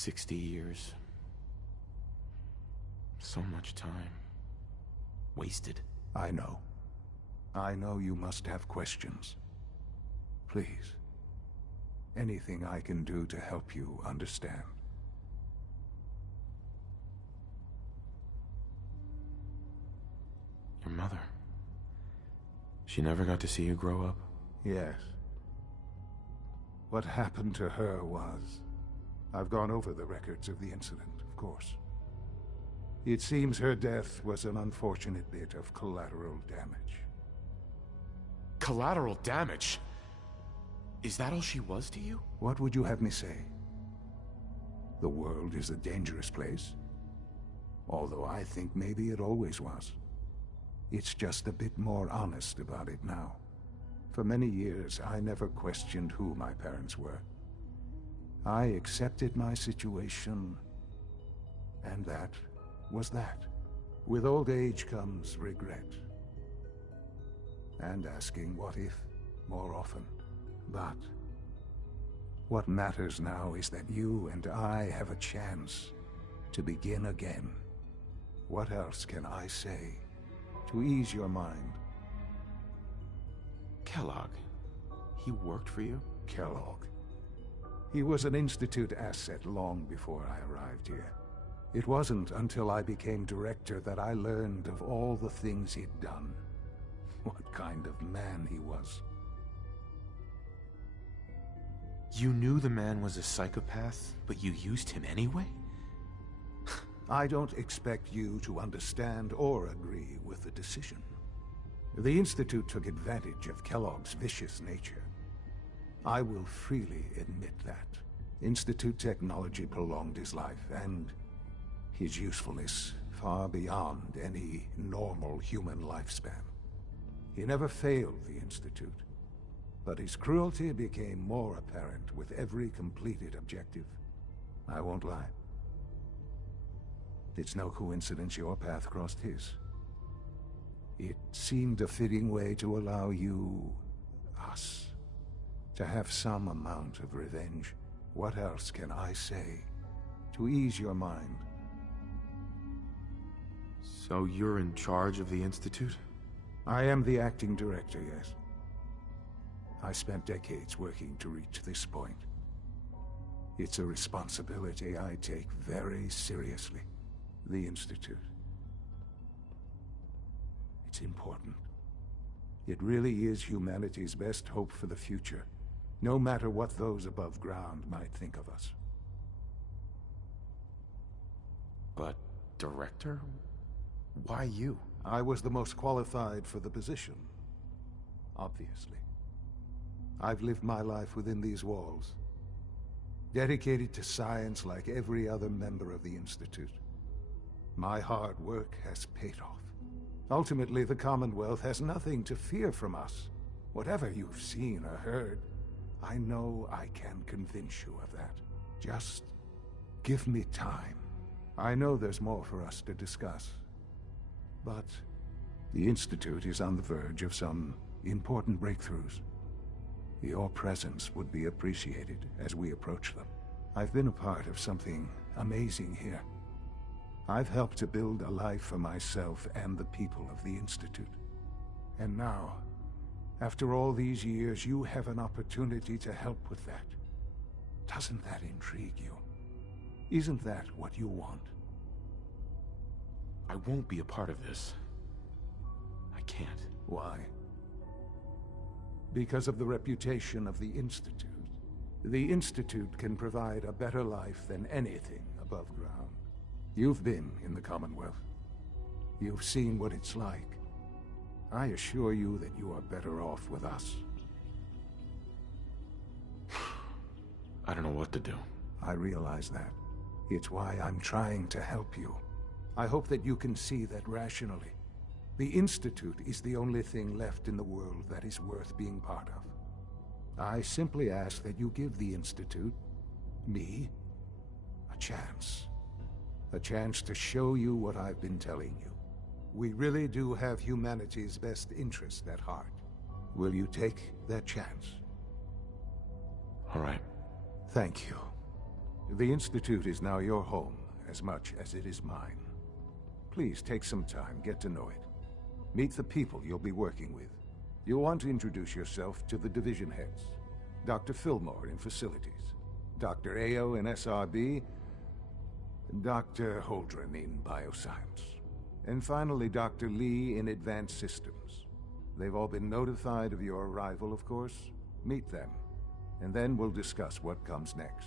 60 years. So much time. Wasted. I know. I know you must have questions. Please. Anything I can do to help you understand. Your mother. She never got to see you grow up? Yes. What happened to her was... I've gone over the records of the incident, of course. It seems her death was an unfortunate bit of collateral damage. Collateral damage? Is that all she was to you? What would you have me say? The world is a dangerous place? Although I think maybe it always was. It's just a bit more honest about it now. For many years, I never questioned who my parents were. I accepted my situation, and that was that. With old age comes regret. And asking what if more often. But what matters now is that you and I have a chance to begin again. What else can I say to ease your mind? Kellogg. He worked for you? Kellogg. He was an Institute asset long before I arrived here. It wasn't until I became director that I learned of all the things he'd done. What kind of man he was. You knew the man was a psychopath, but you used him anyway? I don't expect you to understand or agree with the decision. The Institute took advantage of Kellogg's vicious nature. I will freely admit that. Institute technology prolonged his life, and his usefulness far beyond any normal human lifespan. He never failed the Institute, but his cruelty became more apparent with every completed objective. I won't lie. It's no coincidence your path crossed his. It seemed a fitting way to allow you, us, to have some amount of revenge. What else can I say to ease your mind? So you're in charge of the Institute? I am the acting director, yes. I spent decades working to reach this point. It's a responsibility I take very seriously. The Institute. It's important. It really is humanity's best hope for the future, no matter what those above ground might think of us. But, director? Why you? I was the most qualified for the position, obviously. I've lived my life within these walls, dedicated to science like every other member of the Institute. My hard work has paid off. Ultimately, the Commonwealth has nothing to fear from us. Whatever you've seen or heard, I know I can convince you of that. Just give me time. I know there's more for us to discuss. But the Institute is on the verge of some important breakthroughs. Your presence would be appreciated as we approach them. I've been a part of something amazing here. I've helped to build a life for myself and the people of the Institute. And now, after all these years, you have an opportunity to help with that. Doesn't that intrigue you? Isn't that what you want? I won't be a part of this. I can't. Why? Because of the reputation of the Institute. The Institute can provide a better life than anything above ground. You've been in the Commonwealth. You've seen what it's like. I assure you that you are better off with us. I don't know what to do. I realize that. It's why I'm trying to help you. I hope that you can see that rationally. The Institute is the only thing left in the world that is worth being part of. I simply ask that you give the Institute, me, a chance. A chance to show you what I've been telling you. We really do have humanity's best interest at heart. Will you take that chance? All right. Thank you. The Institute is now your home, as much as it is mine. Please take some time, get to know it. Meet the people you'll be working with. You'll want to introduce yourself to the division heads. Dr. Fillmore in Facilities, Dr. Ayo in SRB, Dr. Holdren in Bioscience, and finally Dr. Lee in Advanced Systems. They've all been notified of your arrival, of course. Meet them, and then we'll discuss what comes next.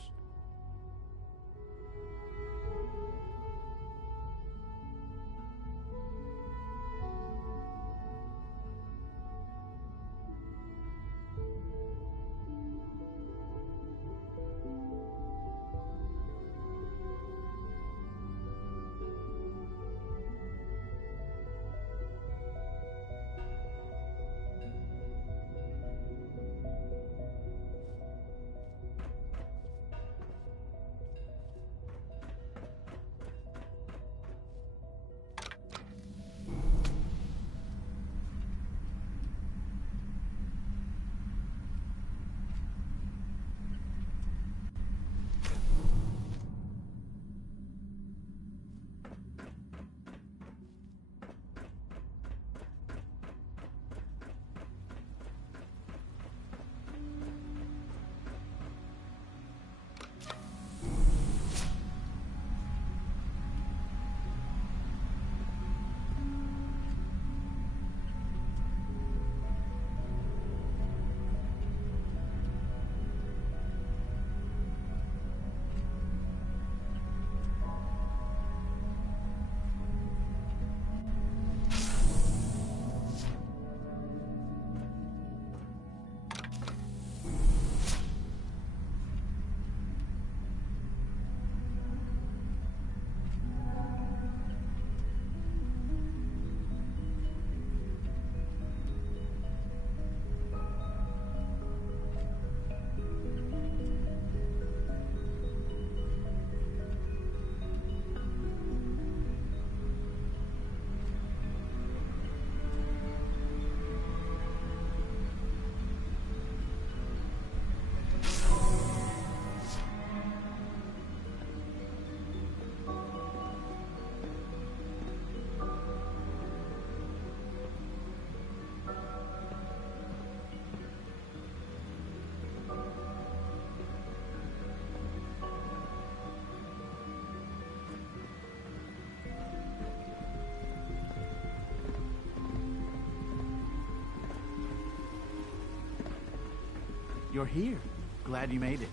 You're here. Glad you made it.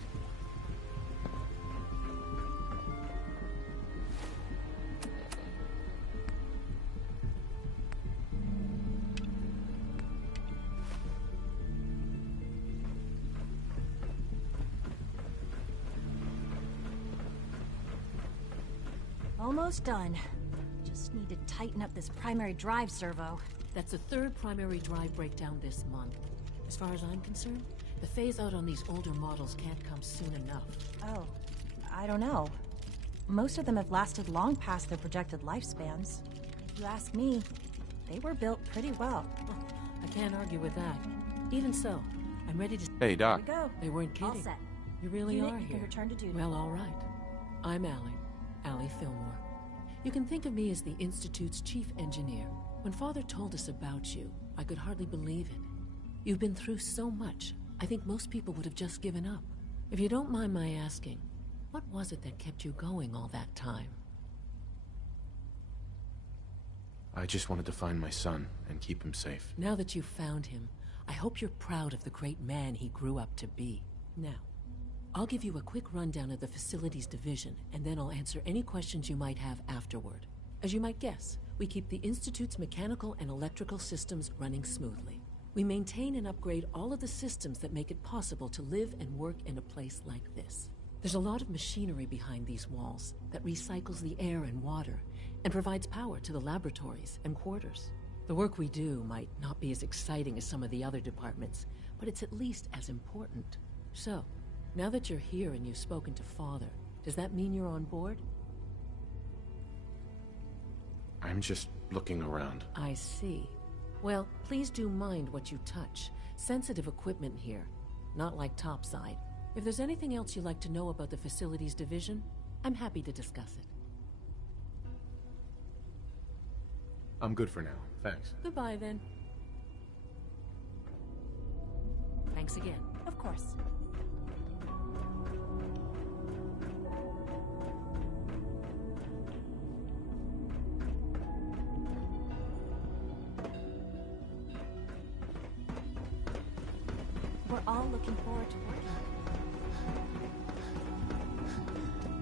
Almost done. Just need to tighten up this primary drive servo. That's the third primary drive breakdown this month. As far as I'm concerned, the phase-out on these older models can't come soon enough. Oh, I don't know. Most of them have lasted long past their projected lifespans. If you ask me, they were built pretty well. Oh, I can't argue with that. Even so, I'm ready to... Hey, Doc. Here we go. They weren't All kidding. set. You really Unit, are you here. can return to duty. Well, all right. I'm Allie Fillmore. You can think of me as the Institute's chief engineer. When Father told us about you, I could hardly believe it. You've been through so much, I think most people would have just given up. If you don't mind my asking, what was it that kept you going all that time? I just wanted to find my son and keep him safe. Now that you've found him, I hope you're proud of the great man he grew up to be. Now, I'll give you a quick rundown of the Facilities Division, and then I'll answer any questions you might have afterward. As you might guess, we keep the Institute's mechanical and electrical systems running smoothly. We maintain and upgrade all of the systems that make it possible to live and work in a place like this. There's a lot of machinery behind these walls that recycles the air and water and provides power to the laboratories and quarters. The work we do might not be as exciting as some of the other departments, but it's at least as important. So, now that you're here and you've spoken to Father, does that mean you're on board? I'm just looking around. I see. Well, please do mind what you touch. Sensitive equipment here. Not like topside. If there's anything else you'd like to know about the facilities division, I'm happy to discuss it. I'm good for now. Thanks. Goodbye, then. Thanks again. Of course. We're all looking forward to working.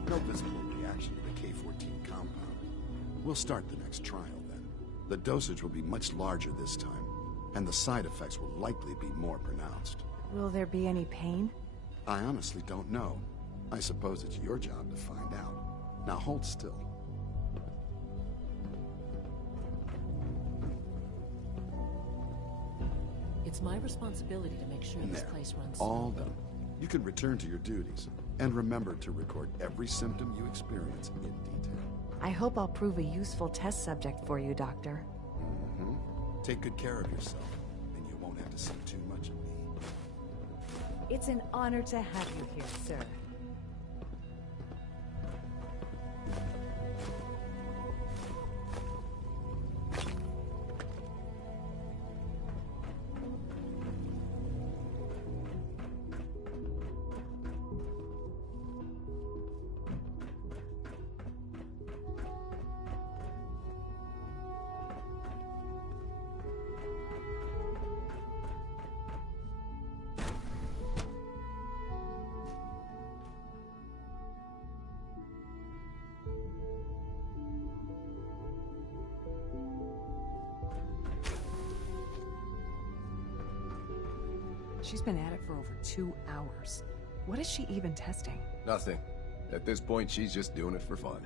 No visible reaction to the K-14 compound. We'll start the next trial then. The dosage will be much larger this time, and the side effects will likely be more pronounced. Will there be any pain? I honestly don't know. I suppose it's your job to find out. Now hold still. It's my responsibility to make sure this There. place runs All smoothly. done. You can return to your duties, and remember to record every symptom you experience in detail. I hope I'll prove a useful test subject for you, Doctor. Take good care of yourself, and you won't have to see too much of me. It's an honor to have you here, sir. She's been at it for over 2 hours. What is she even testing? Nothing. At this point, she's just doing it for fun.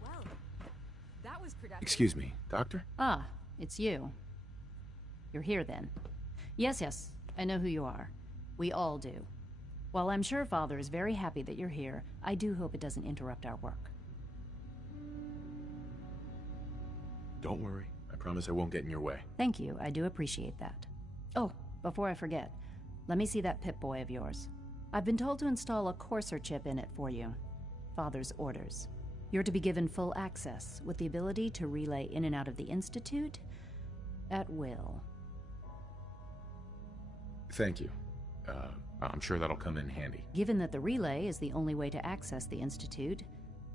Well, that was productive. Excuse me, Doctor? Ah, it's you. You're here then. Yes, I know who you are. We all do. While I'm sure Father is very happy that you're here, I do hope it doesn't interrupt our work. Don't worry. I promise I won't get in your way. Thank you, I do appreciate that. Oh, before I forget, let me see that Pip-Boy of yours. I've been told to install a Courser chip in it for you. Father's orders. You're to be given full access, with the ability to relay in and out of the Institute at will. Thank you. I'm sure that'll come in handy. Given that the relay is the only way to access the Institute,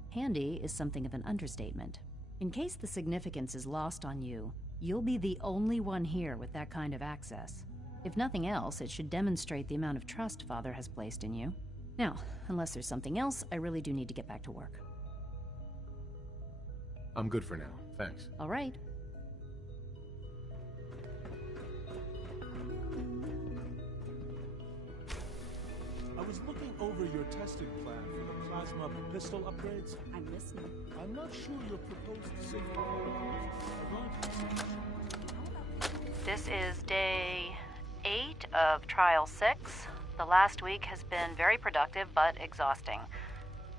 handy is something of an understatement. In case the significance is lost on you, you'll be the only one here with that kind of access. If nothing else, it should demonstrate the amount of trust Father has placed in you. Now, unless there's something else, I really do need to get back to work. I'm good for now. Thanks. All right. I was looking over your testing plan for the plasma pistol upgrades. I'm listening. I'm not sure your proposed safety protocols are going to be sufficient. This is day 8 of Trial 6. The last week has been very productive, but exhausting.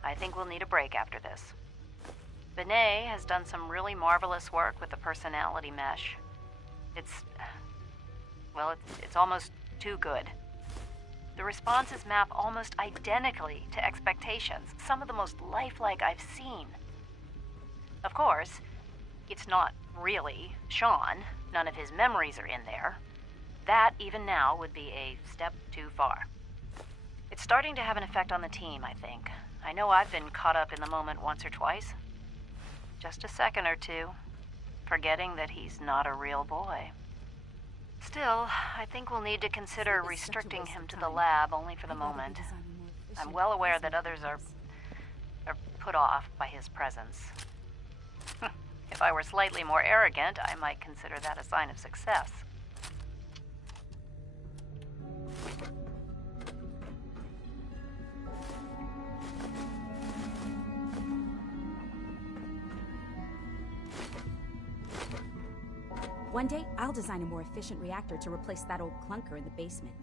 I think we'll need a break after this. Benet has done some really marvelous work with the personality mesh. It's almost too good. The responses map almost identically to expectations, some of the most lifelike I've seen. Of course, it's not really Sean. None of his memories are in there. That, even now, would be a step too far. It's starting to have an effect on the team, I think. I know I've been caught up in the moment once or twice. Just a second or two, forgetting that he's not a real boy. Still, I think we'll need to consider restricting him to the lab only for the moment. I'm well aware that others are put off by his presence. If I were slightly more arrogant, I might consider that a sign of success. One day, I'll design a more efficient reactor to replace that old clunker in the basement.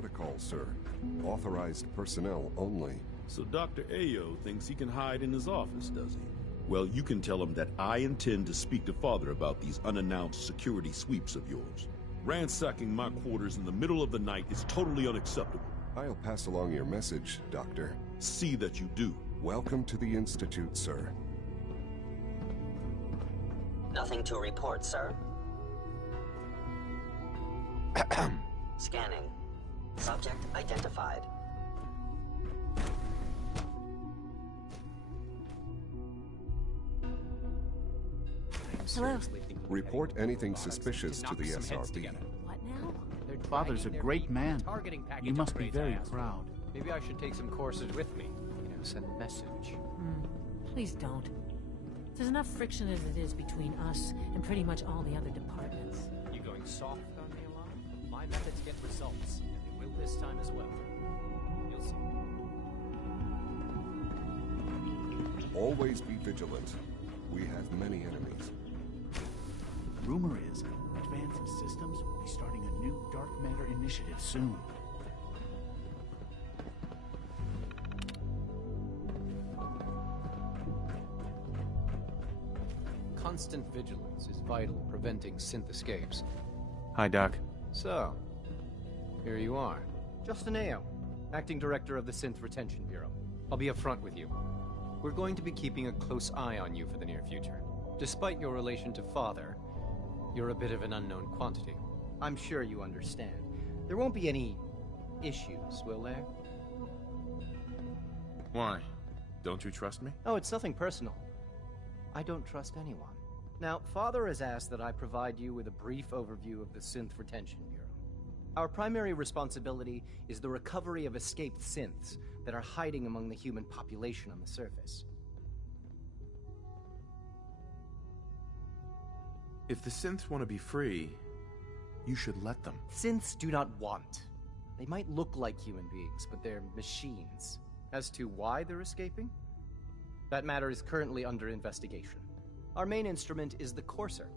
protocol, sir. Authorized personnel only. So Dr. Ayo thinks he can hide in his office, does he? Well, you can tell him that I intend to speak to Father about these unannounced security sweeps of yours. Ransacking my quarters in the middle of the night is totally unacceptable. I'll pass along your message, Doctor. See that you do. Welcome to the Institute, sir. Nothing to report, sir. Scanning. Subject identified. Hello. Report anything suspicious to the SRB. What now? Father's a great man. You must be very proud. Maybe I should take some courses with me. Send a message. Please don't. There's enough friction as it is between us and pretty much all the other departments. You going soft on me, Alon? My methods get results, and they will this time as well. You'll see. Always be vigilant. We have many enemies. Rumor is, Advanced Systems will be starting a new dark matter initiative soon. Constant vigilance is vital in preventing synth escapes. Hi, Doc. So, here you are. Justin Ayo, Acting Director of the Synth Retention Bureau. I'll be upfront with you. We're going to be keeping a close eye on you for the near future. Despite your relation to Father, you're a bit of an unknown quantity. I'm sure you understand. There won't be any issues, will there? Why? Don't you trust me? Oh, it's nothing personal. I don't trust anyone. Now, Father has asked that I provide you with a brief overview of the Synth Retention Bureau. Our primary responsibility is the recovery of escaped synths that are hiding among the human population on the surface. If the synths want to be free, you should let them. Synths do not want. They might look like human beings, but they're machines. As to why they're escaping? That matter is currently under investigation. Our main instrument is the Courser,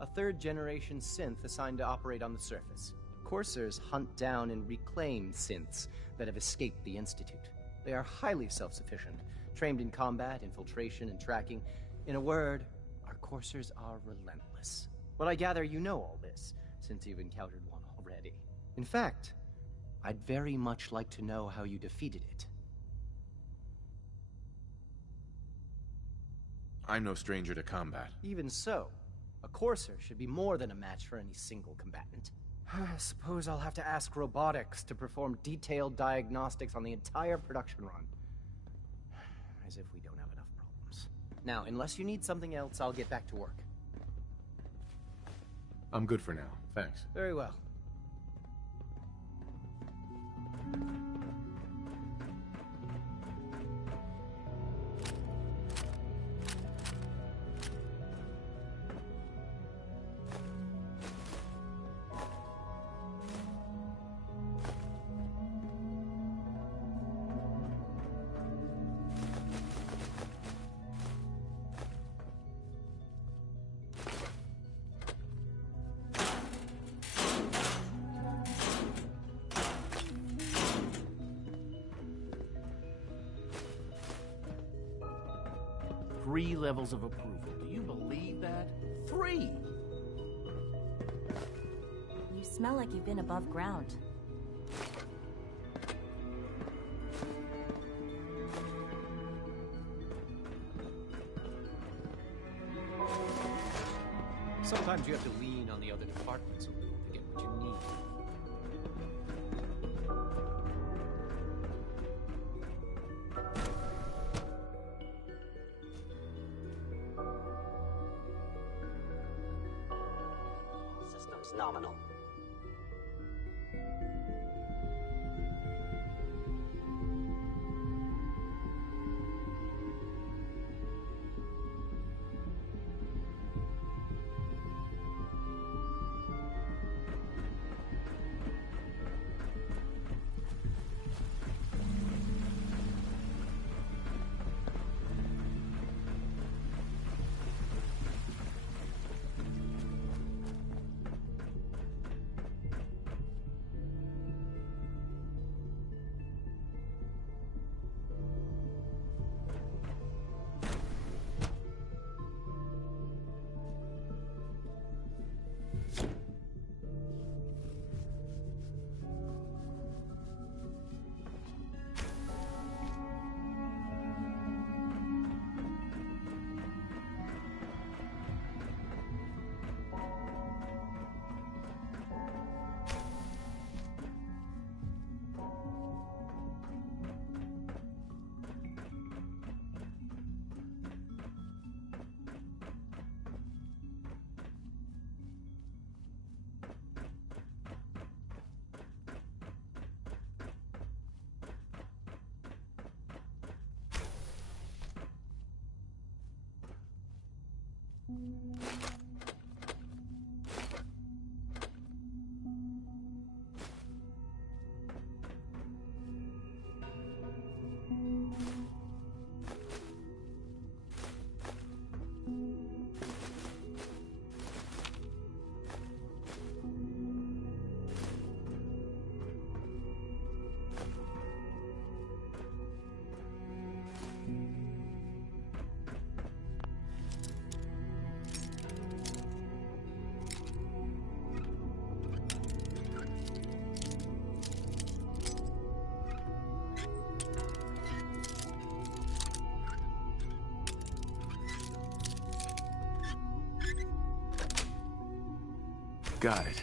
a third-generation synth assigned to operate on the surface. Coursers hunt down and reclaim synths that have escaped the Institute. They are highly self-sufficient, trained in combat, infiltration, and tracking. In a word, our Coursers are relentless. But I gather you know all this, since you've encountered one already. In fact, I'd very much like to know how you defeated it. I'm no stranger to combat. Even so, a Courser should be more than a match for any single combatant. I suppose I'll have to ask robotics to perform detailed diagnostics on the entire production run. As if we don't have enough problems. Now, unless you need something else, I'll get back to work. I'm good for now. Thanks. Very well. Three levels of approval. Do you believe that? 3! You smell like you've been above ground. Sometimes you have to lean on the other departments a little to get what you need. Systems nominal. Got it.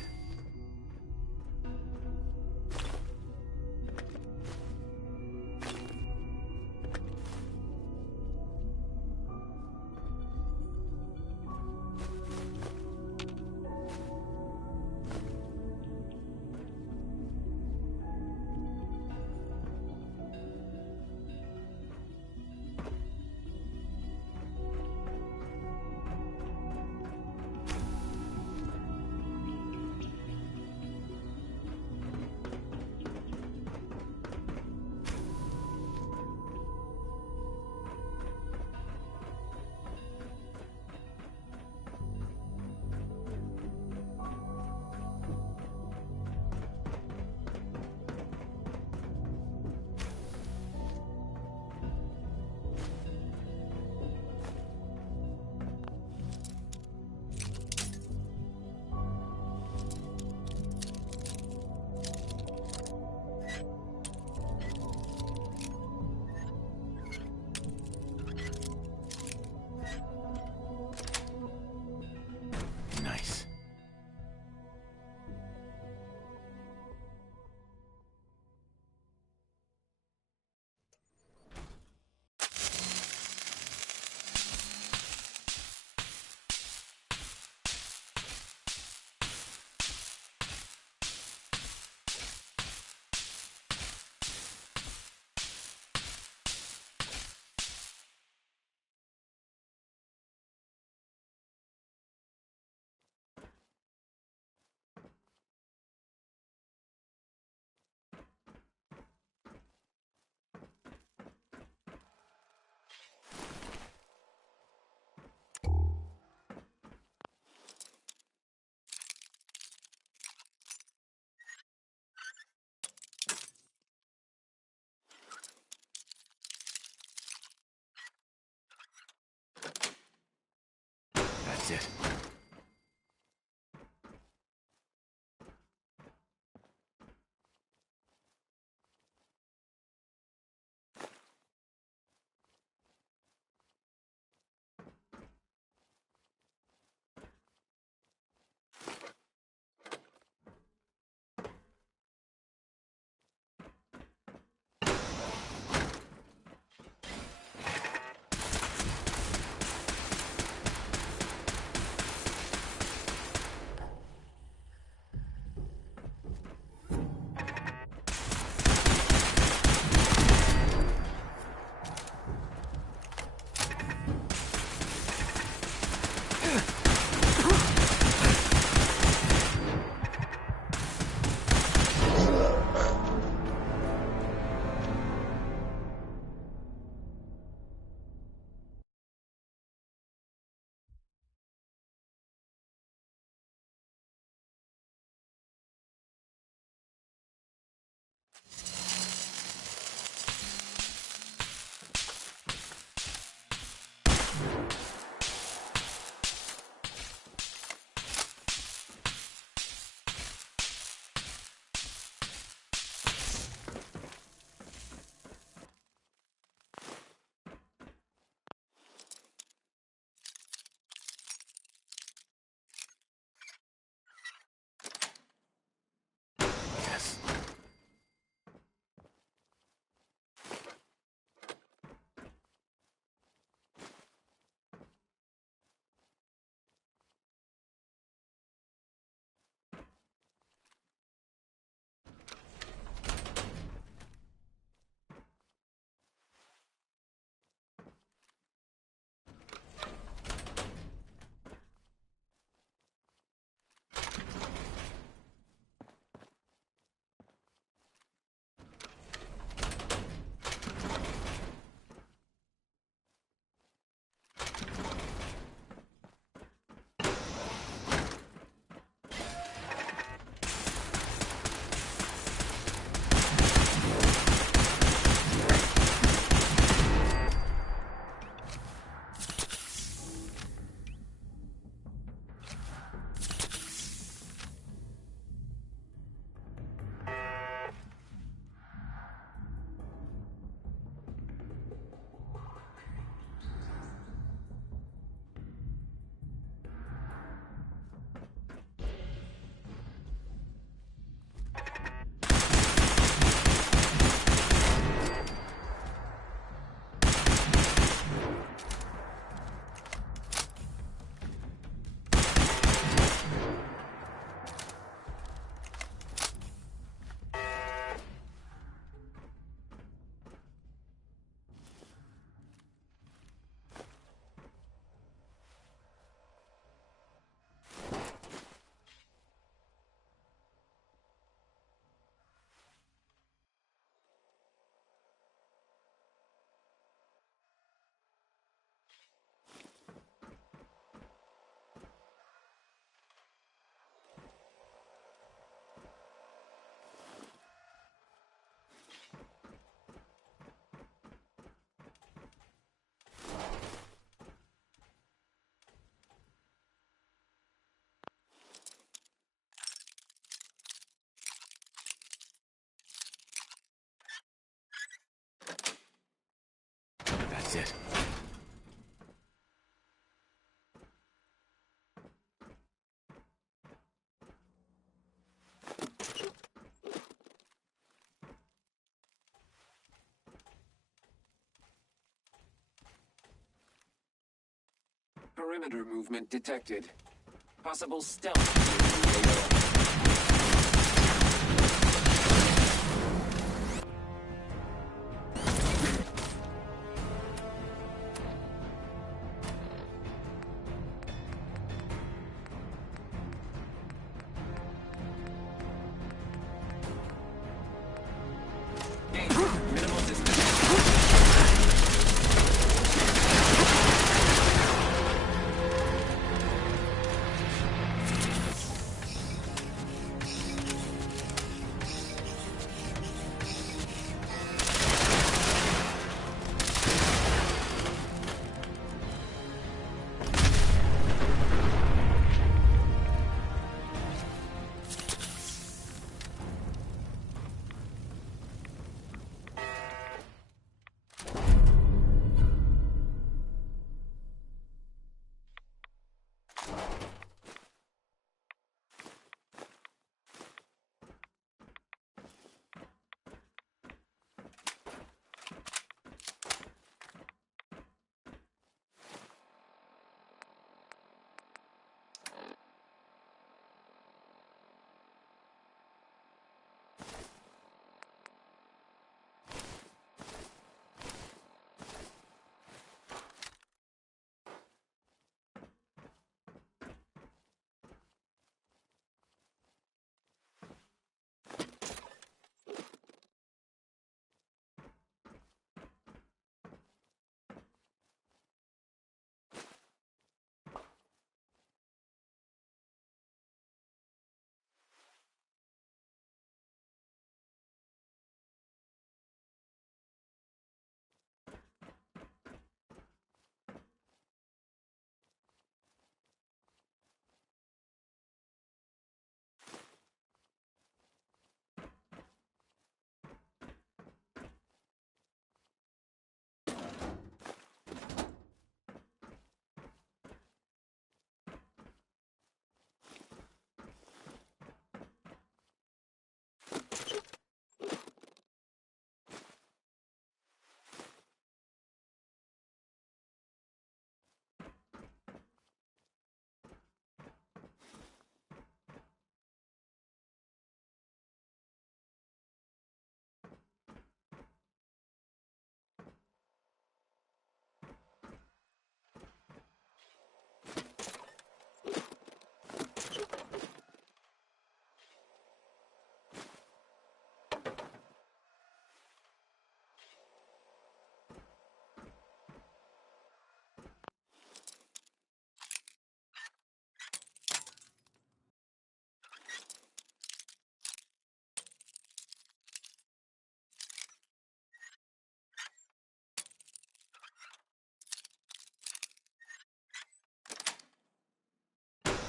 perimeter movement detected. Possible stealth.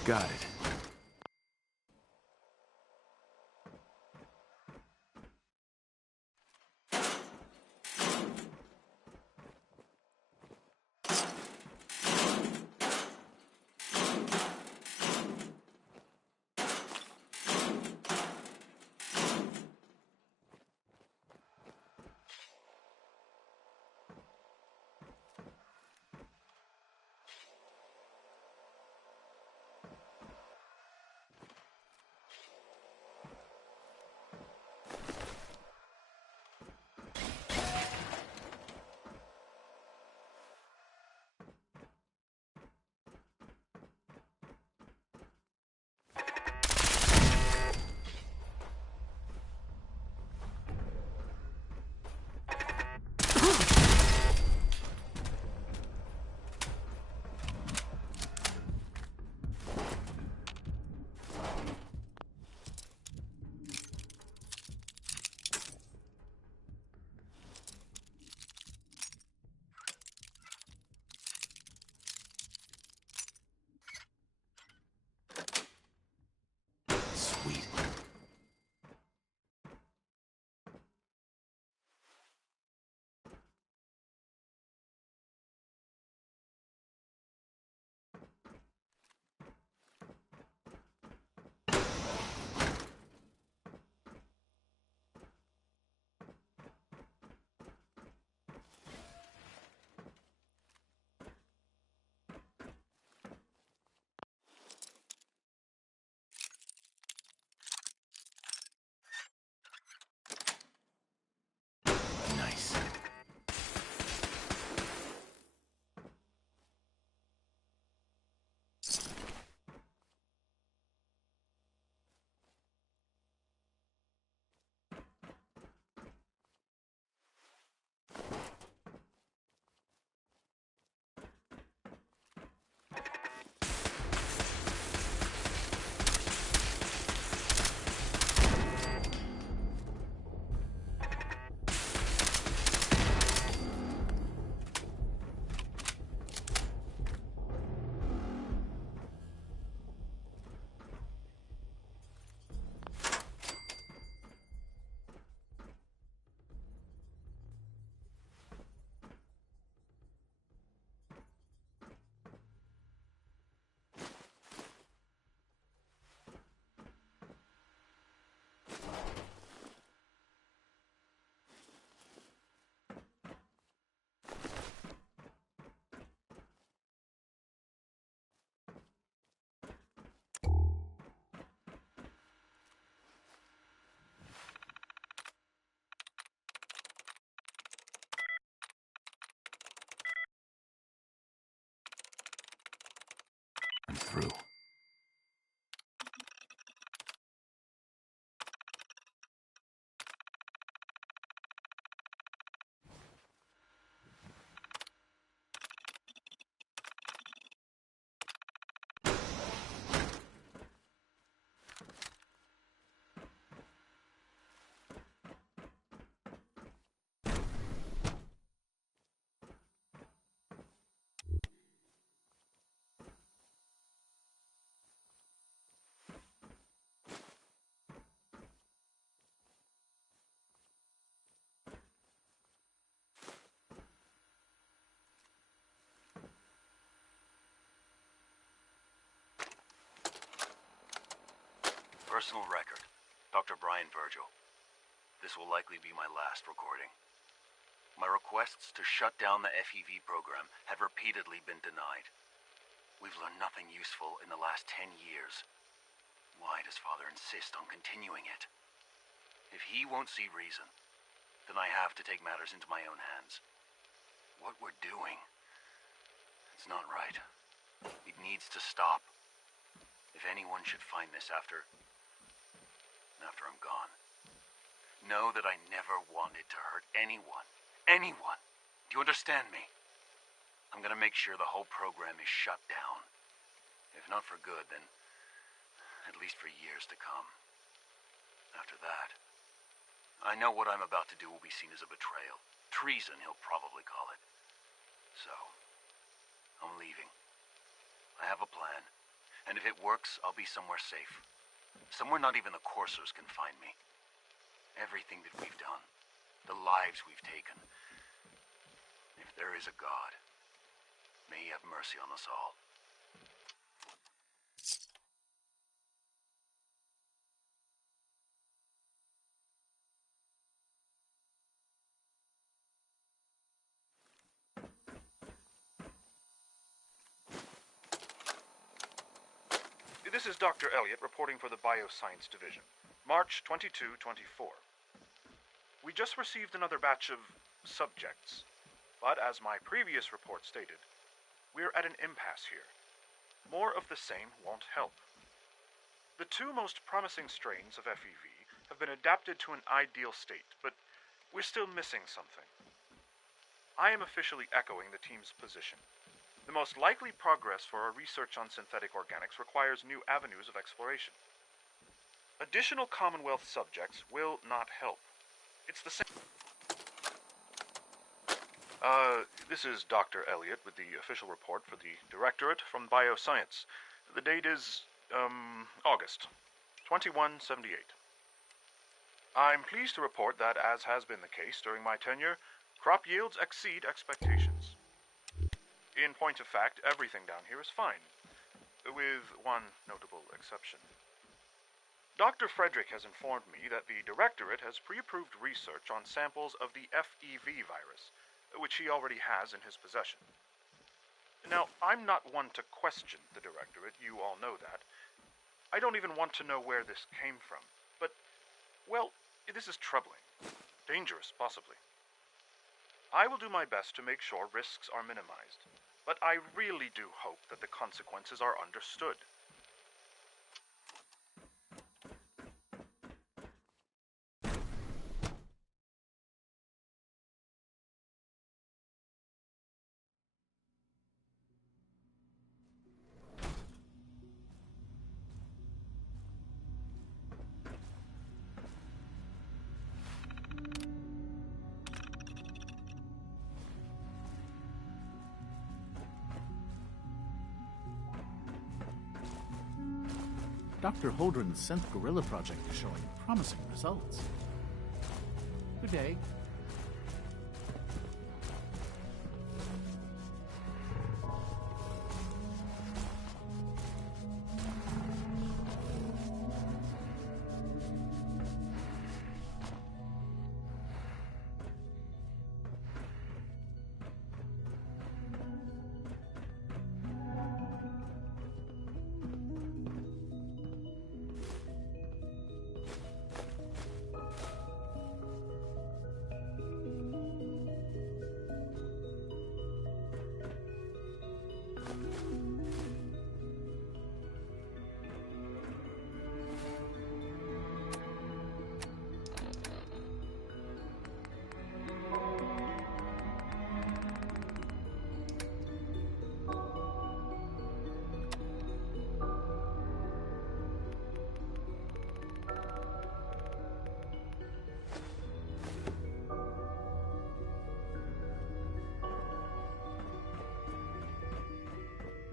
Got it. Personal record. Dr. Brian Virgil. This will likely be my last recording. My requests to shut down the FEV program have repeatedly been denied. We've learned nothing useful in the last 10 years. Why does Father insist on continuing it? If he won't see reason, then I have to take matters into my own hands. What we're doing, it's not right. It needs to stop. If anyone should find this after I'm gone, know that I never wanted to hurt anyone. Anyone. Do you understand me? I'm gonna make sure the whole program is shut down. If not for good, then at least for years to come. After that, I know what I'm about to do will be seen as a betrayal. Treason, he'll probably call it. So, I'm leaving. I have a plan, and if it works, I'll be somewhere safe. Somewhere not even the coursers can find me. Everything that we've done, the lives we've taken. If there is a God, may he have mercy on us all. This is Dr. Elliot reporting for the Bioscience Division, March 22-24. We just received another batch of subjects, but as my previous report stated, we're at an impasse here. More of the same won't help. The two most promising strains of FEV have been adapted to an ideal state, but we're still missing something. I am officially echoing the team's position. The most likely progress for our research on synthetic organics requires new avenues of exploration. Additional Commonwealth subjects will not help. It's the same. This is Dr. Elliot with the official report for the Directorate from Bioscience. The date is, August 2178. I'm pleased to report that, as has been the case during my tenure, crop yields exceed expectations. In point of fact, everything down here is fine, with one notable exception. Dr. Frederick has informed me that the Directorate has pre-approved research on samples of the FEV virus, which he already has in his possession. Now, I'm not one to question the Directorate, you all know that. I don't even want to know where this came from, but, well, this is troubling. Dangerous, possibly. I will do my best to make sure risks are minimized, but I really do hope that the consequences are understood. Dr. Holdren's synth gorilla project is showing promising results. Good day.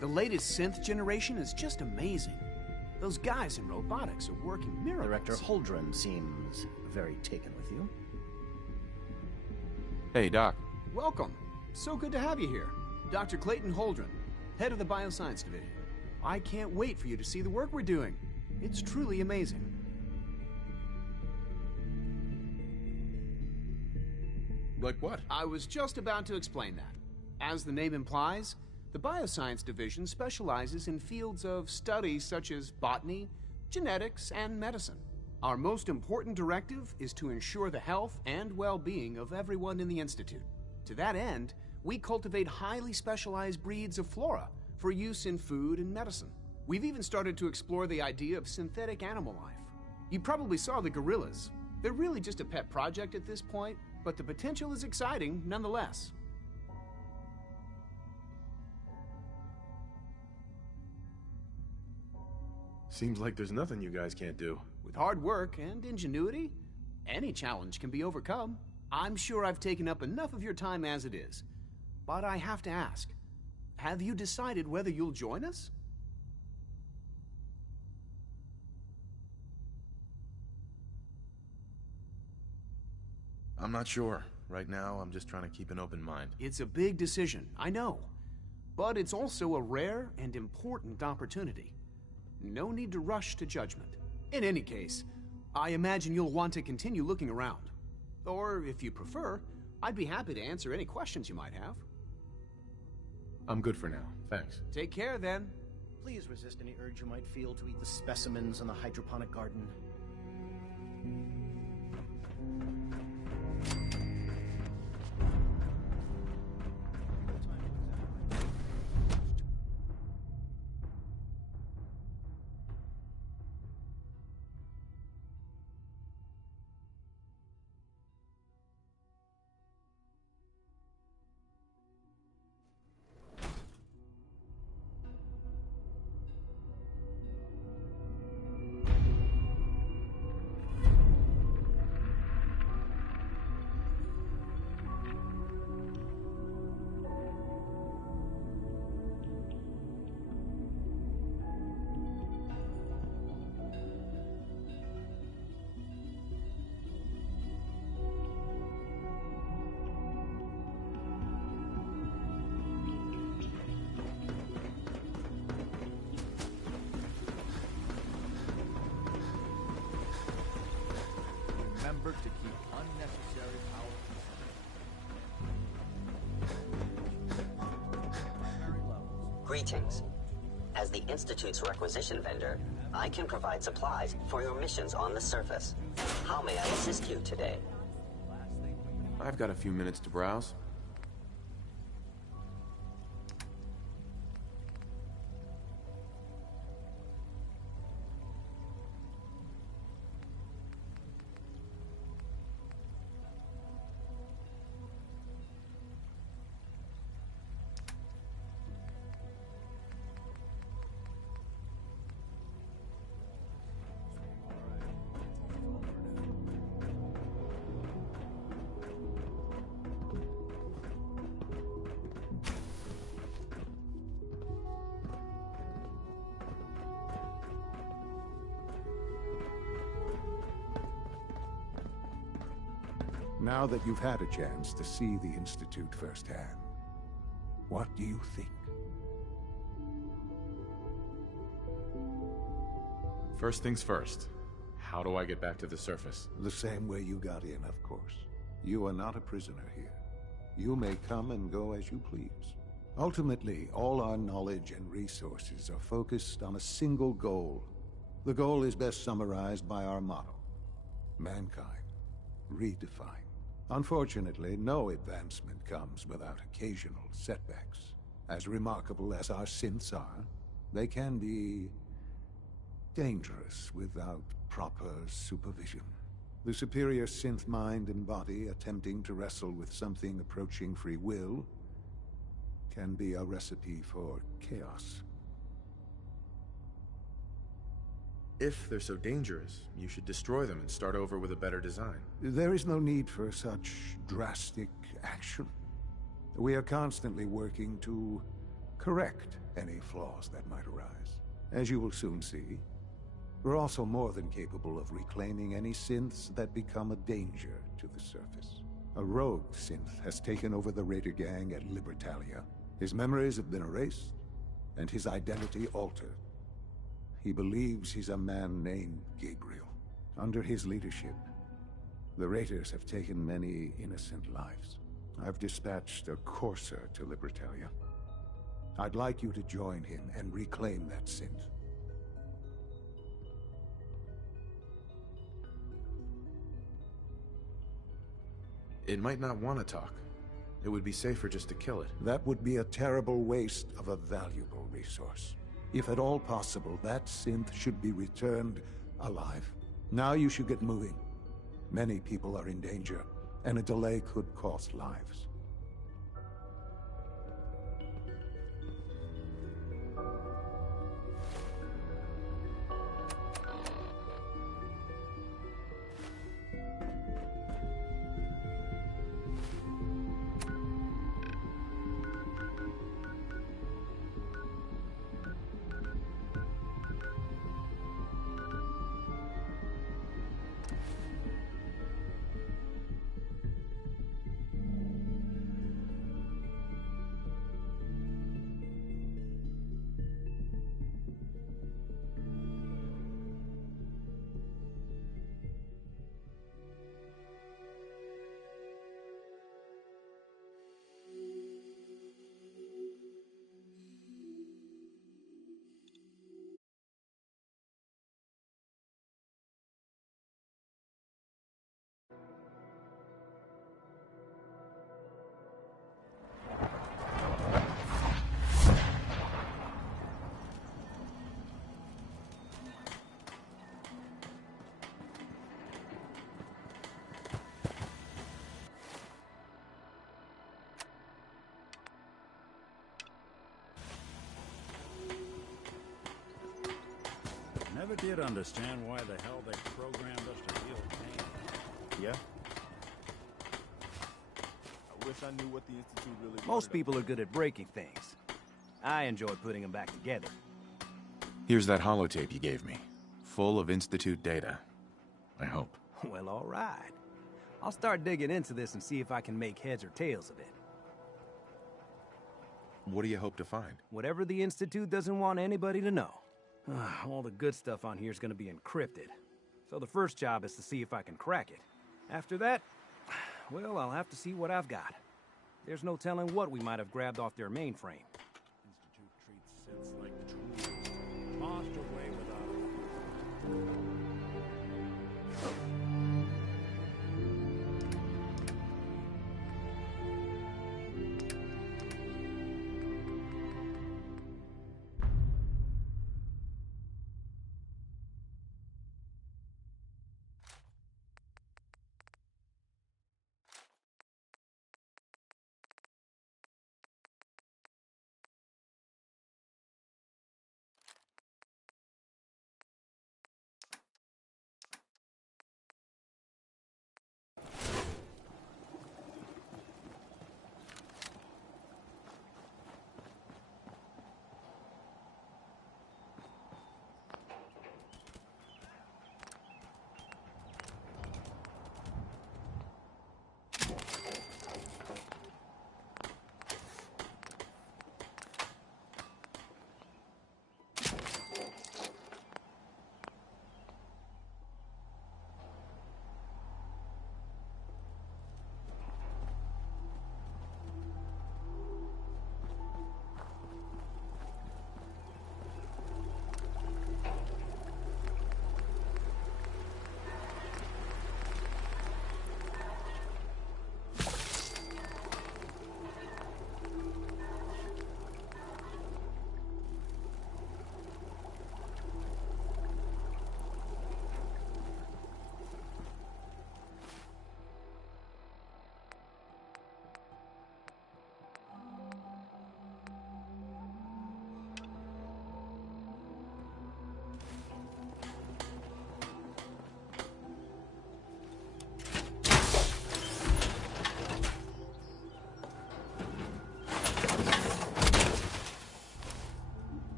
The latest synth generation is just amazing. Those guys in robotics are working miracles. Director Holdren seems very taken with you. Hey, Doc. Welcome. So good to have you here. Dr. Clayton Holdren, head of the Bioscience Division. I can't wait for you to see the work we're doing. It's truly amazing. Like what? I was just about to explain that. As the name implies, the Bioscience Division specializes in fields of study such as botany, genetics, and medicine. Our most important directive is to ensure the health and well-being of everyone in the Institute. To that end, we cultivate highly specialized breeds of flora for use in food and medicine. We've even started to explore the idea of synthetic animal life. You probably saw the gorillas. They're really just a pet project at this point, but the potential is exciting nonetheless. Seems like there's nothing you guys can't do. With hard work and ingenuity, any challenge can be overcome. I'm sure I've taken up enough of your time as it is. But I have to ask, have you decided whether you'll join us? I'm not sure. Right now, I'm just trying to keep an open mind. It's a big decision, I know. But it's also a rare and important opportunity. No need to rush to judgment. In any case, I imagine you'll want to continue looking around. Or, if you prefer, I'd be happy to answer any questions you might have. I'm good for now. Thanks. Take care, then. Please resist any urge you might feel to eat the specimens in the hydroponic garden. Remember to keep unnecessary power. Greetings. As the Institute's requisition vendor, I can provide supplies for your missions on the surface. How may I assist you today? I've got a few minutes to browse. Now that you've had a chance to see the Institute firsthand, what do you think? First things first. How do I get back to the surface? The same way you got in, of course. You are not a prisoner here. You may come and go as you please. Ultimately, all our knowledge and resources are focused on a single goal. The goal is best summarized by our motto: mankind, redefined. Unfortunately, no advancement comes without occasional setbacks. As remarkable as our synths are, they can be dangerous without proper supervision. The superior synth mind and body attempting to wrestle with something approaching free will can be a recipe for chaos. If they're so dangerous, you should destroy them and start over with a better design. There is no need for such drastic action. We are constantly working to correct any flaws that might arise. As you will soon see, we're also more than capable of reclaiming any synths that become a danger to the surface. A rogue synth has taken over the Raider gang at Libertalia. His memories have been erased, and his identity altered. He believes he's a man named Gabriel. Under his leadership, the Raiders have taken many innocent lives. I've dispatched a courser to Libertalia. I'd like you to join him and reclaim that synth. It might not want to talk. It would be safer just to kill it. That would be a terrible waste of a valuable resource. If at all possible, that synth should be returned alive. Now you should get moving. Many people are in danger, and a delay could cost lives. Never did understand why the hell they programmed us to feel pain. Yeah? I wish I knew what the Institute really wanted. Most people are good at breaking things. I enjoy putting them back together. Here's that holotape you gave me. Full of Institute data. I hope. Well, all right. I'll start digging into this and see if I can make heads or tails of it. What do you hope to find? Whatever the Institute doesn't want anybody to know. All the good stuff on here is going to be encrypted. So the first job is to see if I can crack it. After that, well, I'll have to see what I've got. There's no telling what we might have grabbed off their mainframe. Institute treats synths like tools. Tossed away without...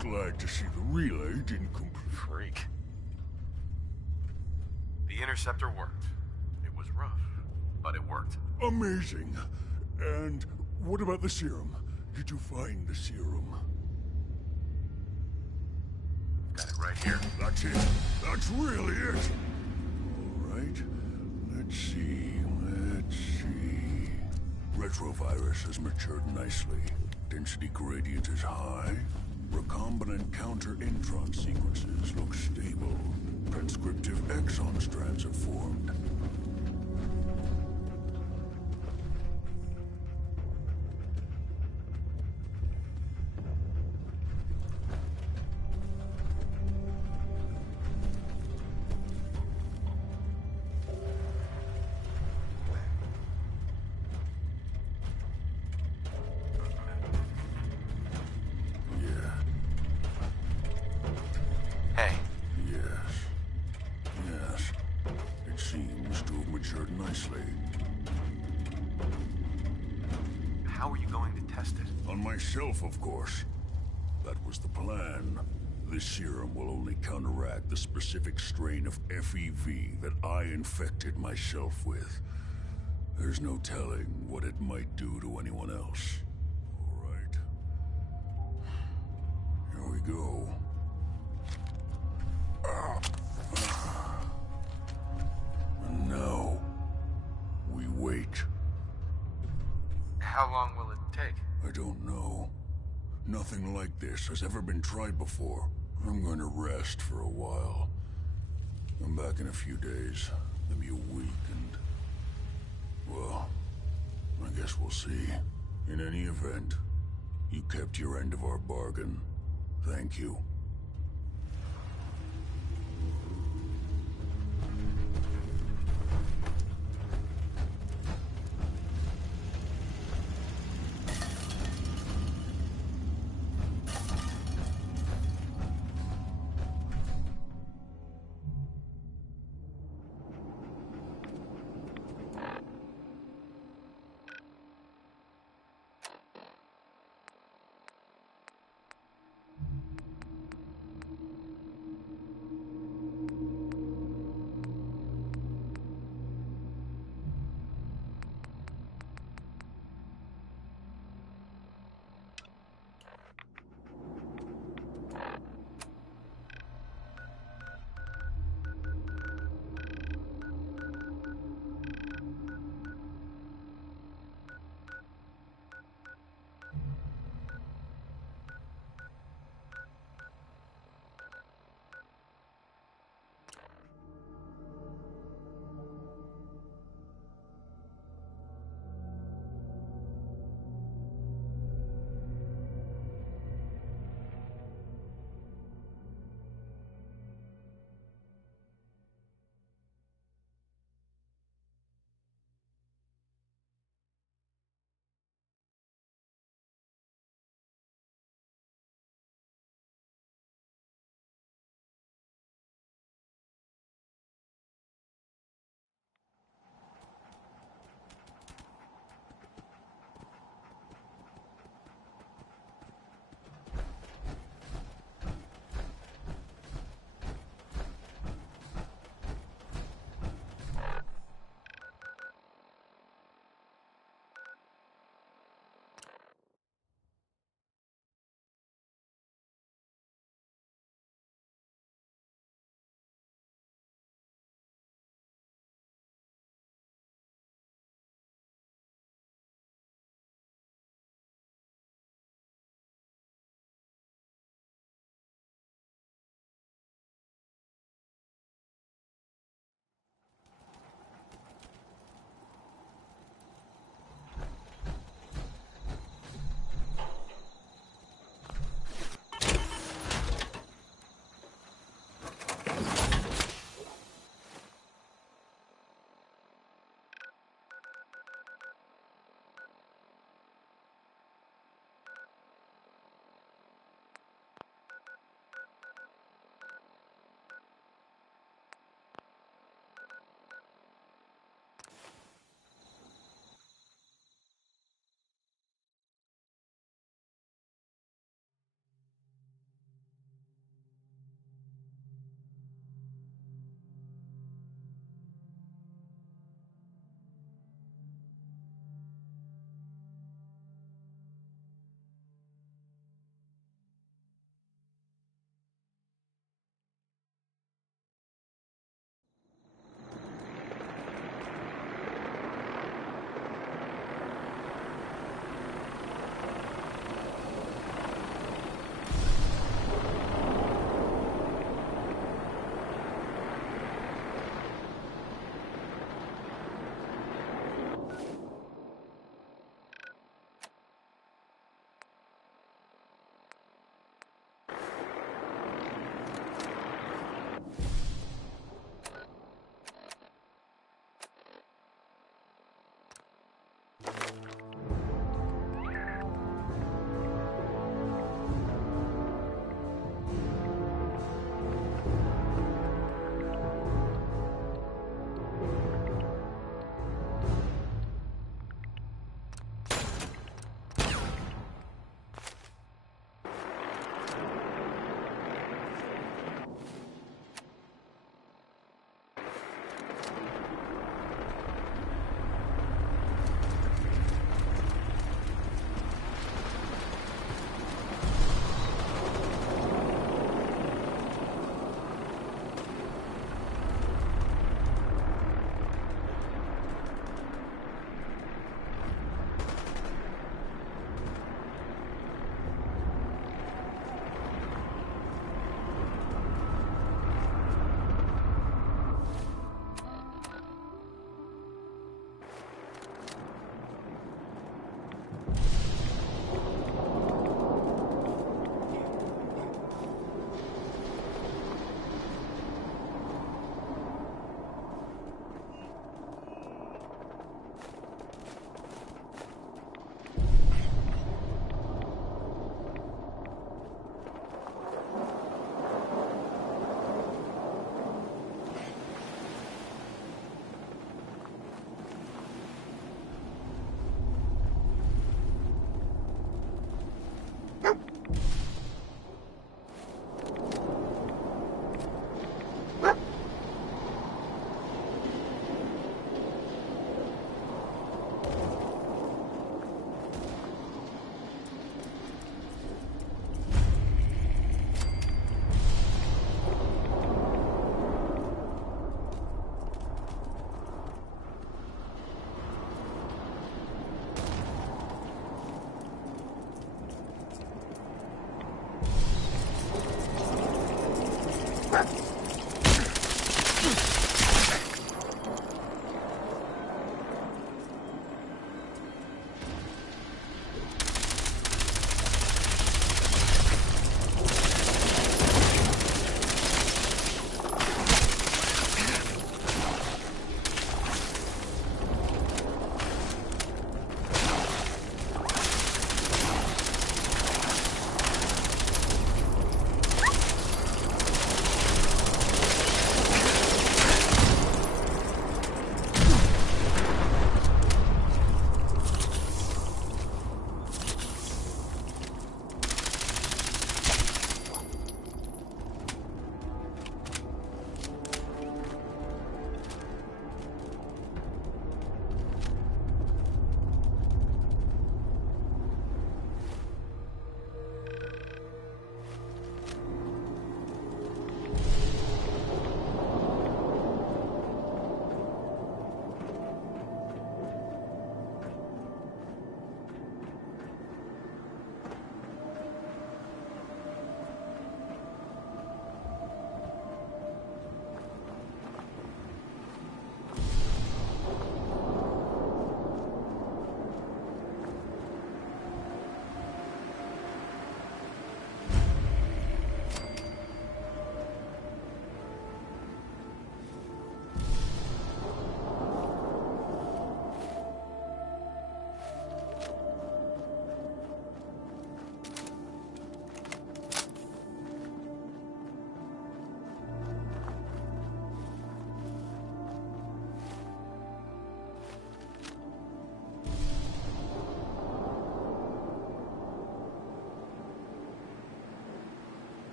Glad to see the relay didn't complete. Freak. The interceptor worked. It was rough, but it worked. Amazing. And what about the serum? Did you find the serum? Got it right here. That's it. That's really it. All right. Let's see. Retrovirus has matured nicely. Density gradient is high. Recombinant counter-intron sequences look stable. Transcriptive exon strands have formed. Myself, of course. That was the plan. This serum will only counteract the specific strain of FEV that I infected myself with. There's no telling what it might do to anyone else. All right. Here we go. And now, we wait. How long will it take? I don't know. Nothing like this has ever been tried before. I'm going to rest for a while. I'm back in a few days, maybe a week, and... well, I guess we'll see. In any event, you kept your end of our bargain. Thank you.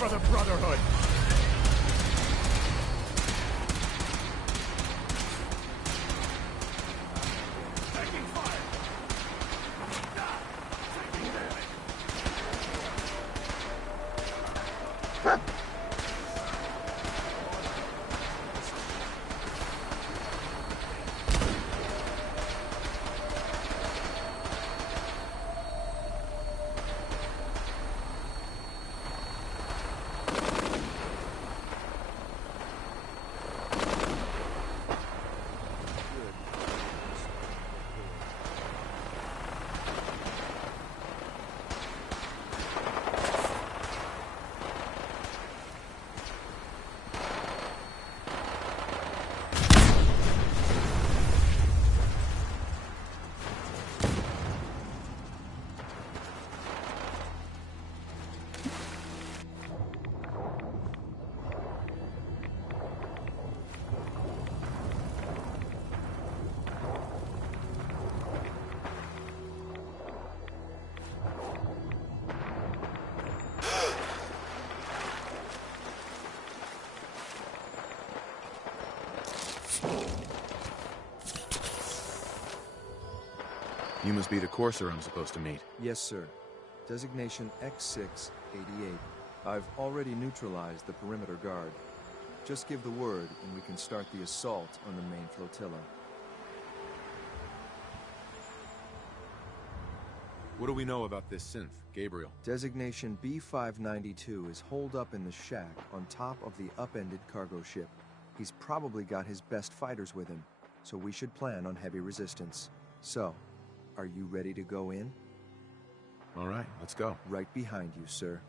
For the Brotherhood! Taking fire! Taking damage! You must be the courser I'm supposed to meet. Yes, sir. Designation X688. I've already neutralized the perimeter guard. Just give the word and we can start the assault on the main flotilla. What do we know about this synth, Gabriel? Designation B592 is holed up in the shack on top of the upended cargo ship. He's probably got his best fighters with him, so we should plan on heavy resistance. So, are you ready to go in? All right, let's go. Right behind you, sir.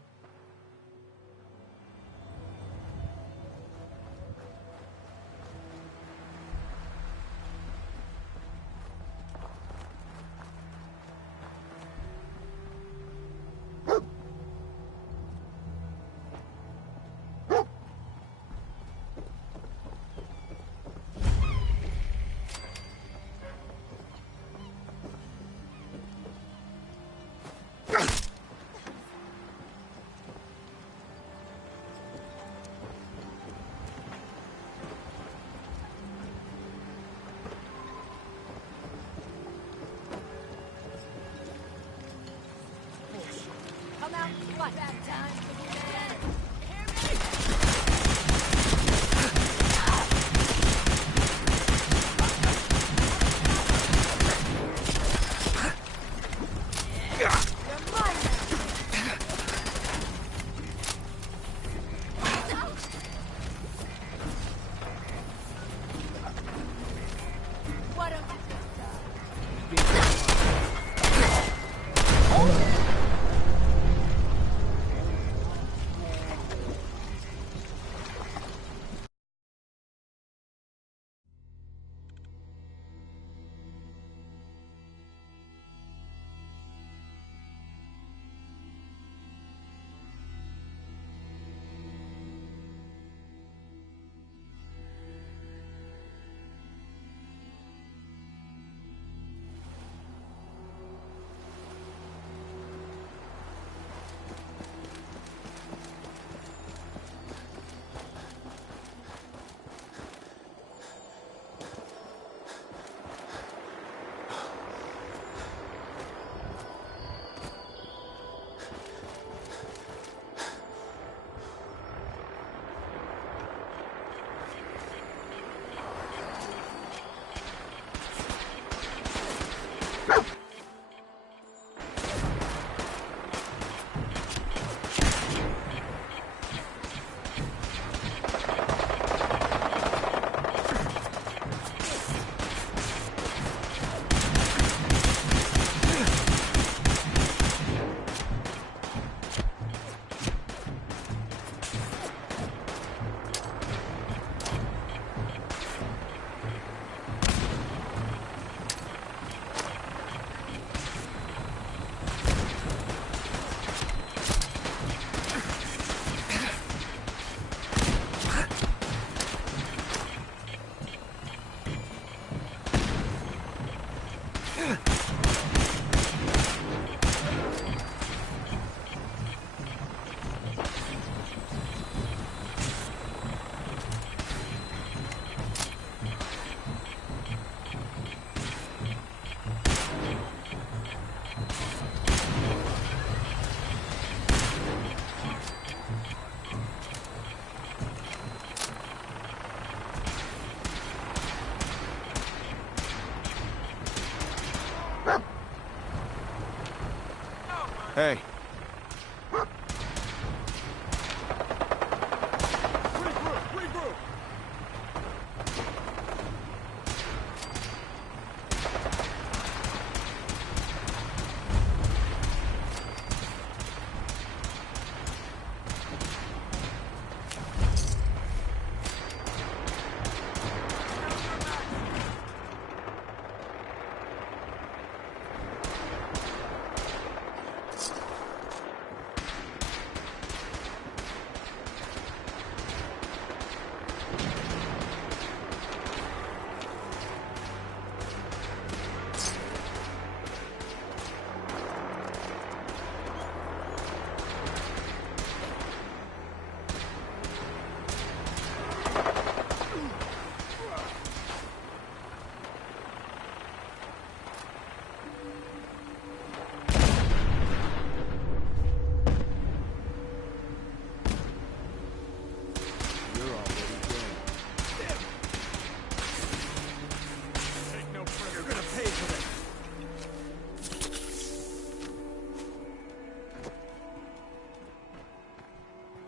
Come out and fight. Bad time for you, man.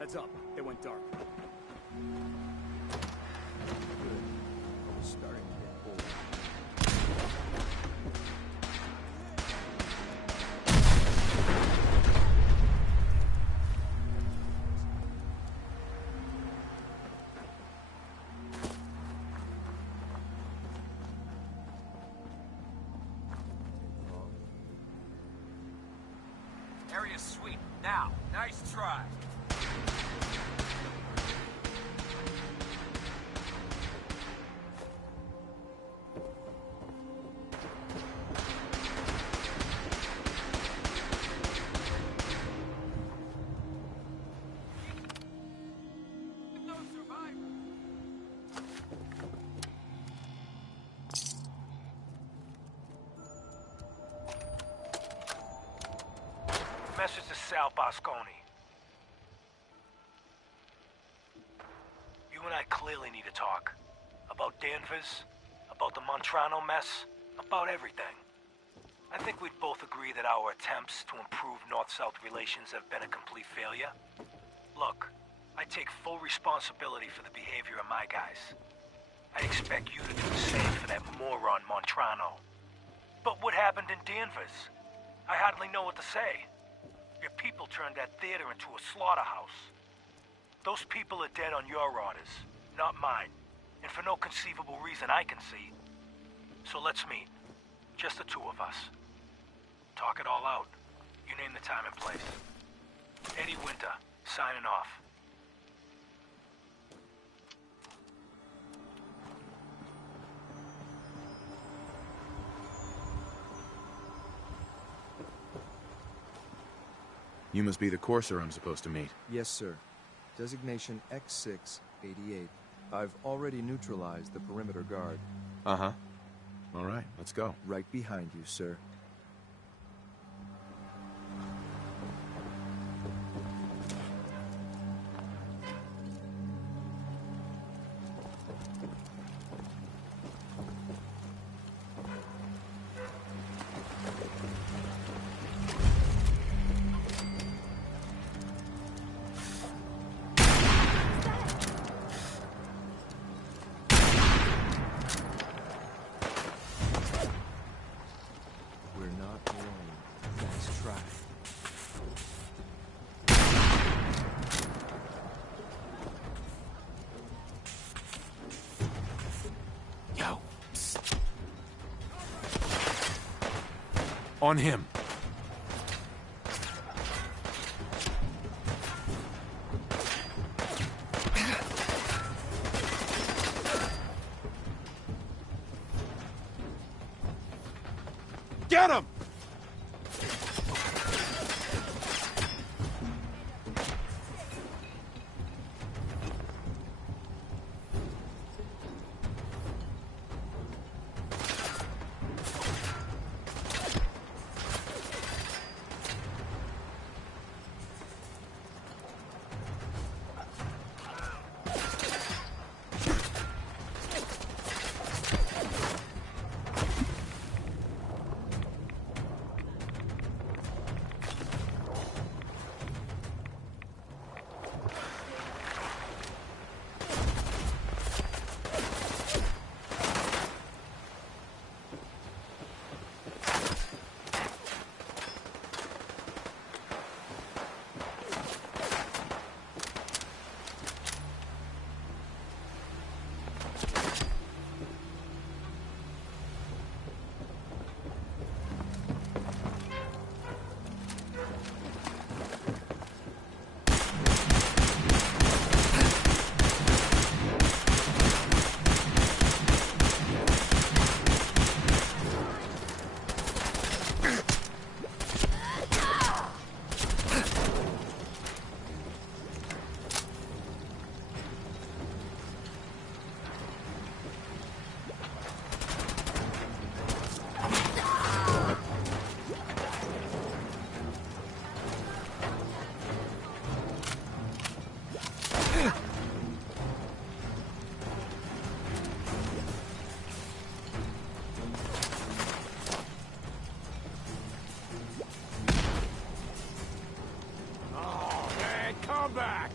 Heads up. It went dark. Starting to get bored. Area's sweet. Now, nice try. Message to Sal Bosconi. You and I clearly need to talk. About Danvers, about the Montrano mess, about everything. I think we'd both agree that our attempts to improve North-South relations have been a complete failure. Look, I take full responsibility for the behavior of my guys. I expect you to do the same for that moron Montrano. But what happened in Danvers? I hardly know what to say. Your people turned that theater into a slaughterhouse. Those people are dead on your orders, not mine. And for no conceivable reason I can see. So let's meet. Just the two of us. Talk it all out. You name the time and place. Eddie Winter, signing off. You must be the courser I'm supposed to meet. Yes, sir. Designation X688. I've already neutralized the perimeter guard. Uh-huh. All right, let's go. Right behind you, sir. On him. Get him! Come back!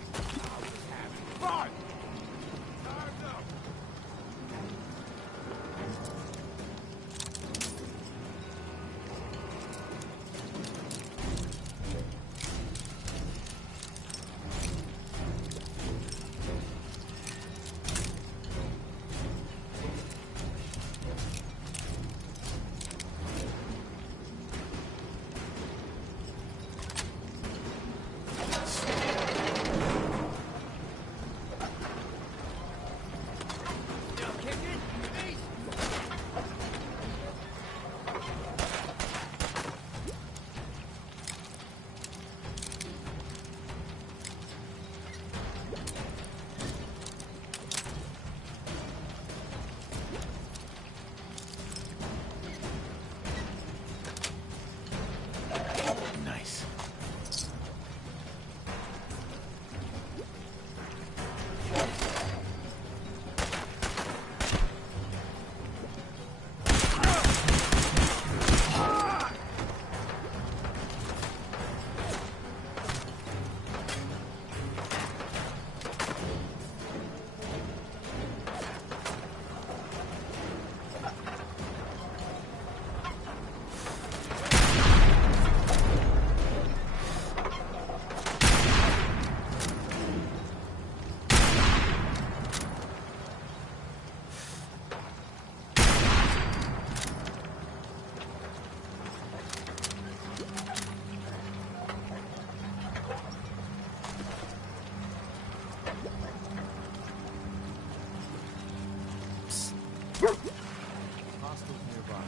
Hostiles nearby.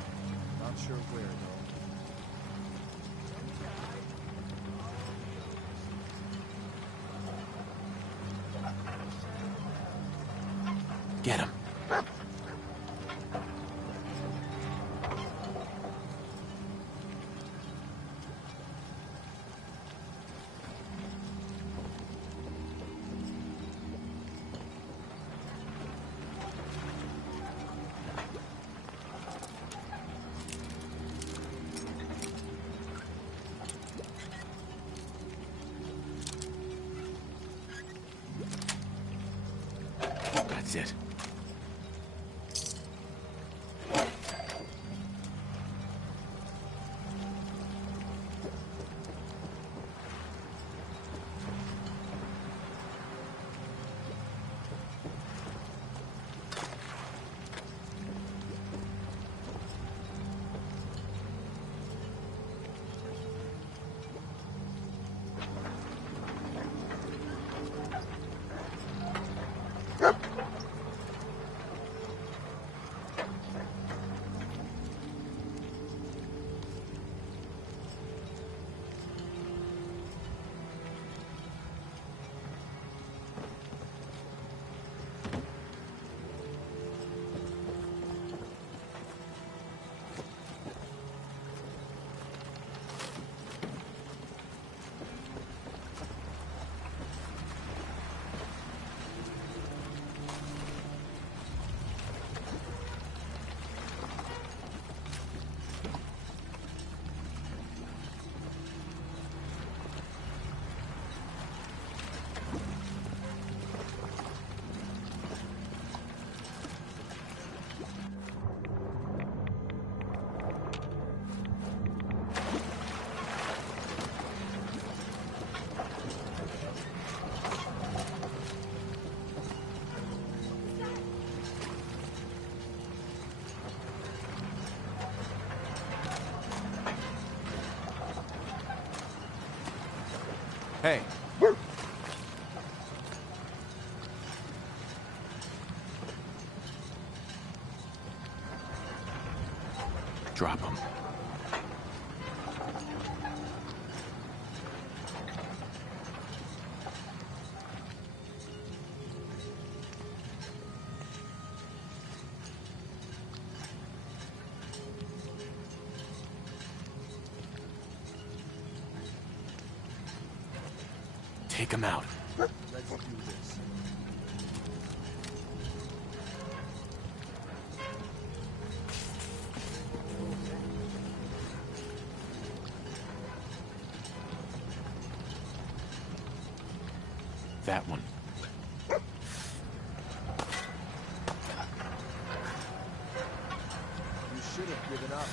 Not sure where, though. Get him. That's it. Hey. Drop him. Take him out. Let's do this. That one. You should have given up.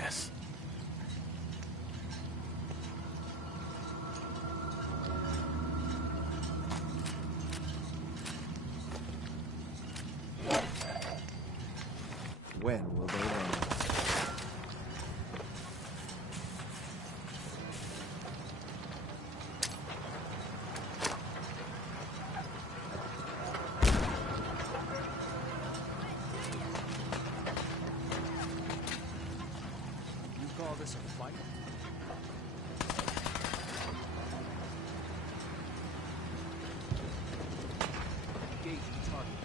Yes. When will they learn? You call this a fight? Engage the target.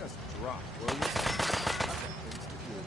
Just drop, will you? I've got things to do.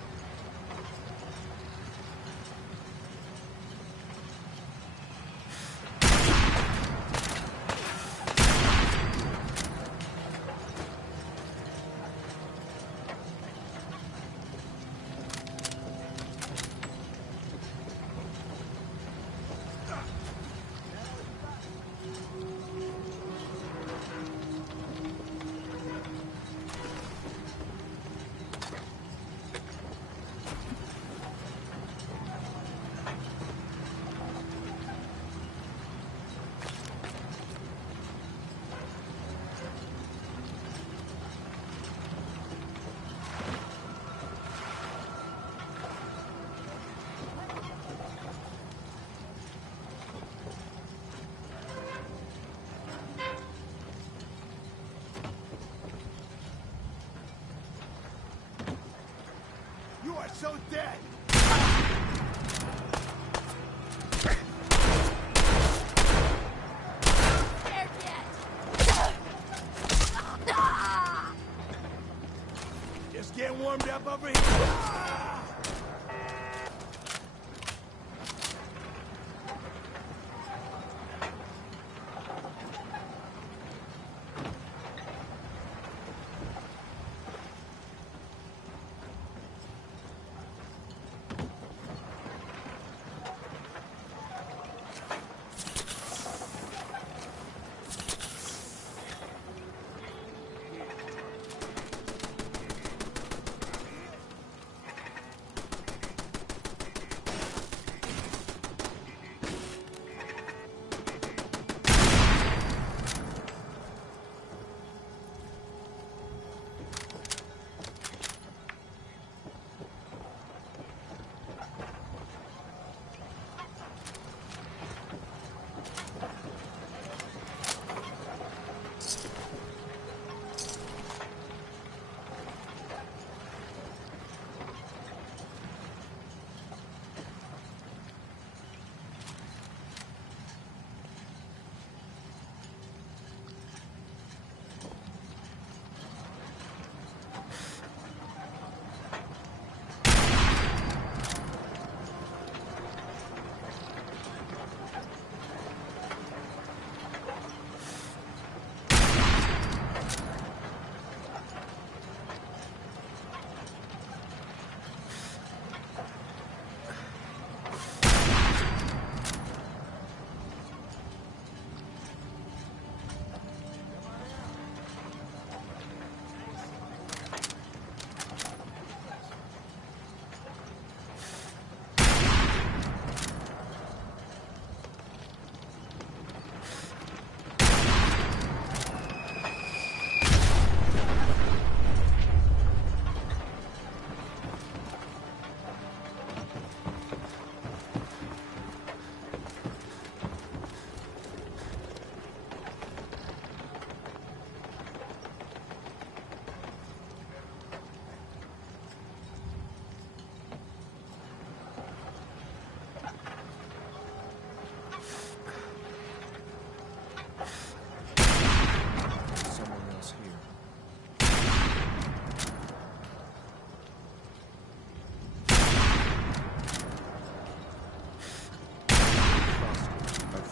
You are so dead! Just getting warmed up over here.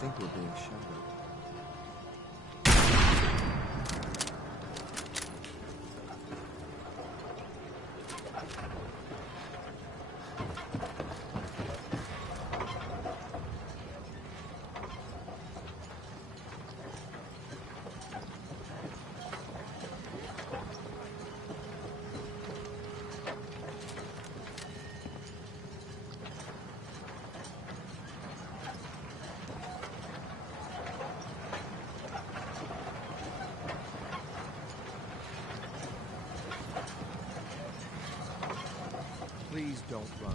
think we're being shadowed. Please don't run.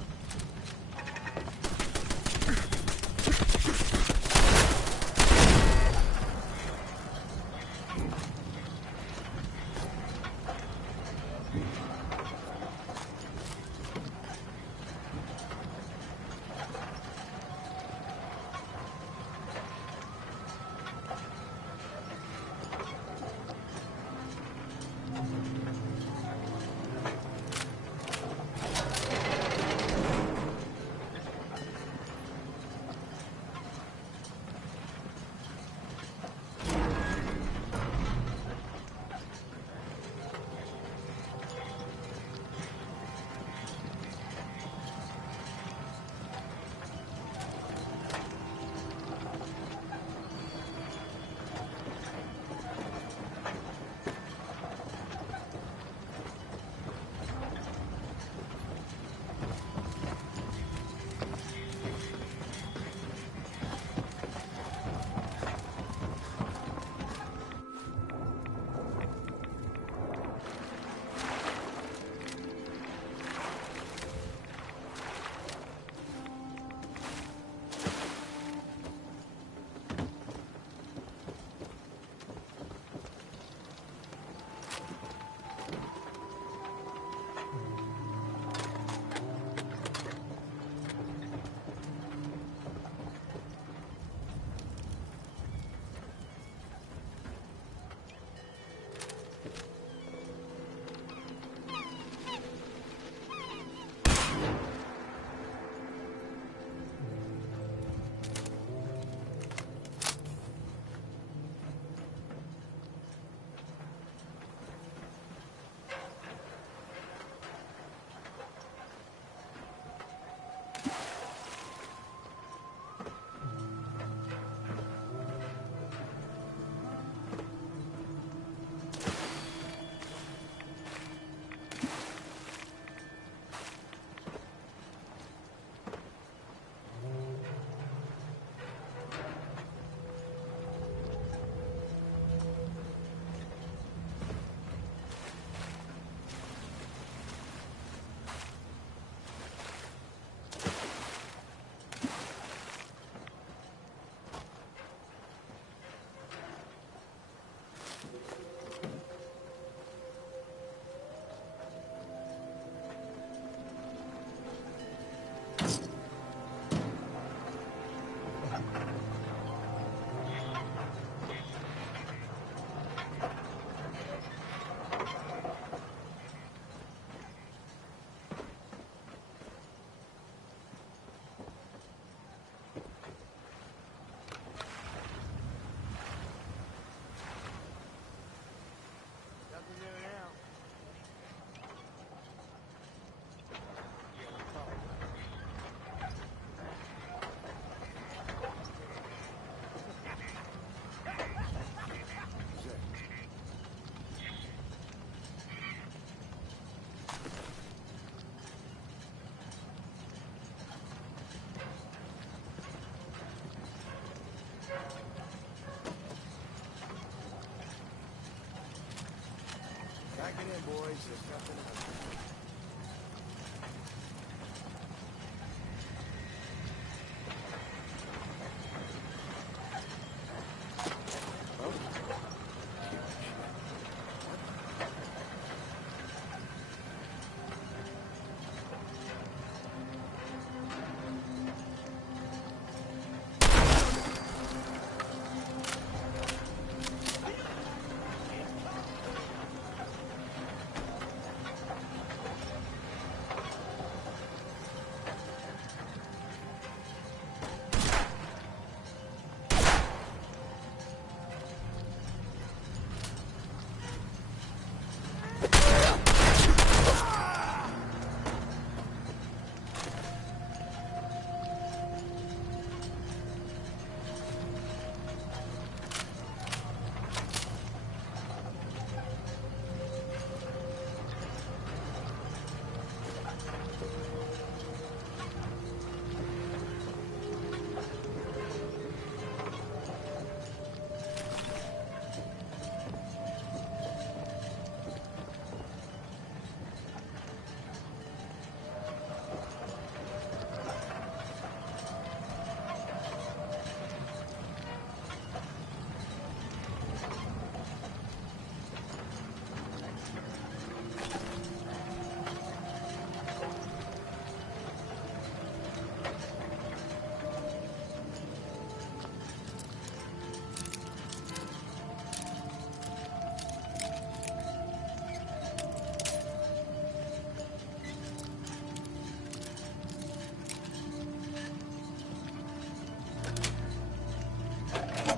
boys. There's nothing else.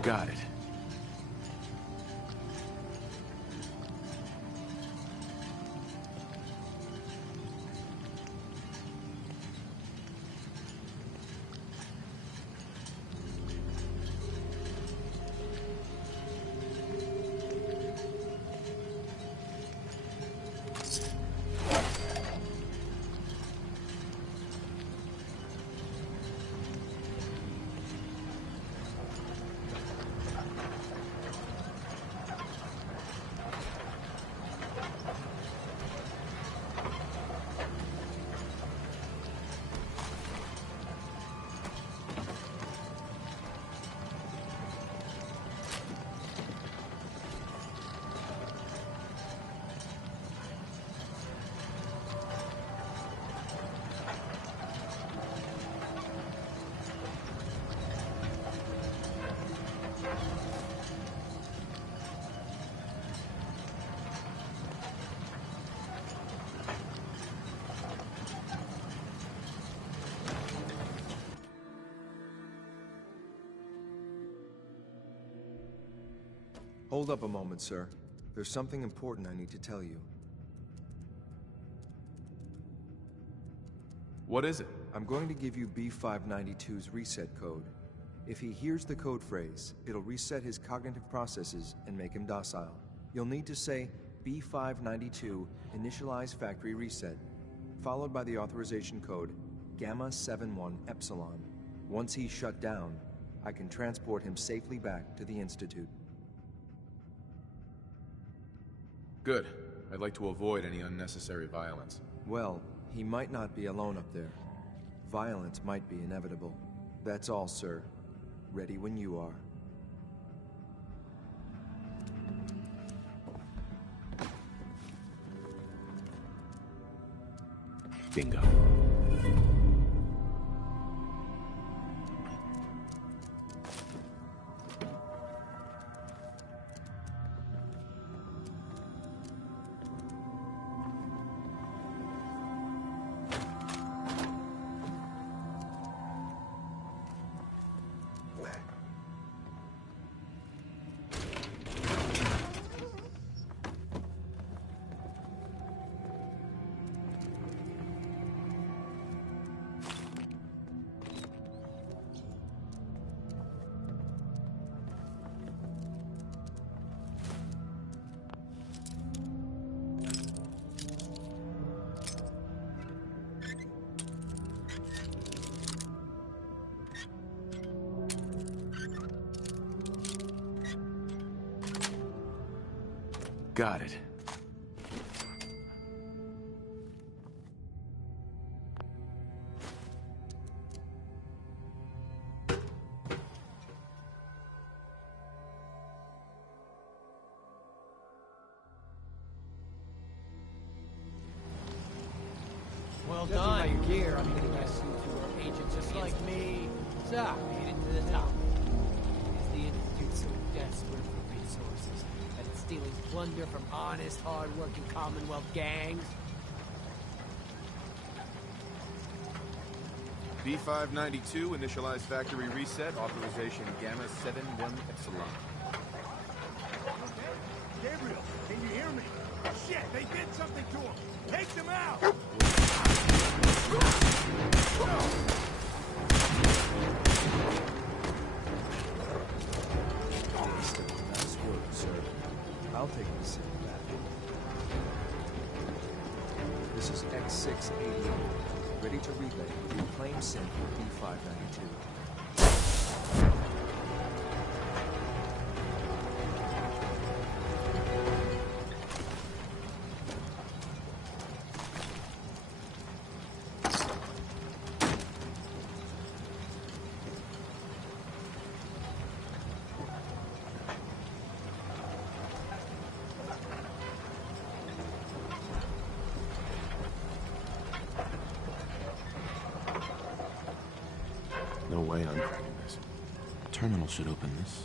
Got it. Hold up a moment, sir. There's something important I need to tell you. What is it? I'm going to give you B592's reset code. If he hears the code phrase, it'll reset his cognitive processes and make him docile. You'll need to say B592 initialize factory reset, followed by the authorization code Gamma 71 Epsilon. Once he's shut down, I can transport him safely back to the Institute. Good. I'd like to avoid any unnecessary violence. Well, he might not be alone up there. Violence might be inevitable. That's all, sir. Ready when you are. Bingo. Got it. Well Judging done. by your gear, I'm gonna guess you two are agents just like me. So, made it to the top. Is the Institute so desperate for resources that it's stealing plunder from honest, hard-working Commonwealth gangs? B592, initialize factory reset, authorization Gamma 71 Epsilon. Gabriel, can you hear me? Shit, they did something to him! Take them out! Nice work, sir. I'll take the seat back. This is X688, ready to relay with your claim sync B592. No way I'm cracking this. Terminal should open this.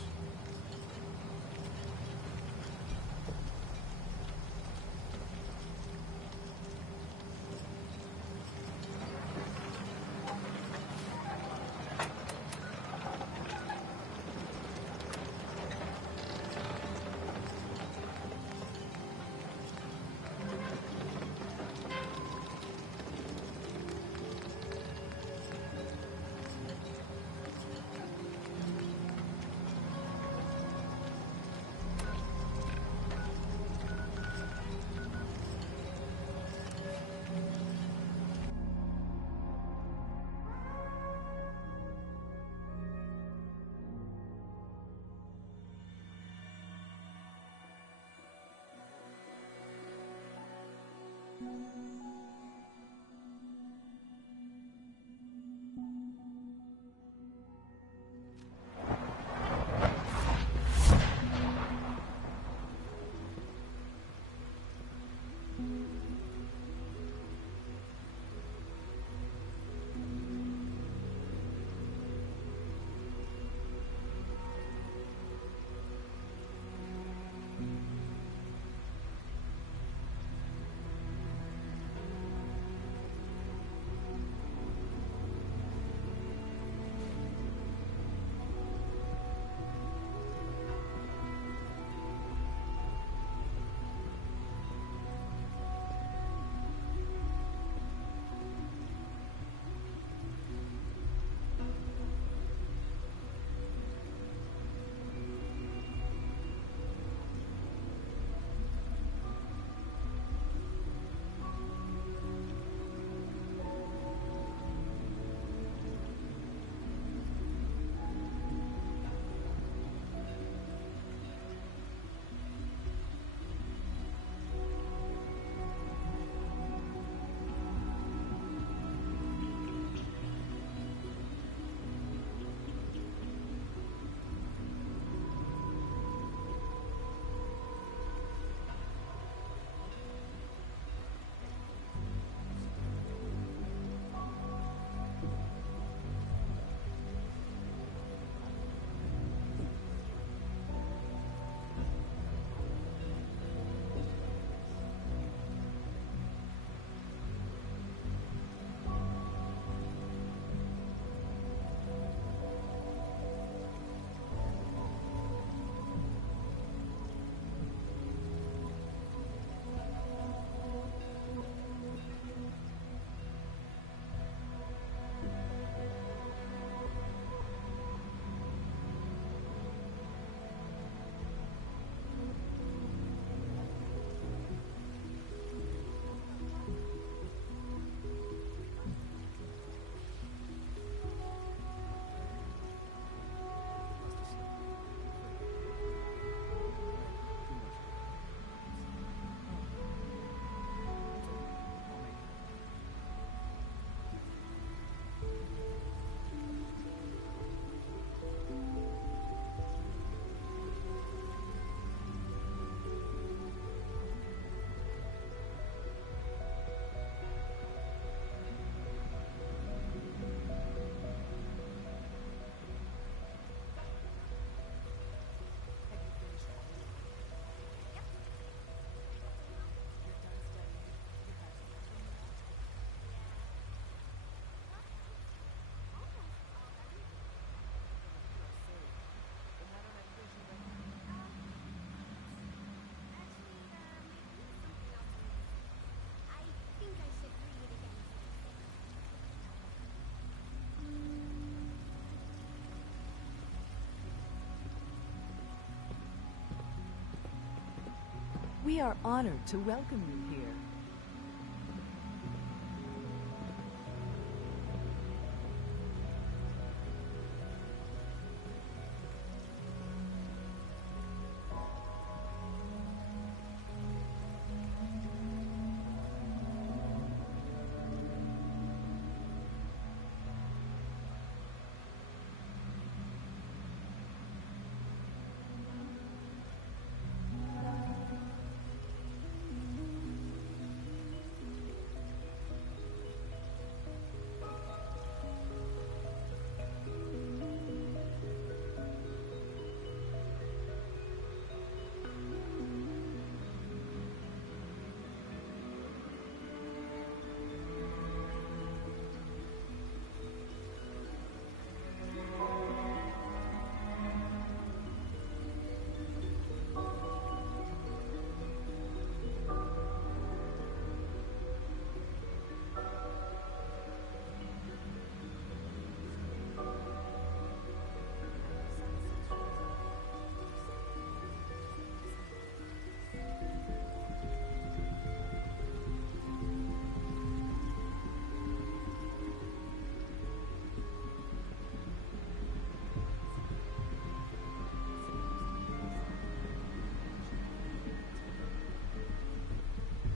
We are honored to welcome you here.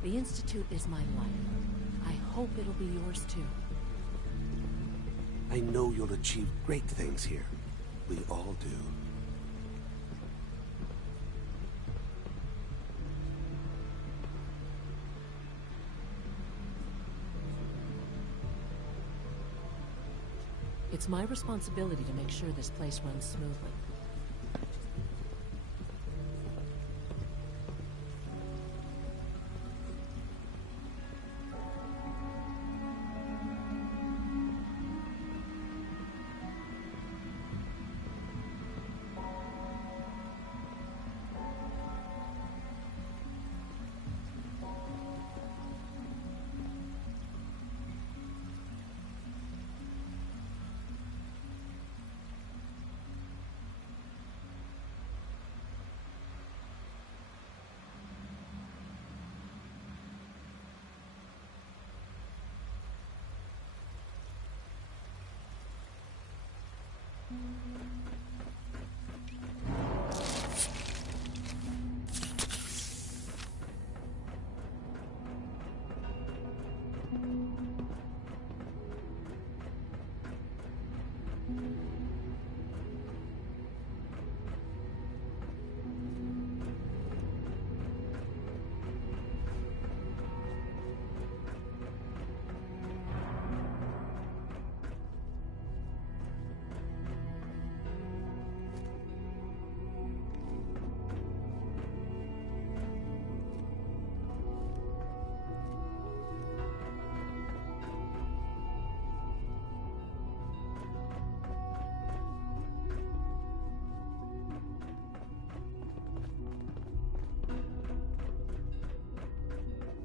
The Institute is my life. I hope it'll be yours too. I know you'll achieve great things here. We all do. It's my responsibility to make sure this place runs smoothly.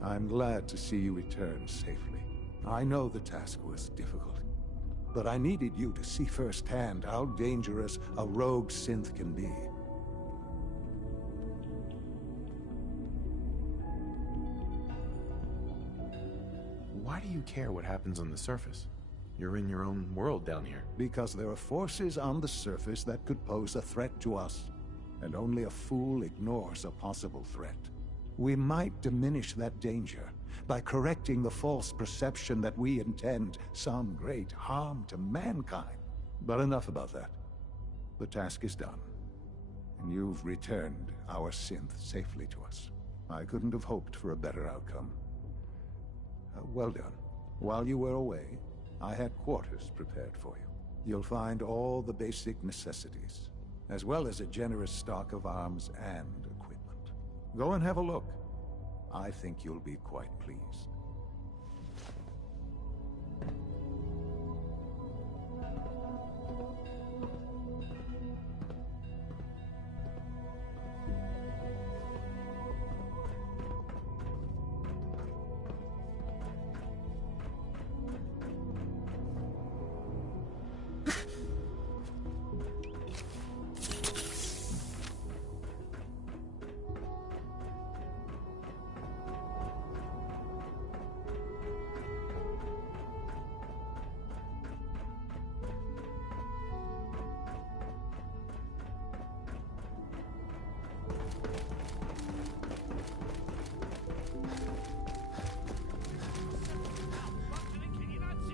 I'm glad to see you return safely. I know the task was difficult, but I needed you to see firsthand how dangerous a rogue synth can be. Why do you care what happens on the surface? You're in your own world down here. Because there are forces on the surface that could pose a threat to us, and only a fool ignores a possible threat. We might diminish that danger by correcting the false perception that we intend some great harm to mankind. But enough about that. The task is done, and you've returned our synth safely to us. I couldn't have hoped for a better outcome. Well done. While you were away, I had quarters prepared for you. You'll find all the basic necessities, as well as a generous stock of arms and equipment. Go and have a look. I think you'll be quite pleased.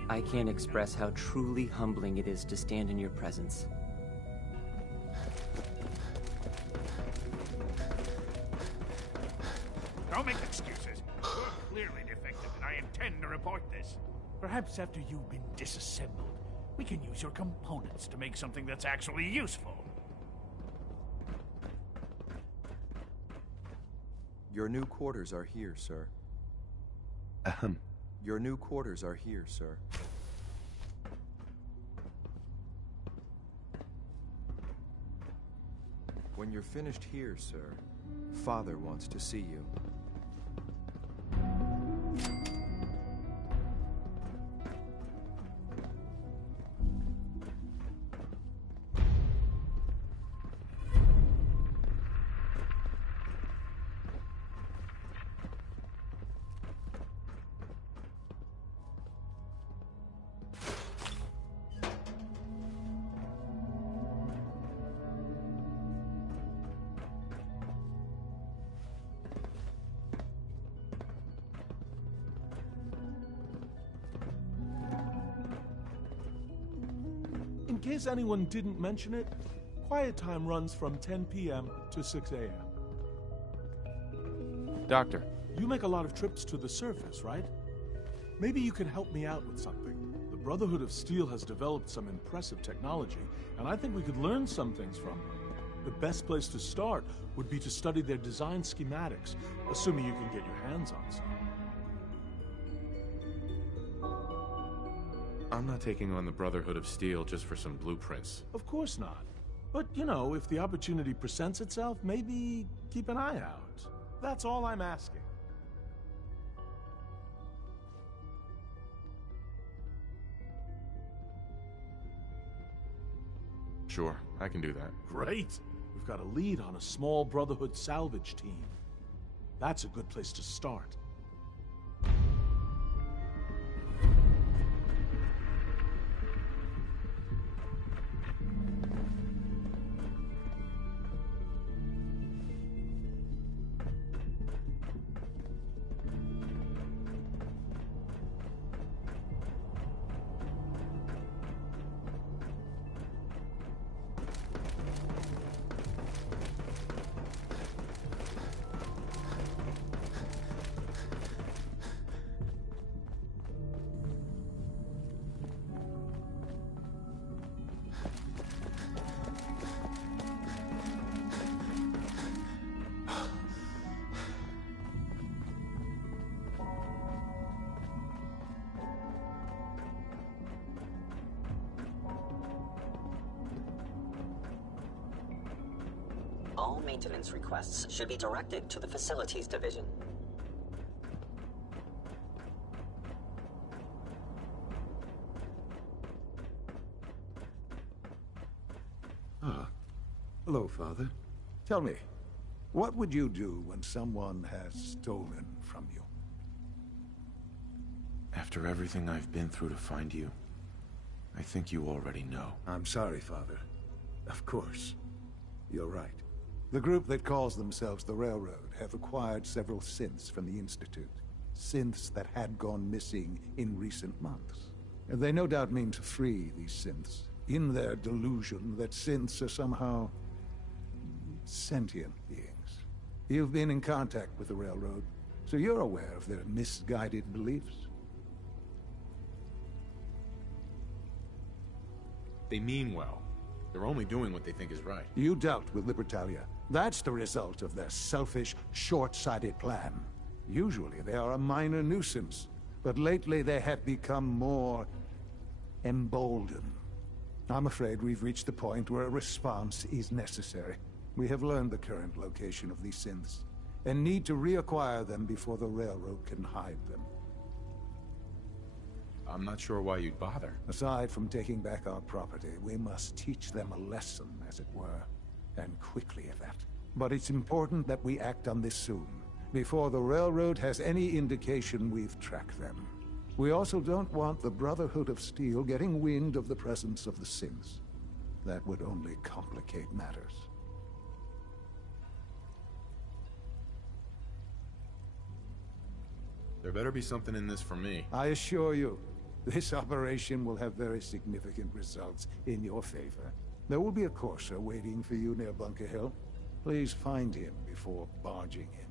I can't express how truly humbling it is to stand in your presence. Don't make excuses. You're clearly defective, and I intend to report this. Perhaps after you've been disassembled, we can use your components to make something that's actually useful. Your new quarters are here, sir. Your new quarters are here, sir. When you're finished here, sir, Father wants to see you. In case anyone didn't mention it, quiet time runs from 10 p.m. to 6 a.m. Doctor. You make a lot of trips to the surface, right? Maybe you can help me out with something. The Brotherhood of Steel has developed some impressive technology, and I think we could learn some things from them. The best place to start would be to study their design schematics, assuming you can get your hands on some. I'm not taking on the Brotherhood of Steel just for some blueprints. Of course not. But, you know, if the opportunity presents itself, maybe keep an eye out. That's all I'm asking. Sure, I can do that. Great! We've got a lead on a small Brotherhood salvage team. That's a good place to start. All maintenance requests should be directed to the Facilities Division. Ah. Hello, Father. Tell me, what would you do when someone has stolen from you? After everything I've been through to find you, I think you already know. I'm sorry, Father. Of course. You're right. The group that calls themselves the Railroad have acquired several synths from the Institute. Synths that had gone missing in recent months. And they no doubt mean to free these synths, in their delusion that synths are somehow sentient beings. You've been in contact with the Railroad, so you're aware of their misguided beliefs. They mean well. They're only doing what they think is right. You dealt with Libertalia. That's the result of their selfish, short-sighted plan. Usually they are a minor nuisance, but lately they have become more emboldened. I'm afraid we've reached the point where a response is necessary. We have learned the current location of these synths, and need to reacquire them before the Railroad can hide them. I'm not sure why you'd bother. Aside from taking back our property, we must teach them a lesson, as it were. And quickly at that. But it's important that we act on this soon, before the Railroad has any indication we've tracked them. We also don't want the Brotherhood of Steel getting wind of the presence of the synths. That would only complicate matters. There better be something in this for me. I assure you, This operation will have very significant results in your favor. There will be a courser waiting for you near Bunker Hill. Please find him before barging in.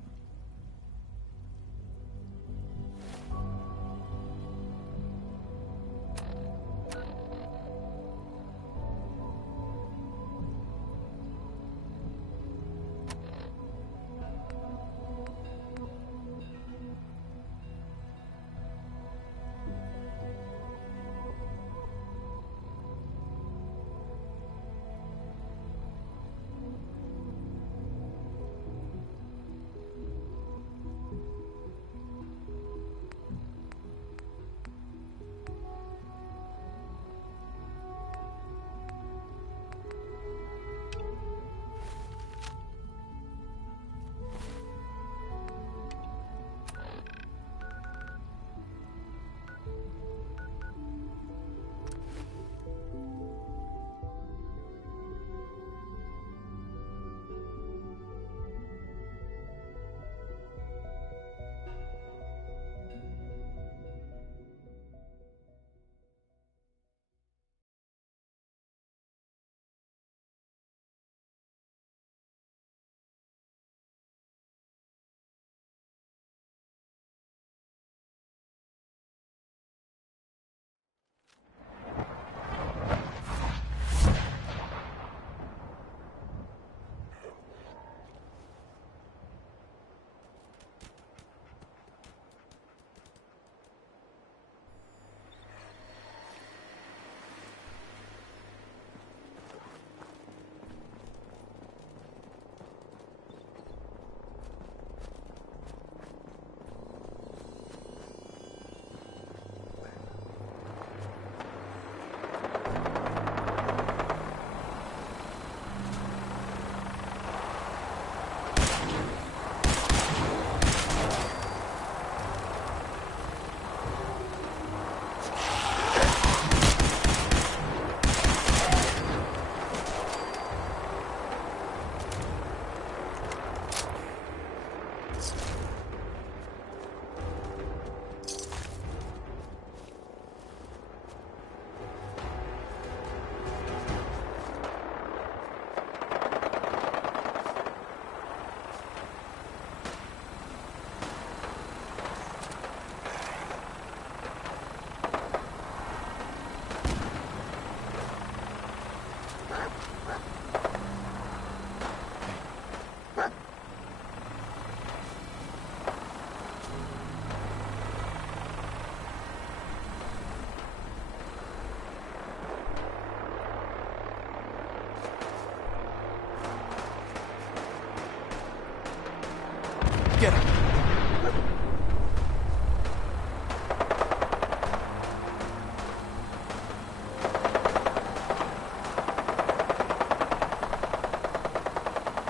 Get him!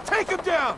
Take him down!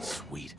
Sweet.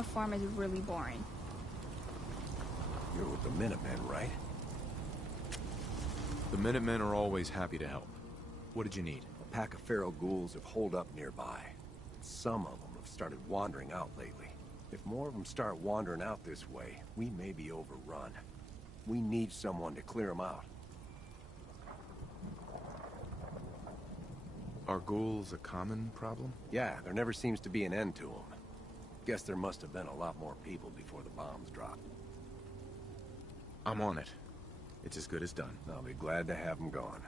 a farm is really boring. You're with the Minutemen, right? The Minutemen are always happy to help. What did you need? A pack of feral ghouls have holed up nearby. Some of them have started wandering out lately. If more of them start wandering out this way, we may be overrun. We need someone to clear them out. Are ghouls a common problem? Yeah, there never seems to be an end to them. Guess there must have been a lot more people before the bombs dropped. I'm on it. It's as good as done. I'll be glad to have them gone.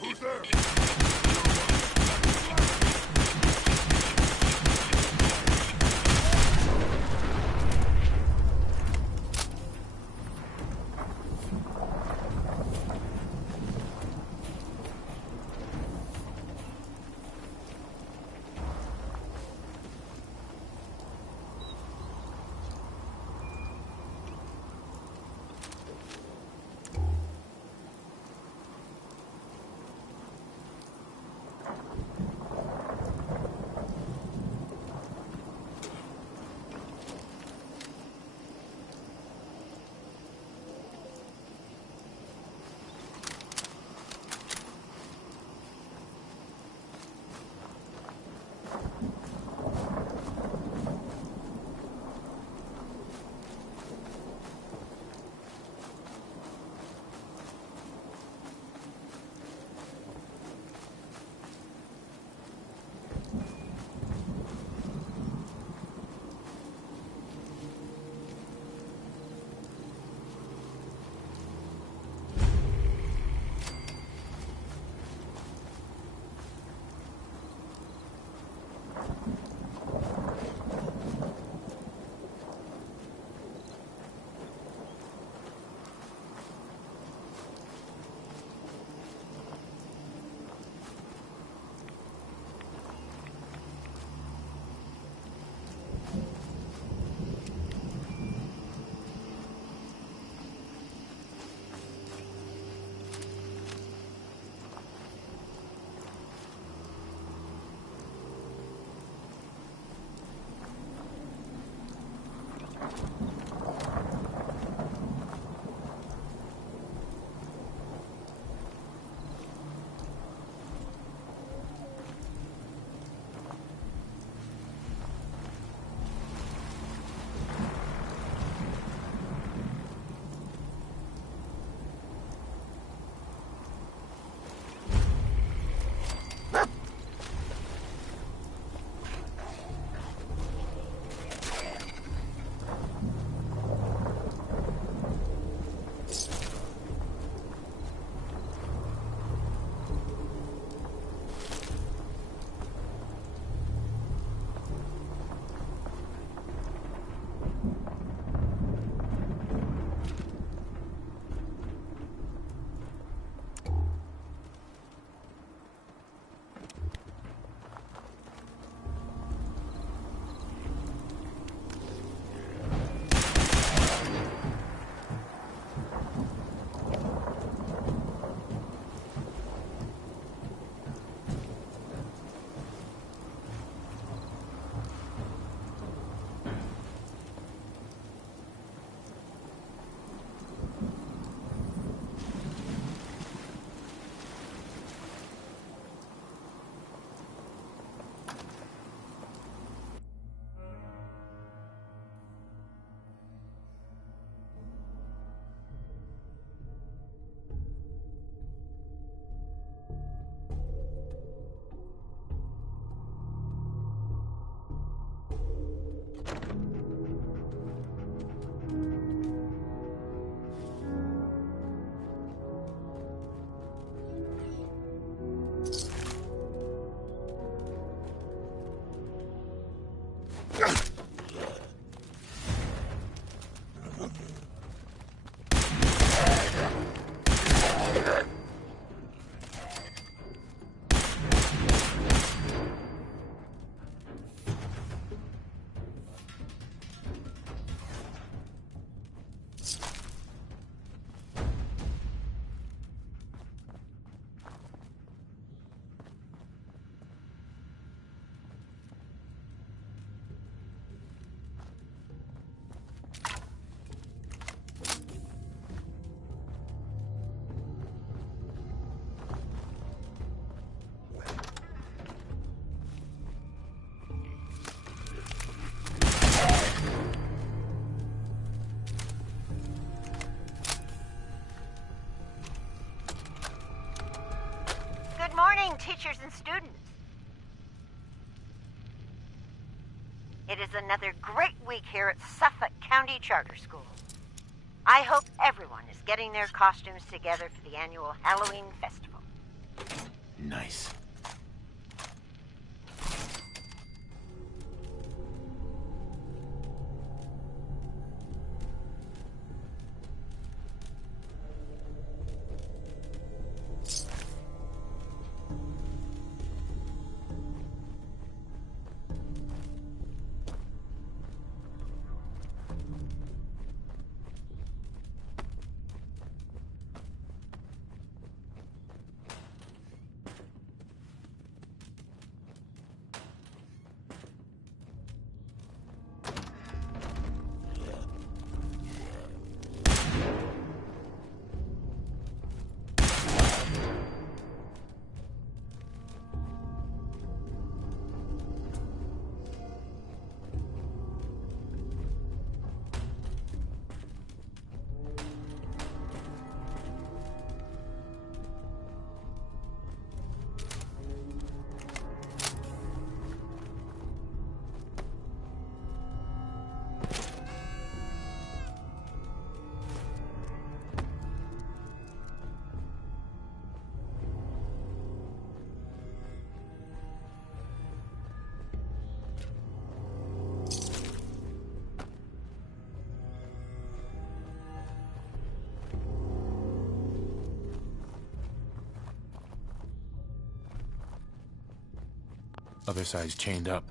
Who's there? morning, teachers and students. It is another great week here at Suffolk County Charter School. I hope everyone is getting their costumes together for the annual Halloween festival. Nice. Other side's chained up.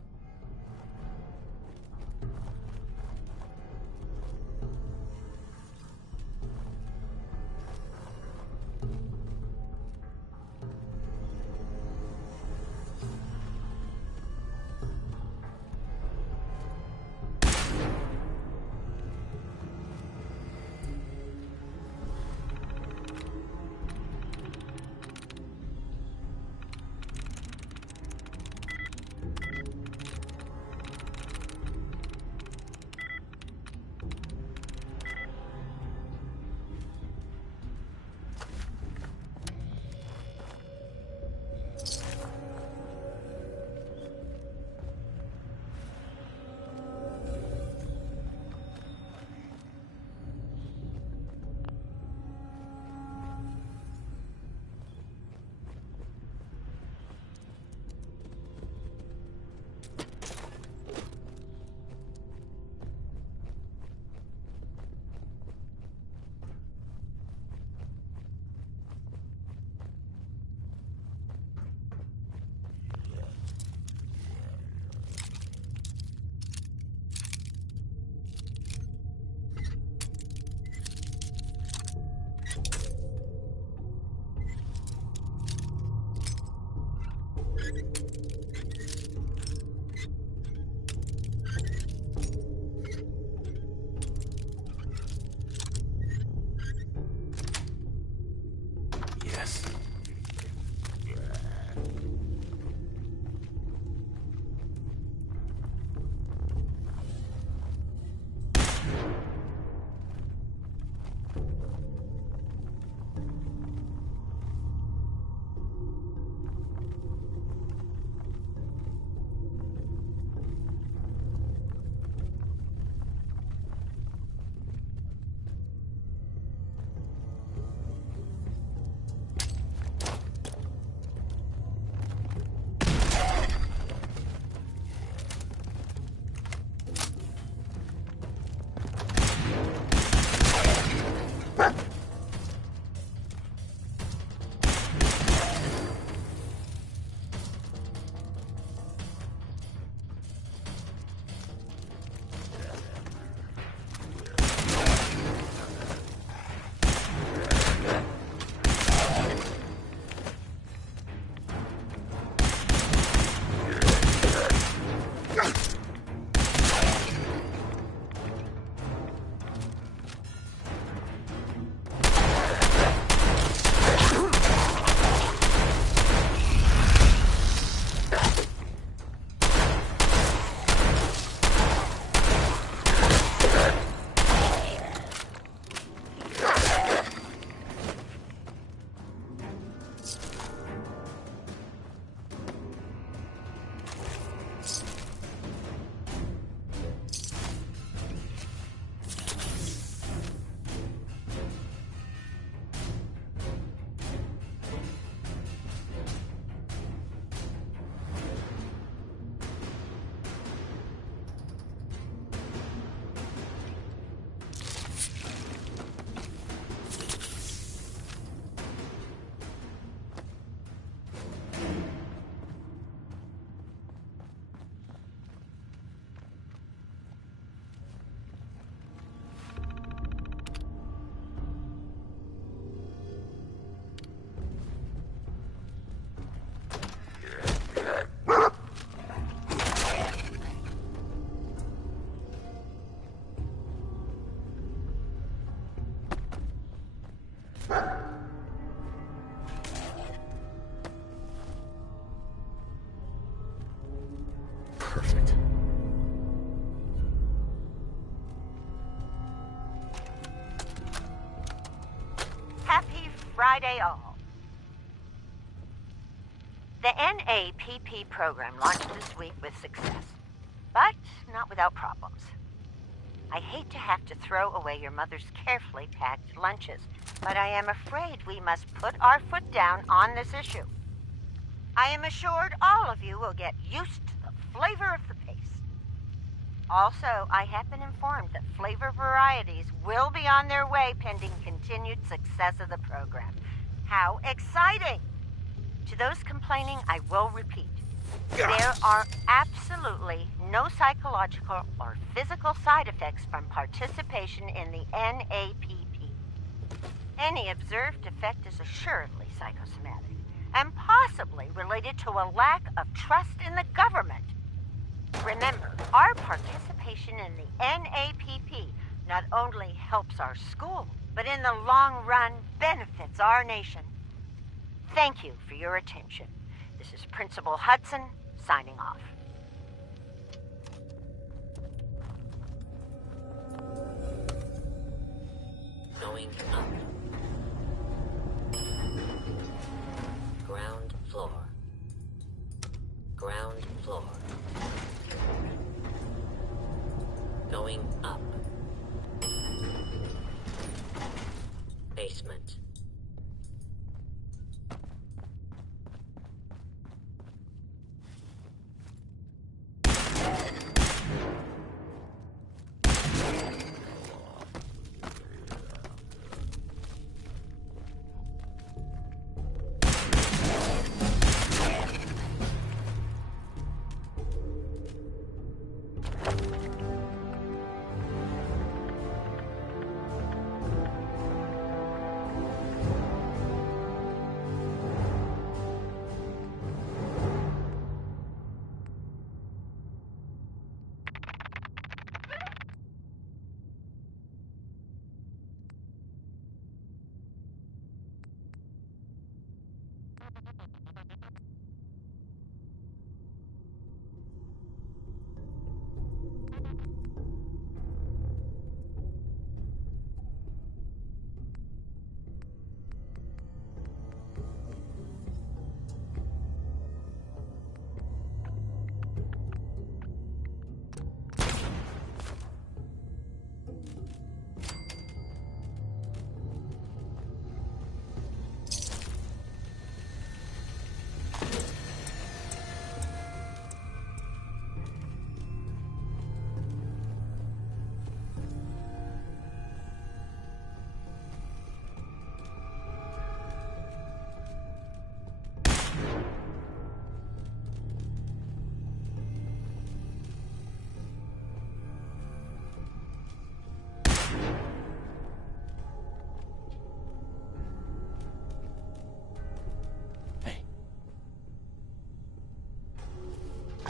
Perfect. Happy Friday all. The NAPP program launched this week with success, but not without problems. I hate to have to throw away your mother's carefully packed lunches, but I am afraid we must put our foot down on this issue. I am assured all of you will get used to the flavor of the pace. Also, I have been informed that flavor varieties will be on their way pending continued success of the program. How exciting! To those complaining, I will repeat. There are absolutely no psychological or physical side effects from participation in the NAPP. Any observed effect is assuredly psychosomatic and possibly related to a lack of trust in the government. Remember, our participation in the NAPP not only helps our school, but in the long run benefits our nation. Thank you for your attention. This is Principal Hudson, signing off. Going up. Ground floor. Ground floor. Going up. Basement.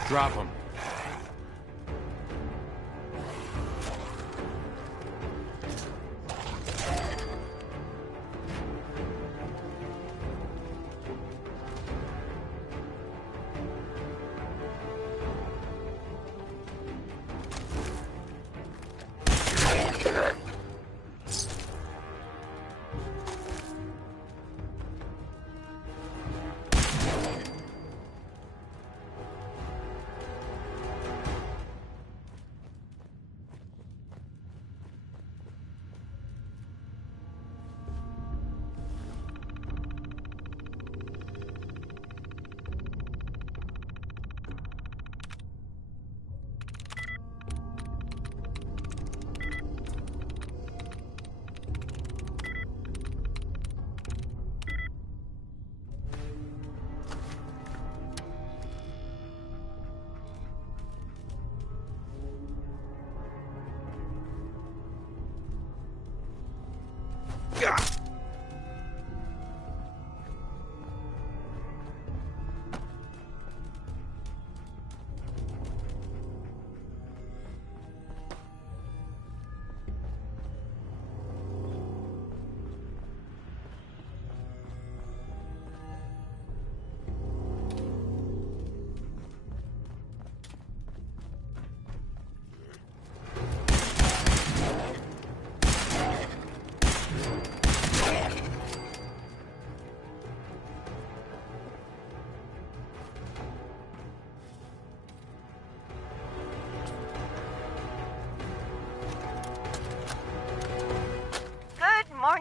Drop him.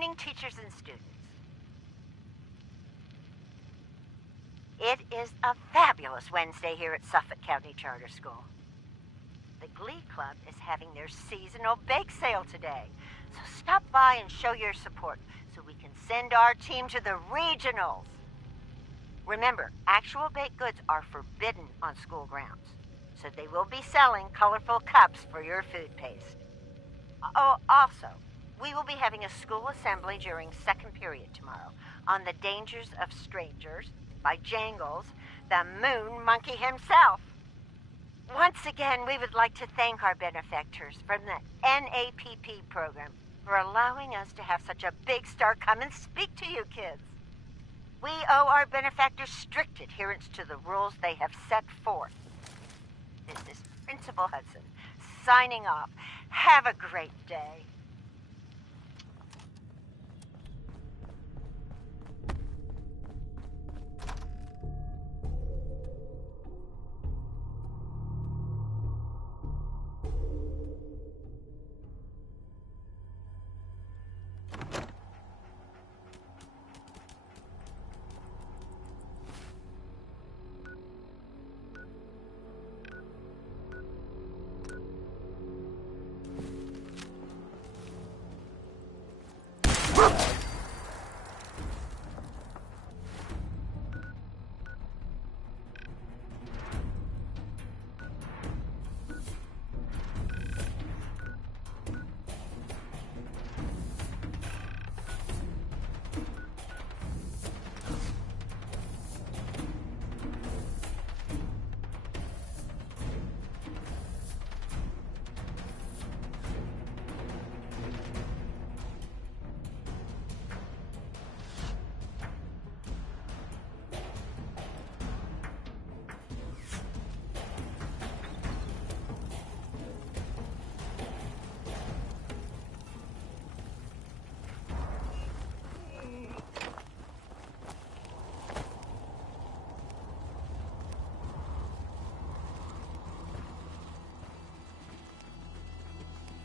morning, teachers and students. It is a fabulous Wednesday here at Suffolk County Charter School. The Glee Club is having their seasonal bake sale today, so stop by and show your support so we can send our team to the regionals. Remember, actual baked goods are forbidden on school grounds, so they will be selling colorful cups for your food paste. Oh, also, we will be having a school assembly during second period tomorrow on the dangers of strangers by Jangles, the moon monkey himself. Once again, we would like to thank our benefactors from the NAPP program for allowing us to have such a big star come and speak to you kids. We owe our benefactors strict adherence to the rules they have set forth. This is Principal Hudson, signing off. Have a great day.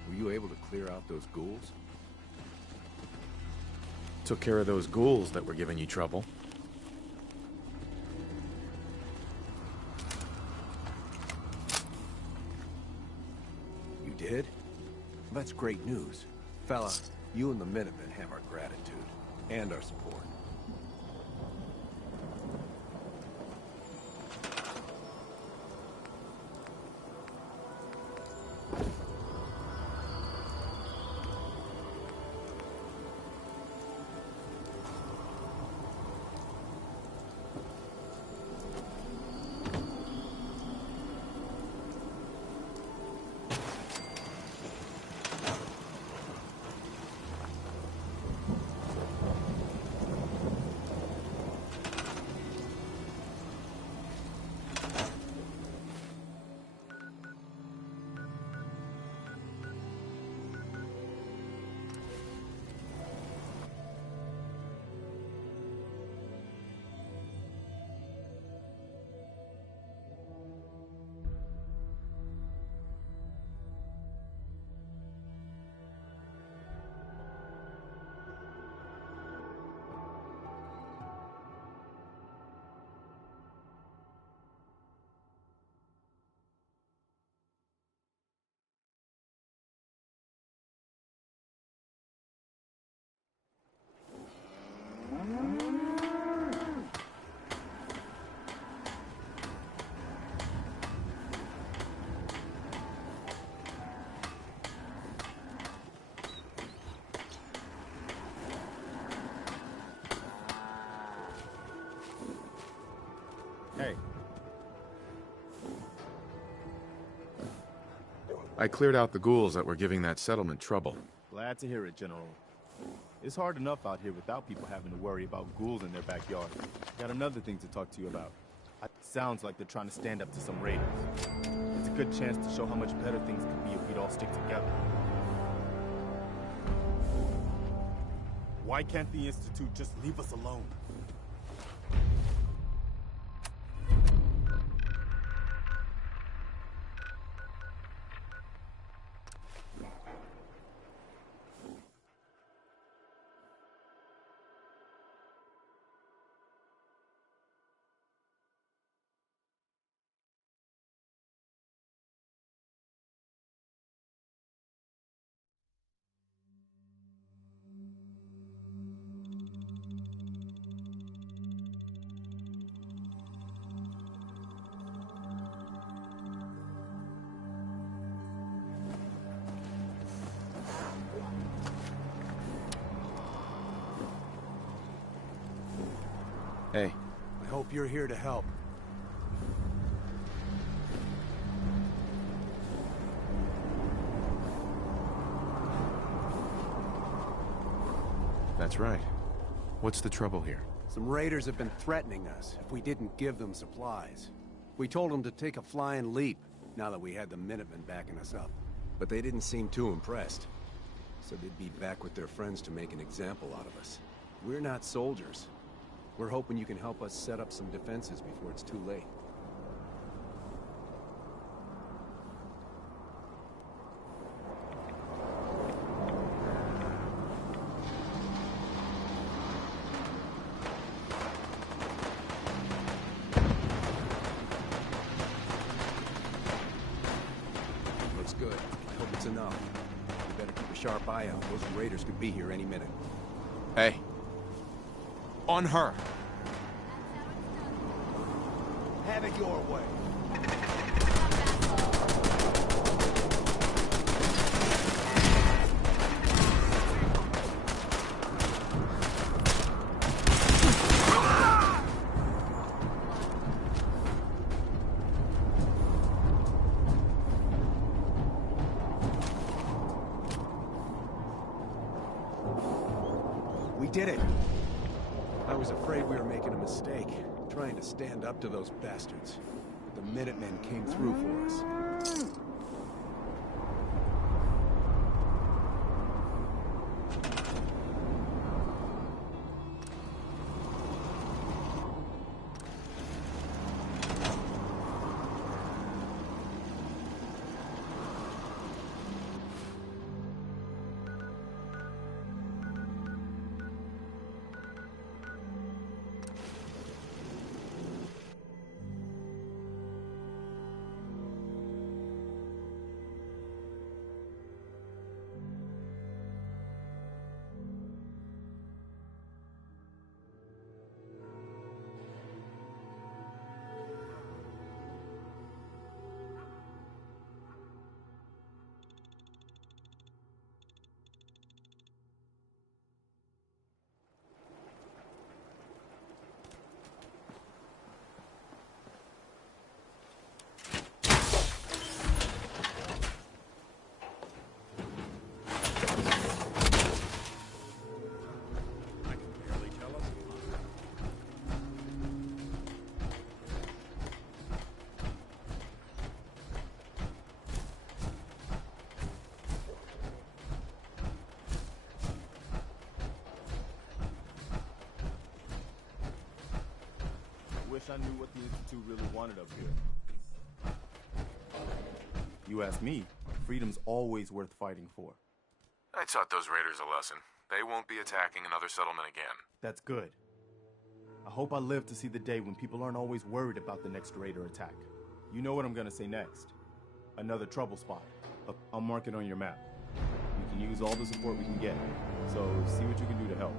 Were you able to clear out those ghouls? Took care of those ghouls that were giving you trouble. You did? Well, that's great news. Fella, you and the Minutemen have our gratitude. And our support. Hey. I cleared out the ghouls that were giving that settlement trouble. Glad to hear it, General. It's hard enough out here without people having to worry about ghouls in their backyard. Got another thing to talk to you about. It sounds like they're trying to stand up to some raiders. It's a good chance to show how much better things could be if we'd all stick together. Why can't the Institute just leave us alone? Hey. I hope you're here to help. That's right. What's the trouble here? Some raiders have been threatening us if we didn't give them supplies. We told them to take a flying leap, now that we had the Minutemen backing us up. But they didn't seem too impressed. Said they'd be back with their friends to make an example out of us. We're not soldiers. We're hoping you can help us set up some defenses before it's too late. Looks good. Hope it's enough. We better keep a sharp eye out. Those raiders could be here any minute. Hey. On her. Have it your way. We did it. I was afraid we were making a mistake, trying to stand up to those bastards. But the Minutemen came through for us. Wish I knew what the Institute really wanted up here. You ask me, freedom's always worth fighting for. I taught those raiders a lesson. They won't be attacking another settlement again. That's good. I hope I live to see the day when people aren't always worried about the next raider attack. You know what I'm gonna say next. Another trouble spot. I'll mark it on your map. We can use all the support we can get, so see what you can do to help.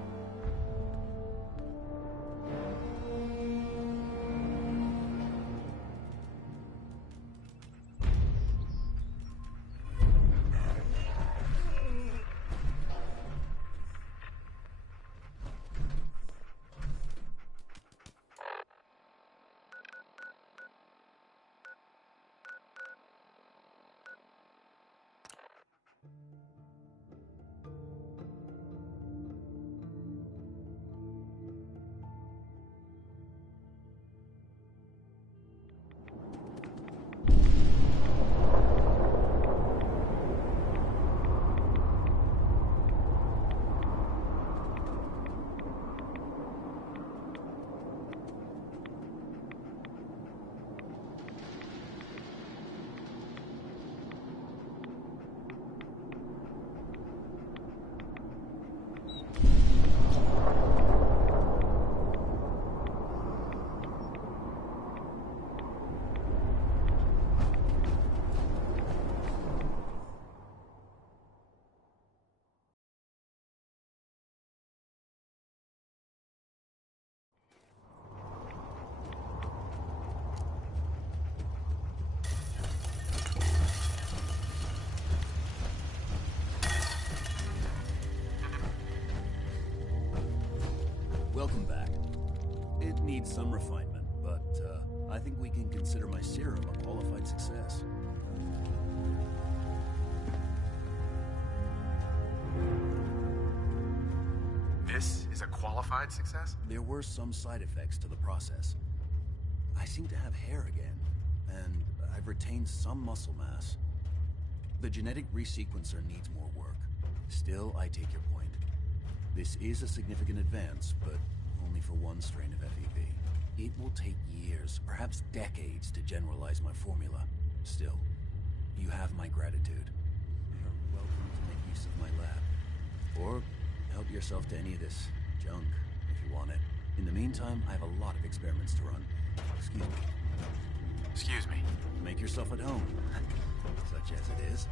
needs some refinement, but I think we can consider my serum a qualified success. This is a qualified success? There were some side effects to the process. I seem to have hair again, and I've retained some muscle mass. The genetic resequencer needs more work. Still, I take your point. This is a significant advance, but only for one strain of FEV. It will take years, perhaps decades, to generalize my formula. Still, you have my gratitude. You're welcome to make use of my lab. Or help yourself to any of this junk, if you want it. In the meantime, I have a lot of experiments to run. Excuse me. Excuse me. Make yourself at home. Such as it is.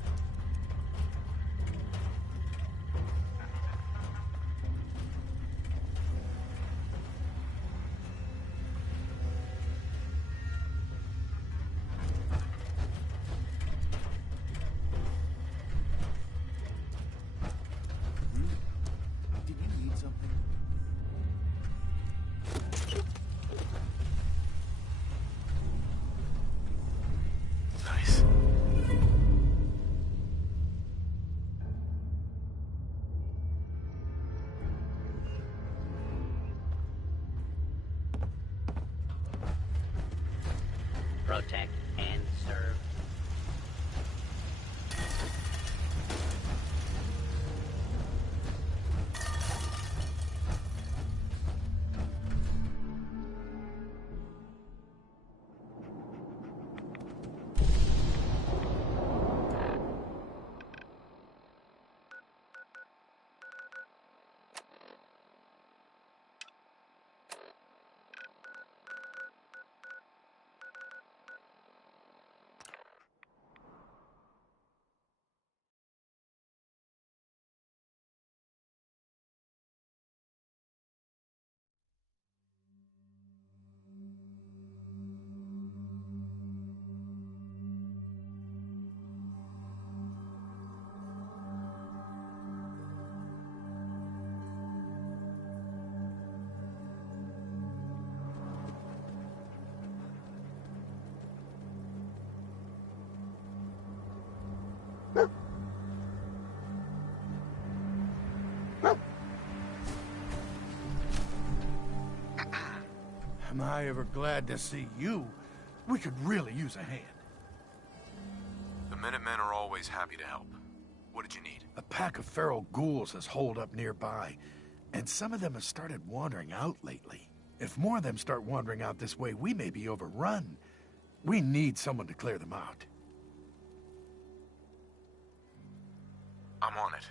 Did you need something? Nice. Protect and serve. Am I ever glad to see you? We could really use a hand. The Minutemen are always happy to help. What did you need? A pack of feral ghouls has holed up nearby, and some of them have started wandering out lately. If more of them start wandering out this way, we may be overrun. We need someone to clear them out. I'm on it.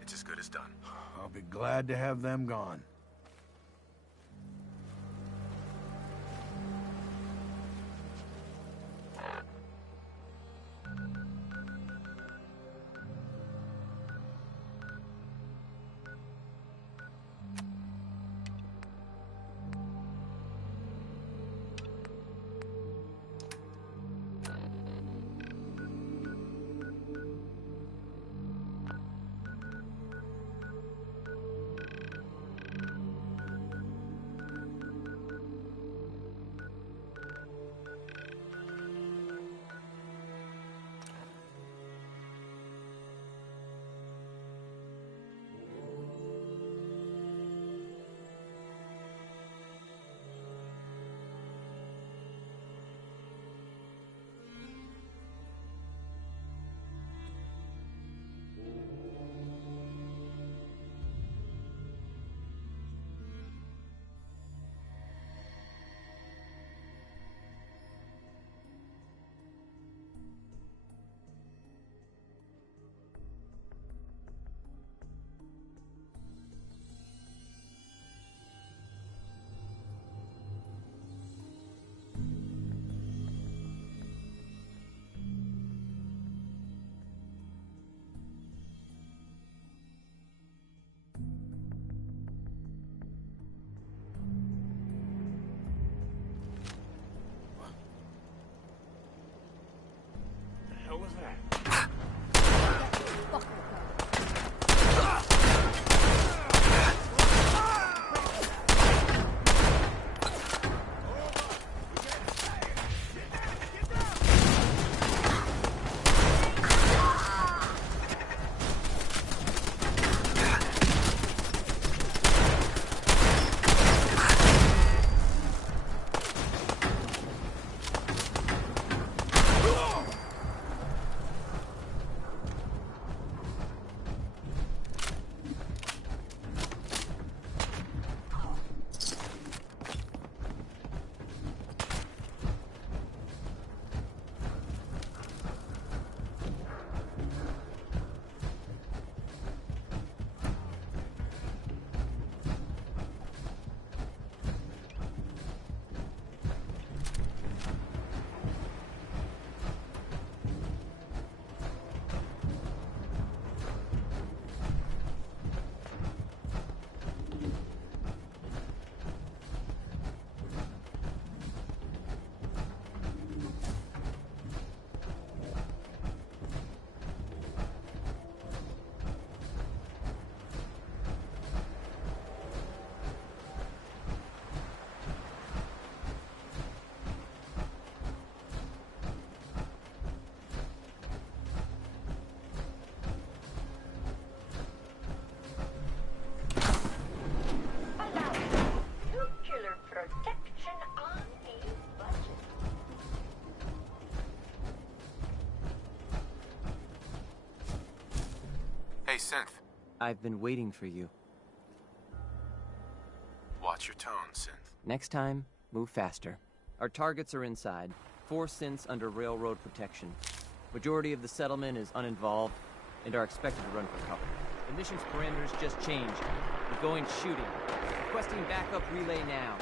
It's as good as done. I'll be glad to have them gone. Synth. I've been waiting for you. Watch your tone, Synth. Next time, move faster. Our targets are inside. 4 synths under railroad protection. Majority of the settlement is uninvolved and are expected to run for cover. The mission's parameters just changed. We're going shooting. Requesting backup relay now.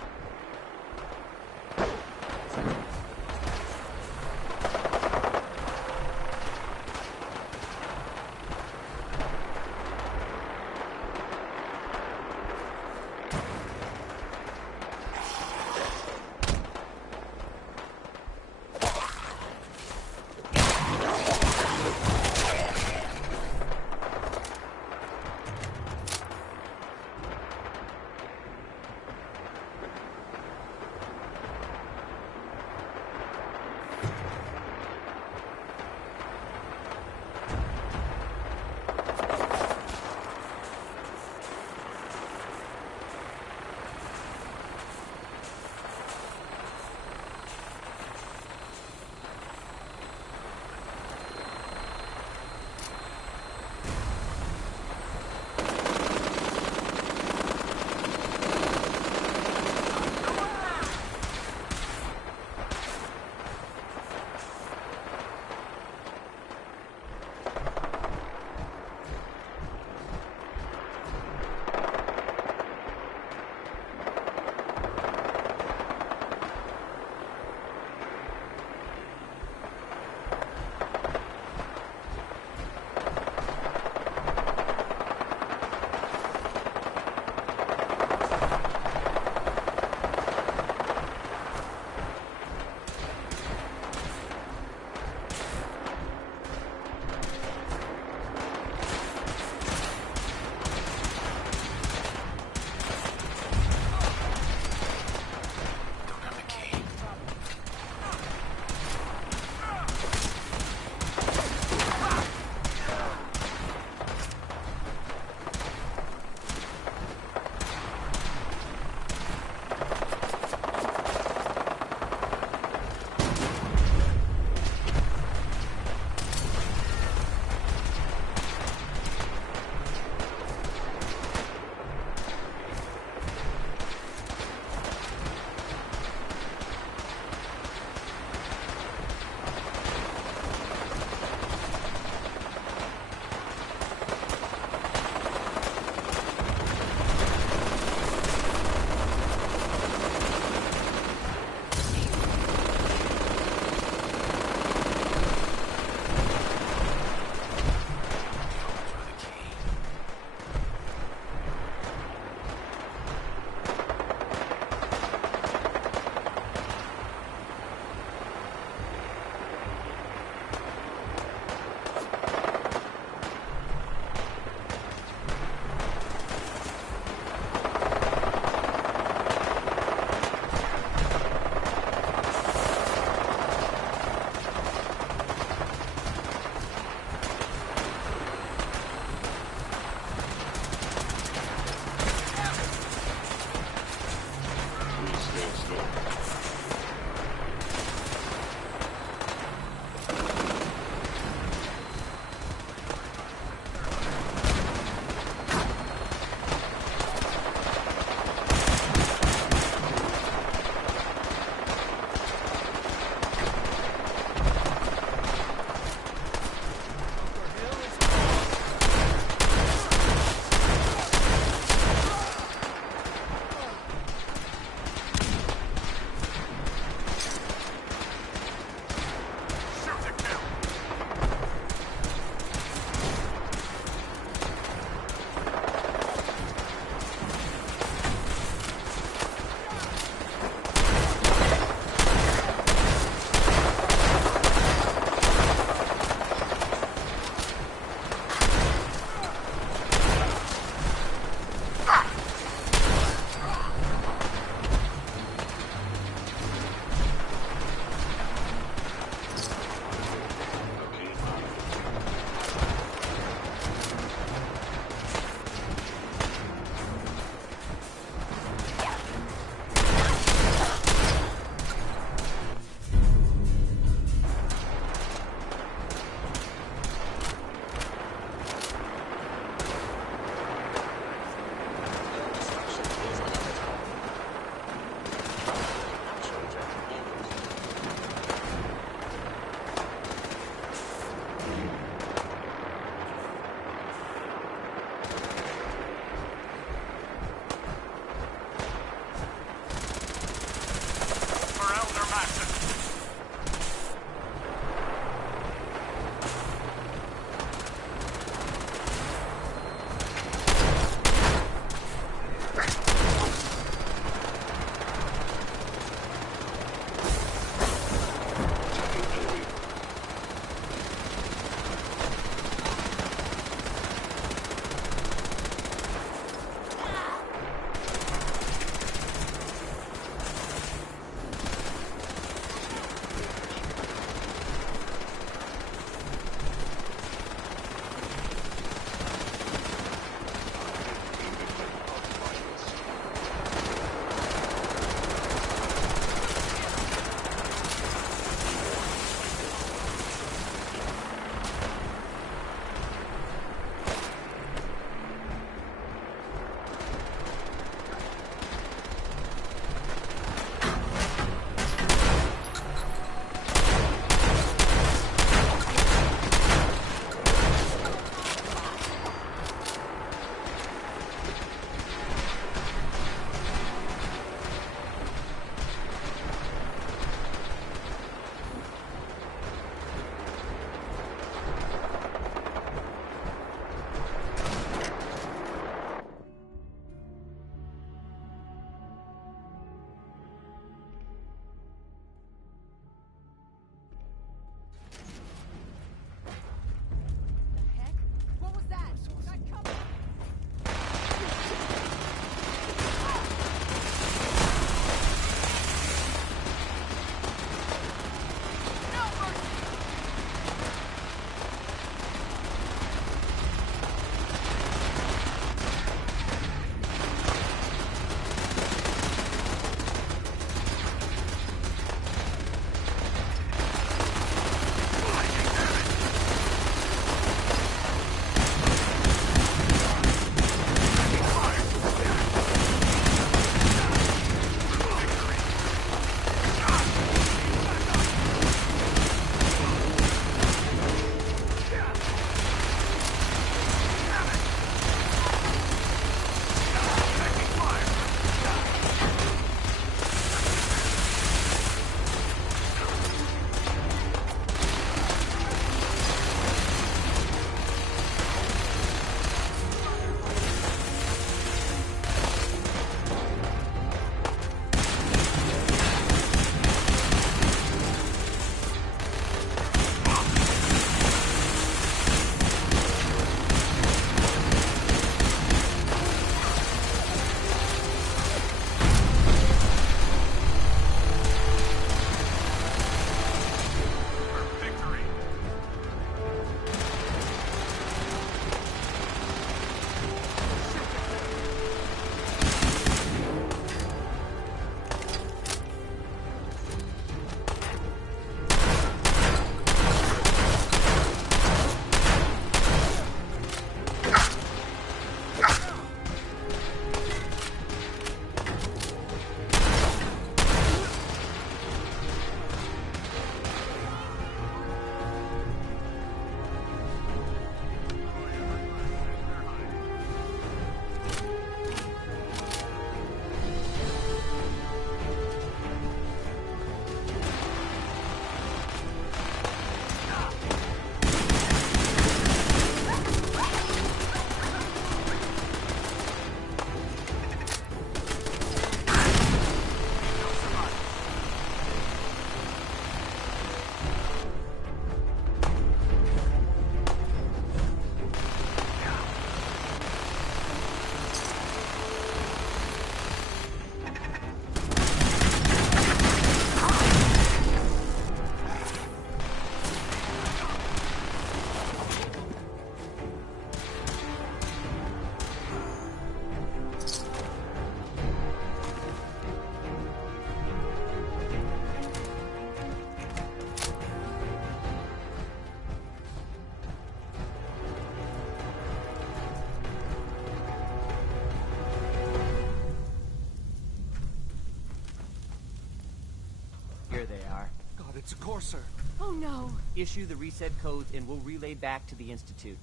Here they are. God, it's a Courser. Oh no! Issue the reset codes and we'll relay back to the Institute.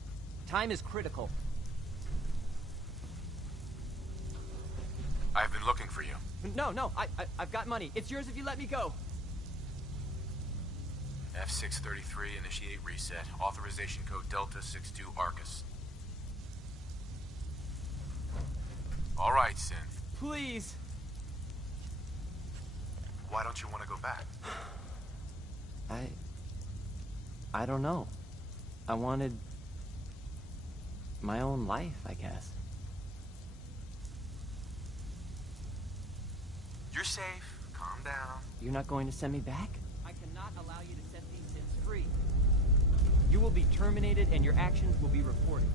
Time is critical. I've been looking for you. No, I've got money. It's yours if you let me go. F633, initiate reset. Authorization code Delta 62 Arcus. All right, Synth. Please. Why don't you want to go back? I don't know. I wanted my own life, I guess. You're safe. Calm down. You're not going to send me back? I cannot allow you to set these synths free. You will be terminated and your actions will be reported.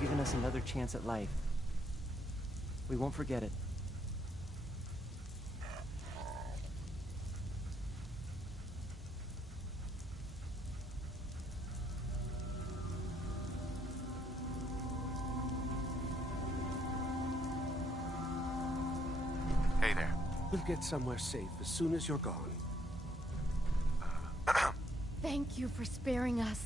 Given us another chance at life. We won't forget it. Hey there. We'll get somewhere safe as soon as you're gone. Thank you for sparing us.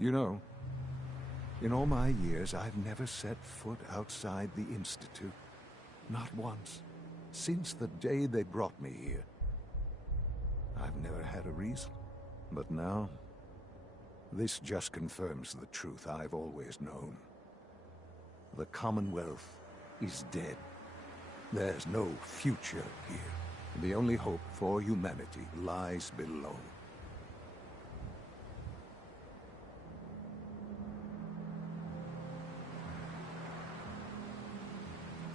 You know, in all my years, I've never set foot outside the Institute. Not once. Since the day they brought me here. I've never had a reason. But now, this just confirms the truth I've always known. The Commonwealth is dead. There's no future here. The only hope for humanity lies below.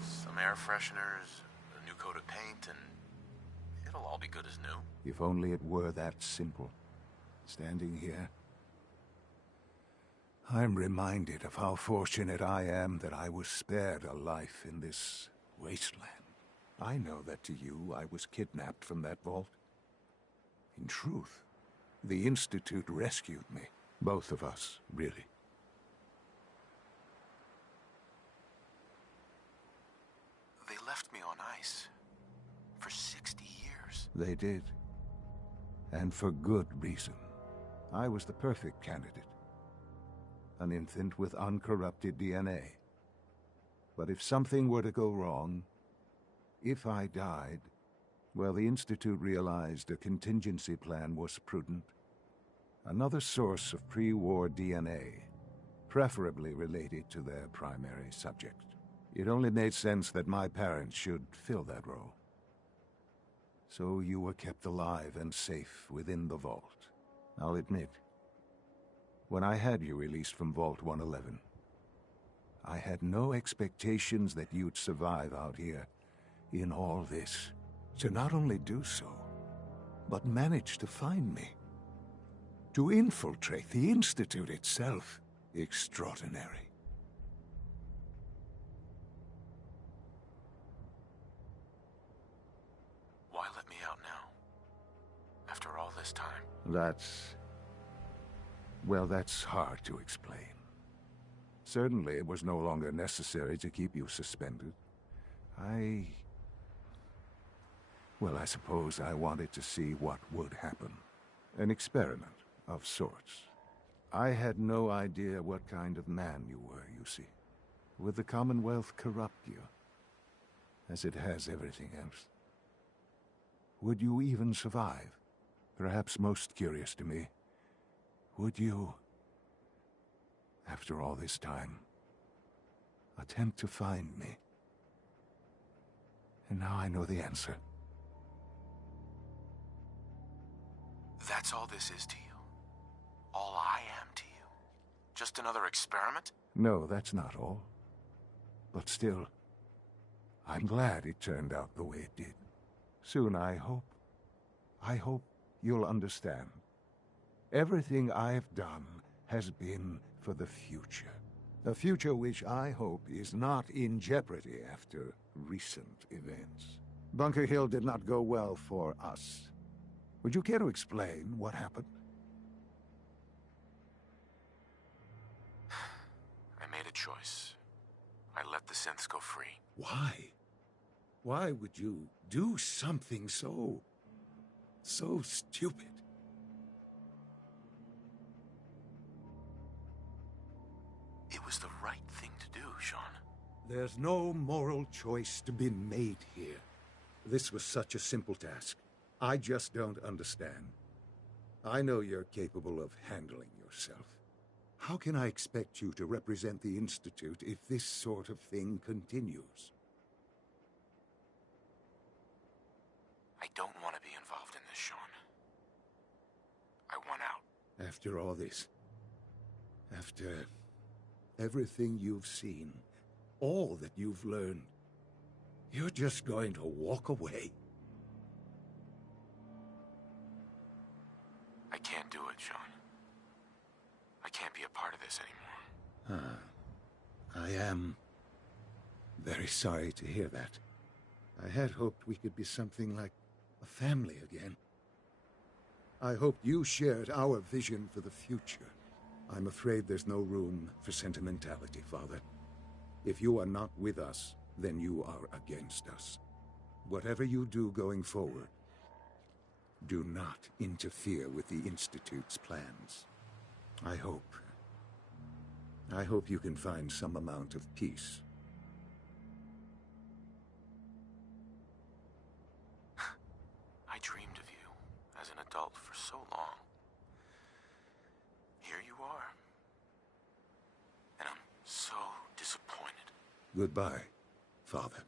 Some air fresheners, a new coat of paint, and it'll all be good as new. If only it were that simple. Standing here, I'm reminded of how fortunate I am that I was spared a life in this wasteland. I know that to you, I was kidnapped from that vault. In truth, the Institute rescued me. Both of us, really. They left me on ice for 60 years. They did. And for good reason. I was the perfect candidate. An infant with uncorrupted DNA. But if something were to go wrong, if I died, well, the Institute realized a contingency plan was prudent. Another source of pre-war DNA, preferably related to their primary subject. It only made sense that my parents should fill that role. So you were kept alive and safe within the vault. I'll admit, when I had you released from Vault 111, I had no expectations that you'd survive out here in all this. To not only do so, but manage to find me. To infiltrate the Institute itself. Extraordinary. Why let me out now? After all this time? Well, that's hard to explain. Certainly, it was no longer necessary to keep you suspended. Well, I suppose I wanted to see what would happen. An experiment of sorts. I had no idea what kind of man you were, you see. Would the Commonwealth corrupt you? As it has everything else? Would you even survive? Perhaps most curious to me, would you, after all this time, attempt to find me? And now I know the answer. That's all this is to you? All I am to you? Just another experiment? No, that's not all. But still, I'm glad it turned out the way it did. Soon, I hope you'll understand. Everything I've done has been for the future. A future which I hope is not in jeopardy after recent events. Bunker Hill did not go well for us. Would you care to explain what happened? I made a choice. I let the synths go free. Why? Why would you do something so stupid? It was the right thing to do, Sean. There's no moral choice to be made here. This was such a simple task. I just don't understand. I know you're capable of handling yourself. How can I expect you to represent the Institute if this sort of thing continues? I don't want to be involved in this, Sean. I want out. After all this, after everything you've seen, all that you've learned, you're just going to walk away? I can't do it, Sean. I can't be a part of this anymore. I am very sorry to hear that. I had hoped we could be something like a family again. I hoped you shared our vision for the future. I'm afraid there's no room for sentimentality, Father. If you are not with us, then you are against us. Whatever you do going forward, do not interfere with the Institute's plans. I hope I hope you can find some amount of peace. I dreamed of you as an adult for so long. Here you are. And I'm so disappointed. Goodbye, Father.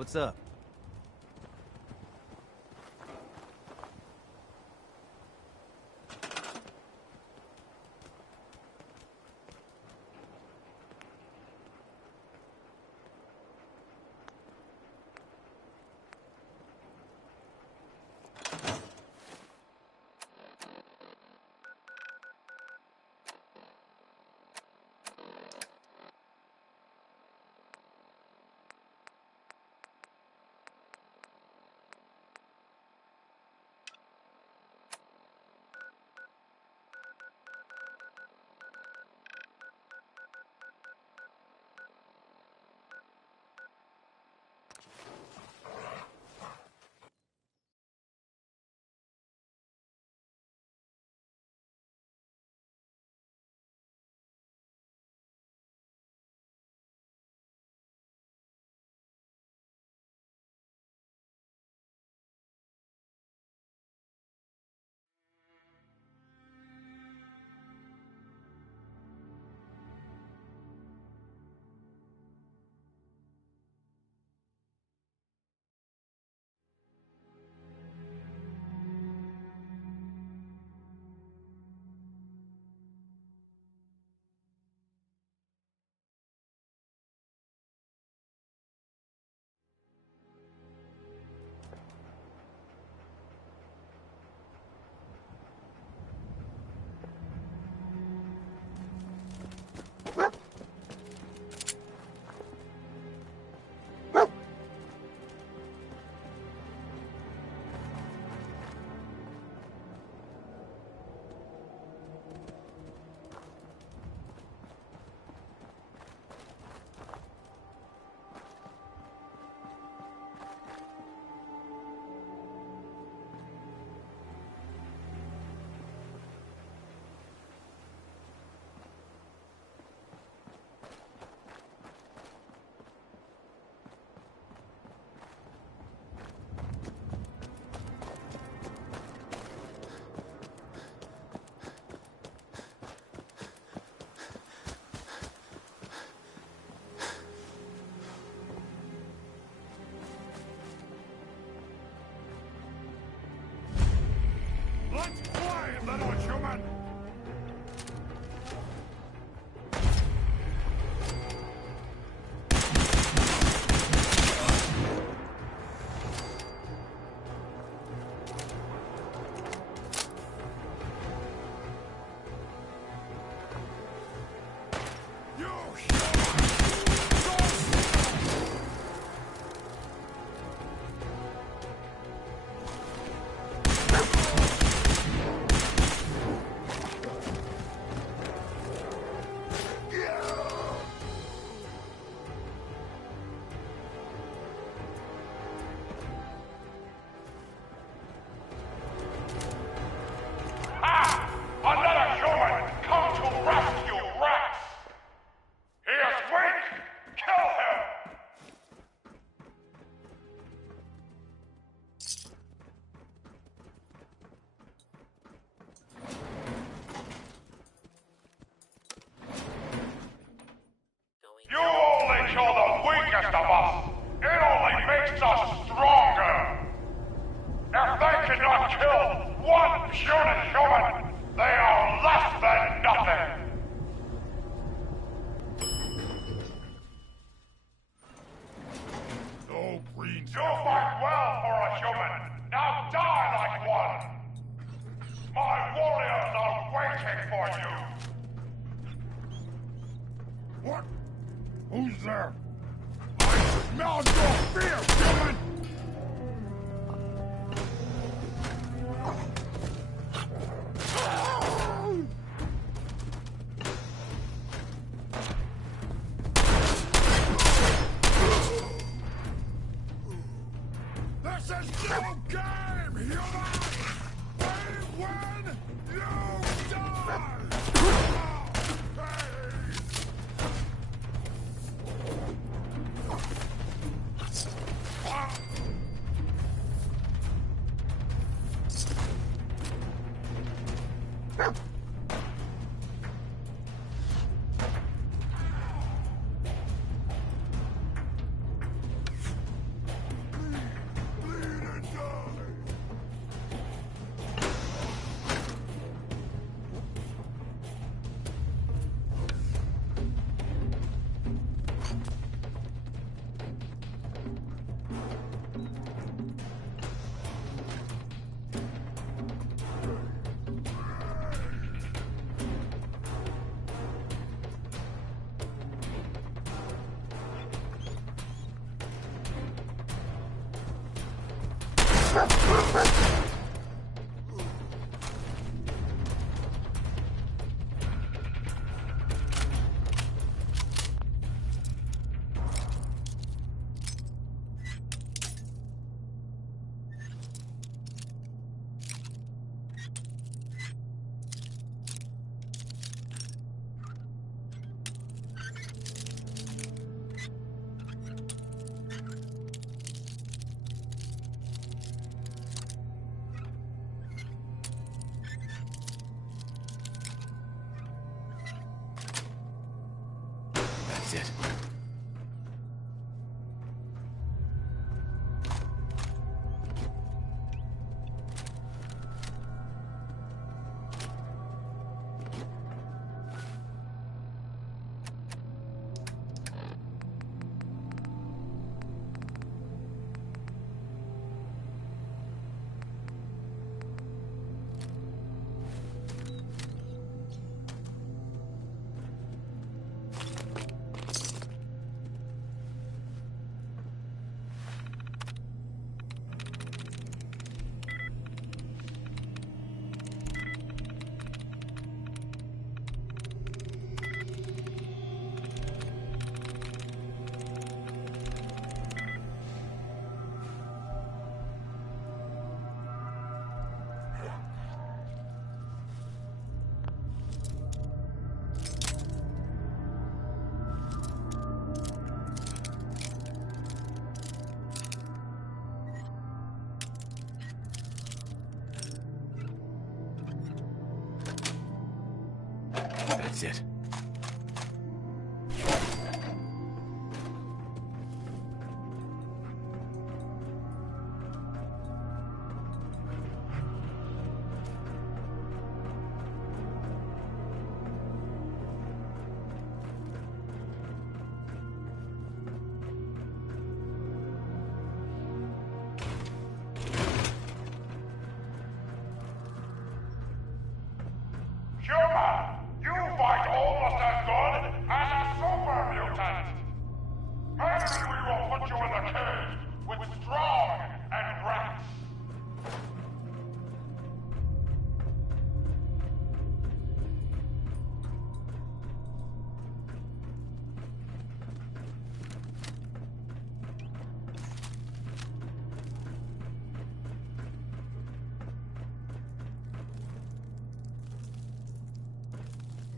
What's up? us. It only makes us stronger. If they cannot kill one puny human, they are less than nothing. No green. You fight well for a human. Now die like one. My warriors are waiting for you. What? Who's there? I smell your fear, human! This is no game, human! We win, you die! That's it. That's it.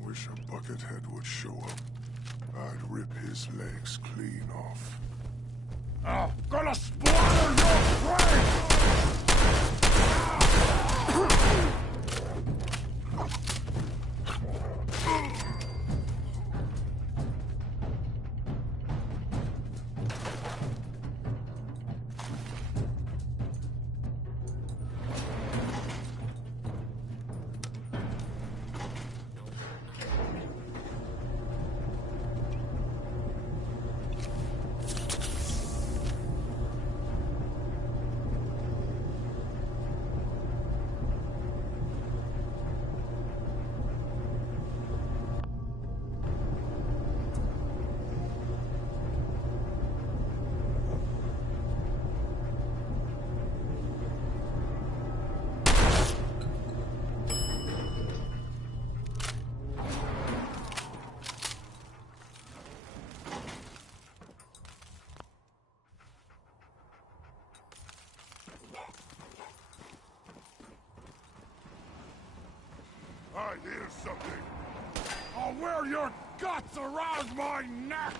Wish a buckethead would show up. I'd rip his legs clean off. I'm gonna splatter your brain! Here's something. I'll wear your guts around my neck!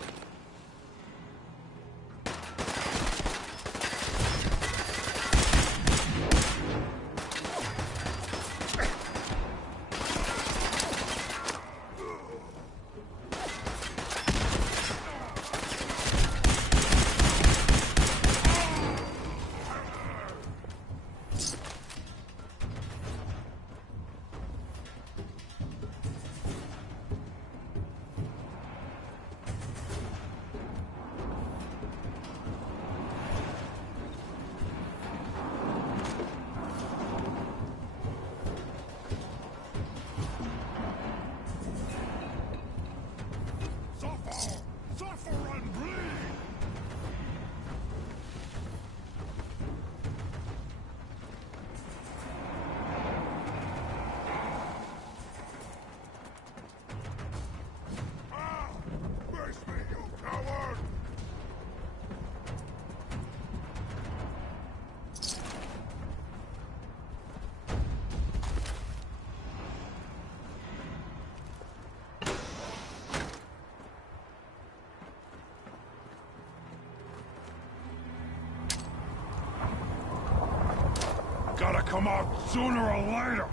Gotta come out sooner or later!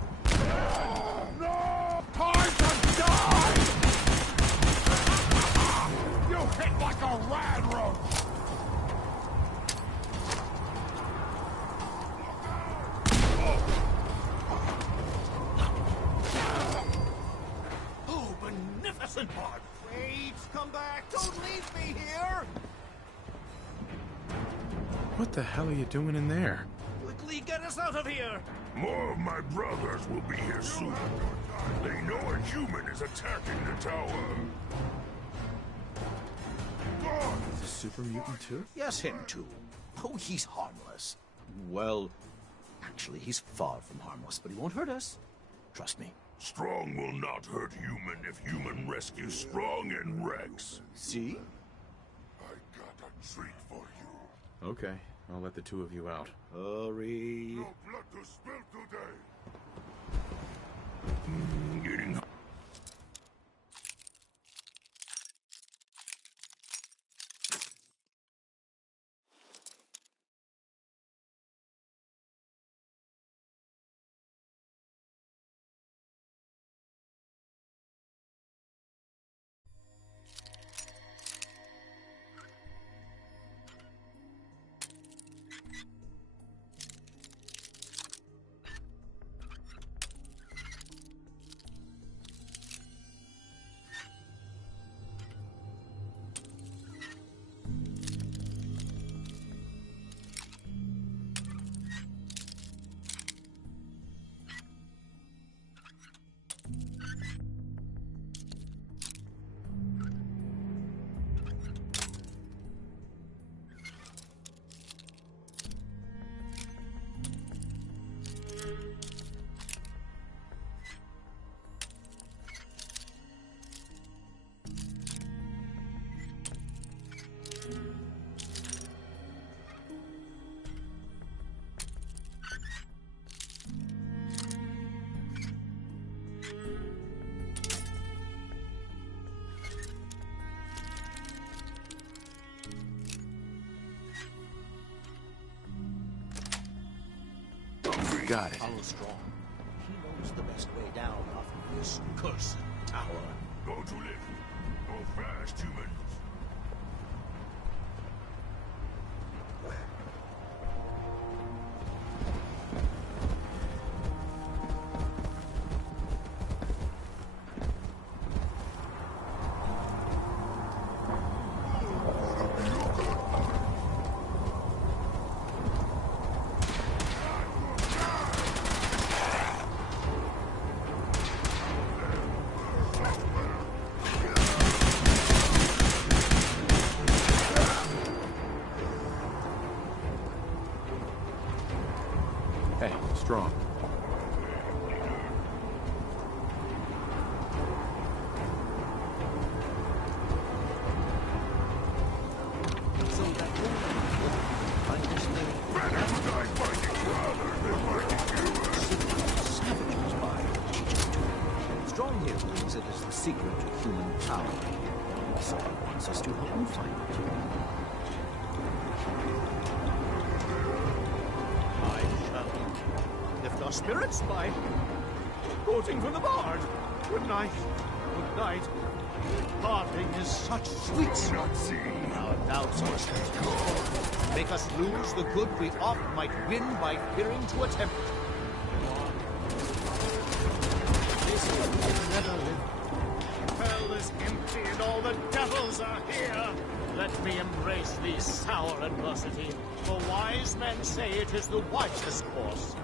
No! Time to die! You hit like a rad roach! Oh, beneficent part! Wait, come back! Don't leave me here! What the hell are you doing in there? Quickly get us out of here! More of my brothers will be here soon. They know a human is attacking the tower. Is this super mutant too? Yes, him too. Oh, he's harmless. Well, actually, he's far from harmless, but he won't hurt us. Trust me. Strong will not hurt human if human rescues Strong and Rex. See? I got a treat for you. Okay, I'll let the two of you out. Hurry. No blood to spill today. Getting Got it. Follow Strong. He knows the best way down off of this cursed tower. Go to live. Go fast, humans. Hey, Strong. So that savages by secret to human power. So he wants us to help him find it. I shall lift our spirits by quoting from the Bard. Good night. Good night. Parting is such sweet sweet. Our doubts must make us lose the good we oft might win by fearing to attempt. This will never live. Hell is empty and all the devils are here. Let me embrace the sour adversity, for wise men say it is the wisest course.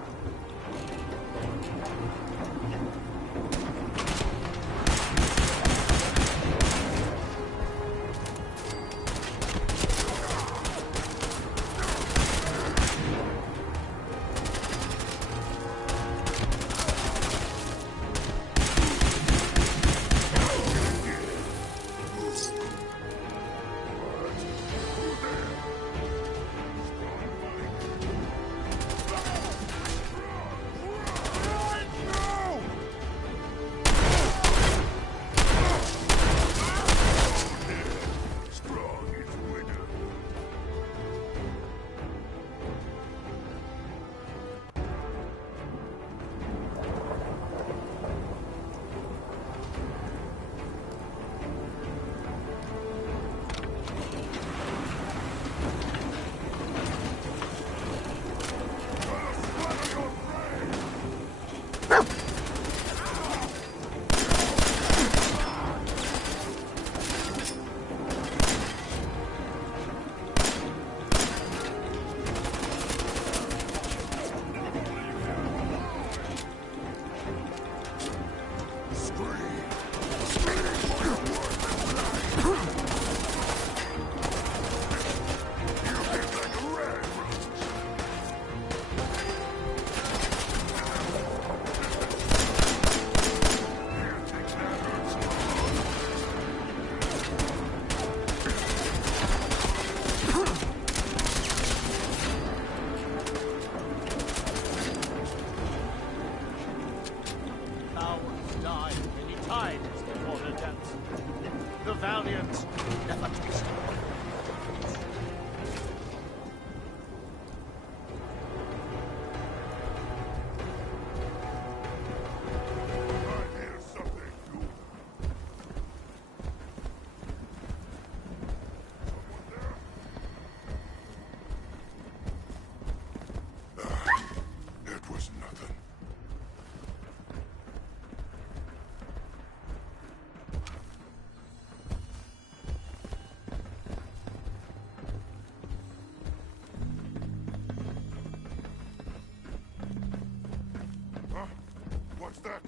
What's that?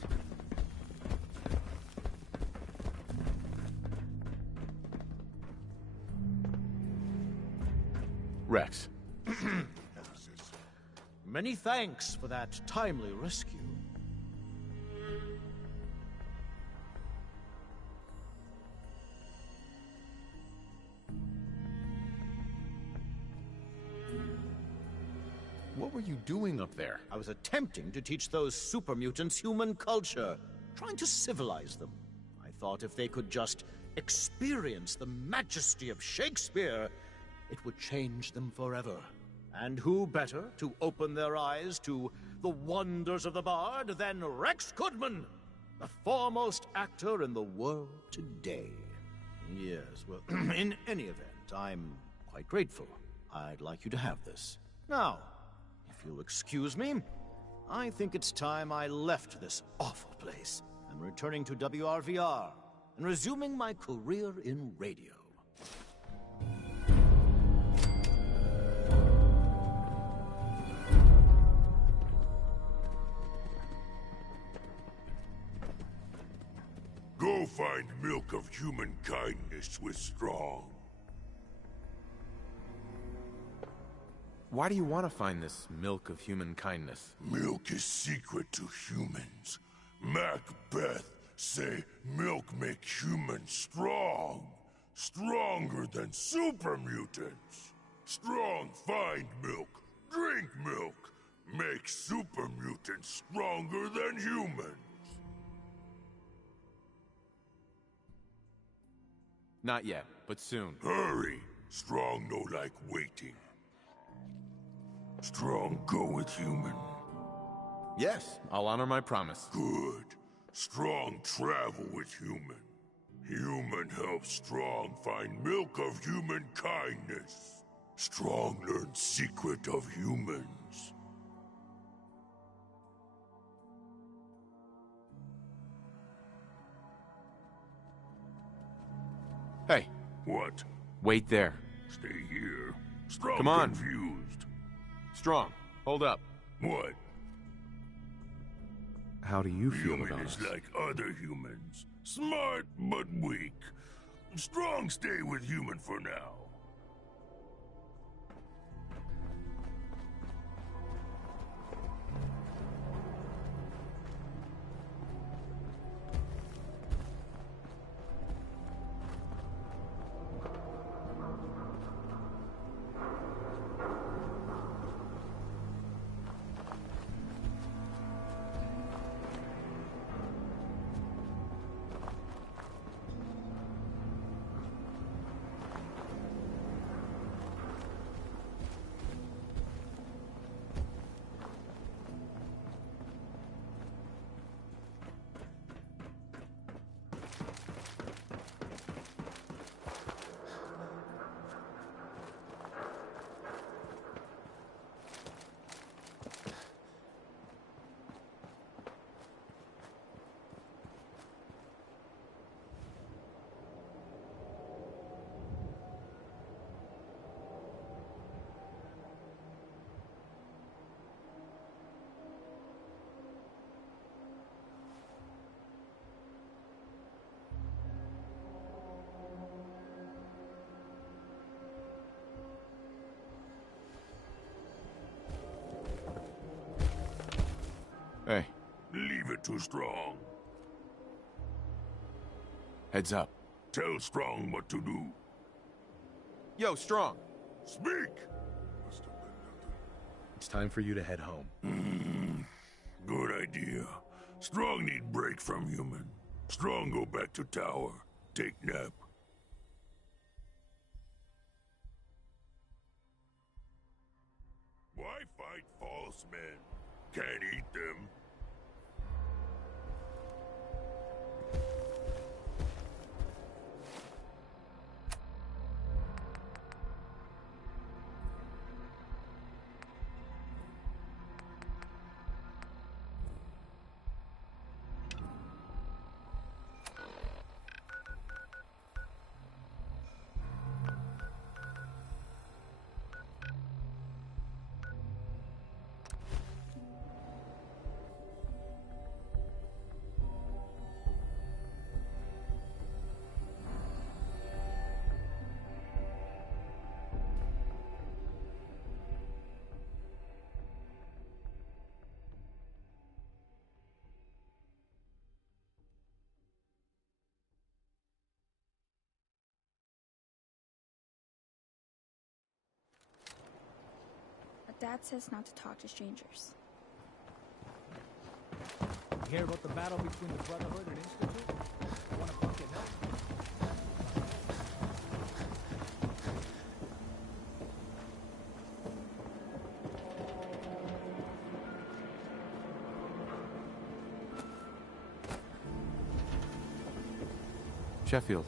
Rex. Many thanks for that timely rescue. What were you doing up there? I was attempting to teach those super mutants human culture, trying to civilize them. I thought if they could just experience the majesty of Shakespeare, it would change them forever. And who better to open their eyes to the wonders of the Bard than Rex Goodman, the foremost actor in the world today? Yes, well, in any event, I'm quite grateful. I'd like you to have this. Now, if you'll excuse me, I think it's time I left this awful place. I'm returning to WRVR and resuming my career in radio. Go find milk of human kindness with Strong. Why do you want to find this milk of human kindness? Milk is secret to humans. Macbeth say milk make humans strong. Stronger than super mutants. Strong find milk, drink milk. Make super mutants stronger than humans. Not yet, but soon. Hurry! Strong no like waiting. Strong go with human. Yes, I'll honor my promise. Good. Strong travel with human. Human helps Strong find milk of human kindness. Strong learn secret of humans. Hey. What? Wait there. Stay here. Strong Come on. confused. Strong, hold up. What? How do you feel Human about is us? like other humans. Smart, but weak. Strong stay with human for now. Hey. Leave it to Strong. Heads up. Tell Strong what to do. Yo, Strong. Speak! It's time for you to head home. Good idea. Strong need break from human. Strong go back to tower. Take nap. Why fight false men? Can't eat them. Dad says not to talk to strangers. You hear about the battle between the Brotherhood and Institute? Want to fucking help? Sheffield.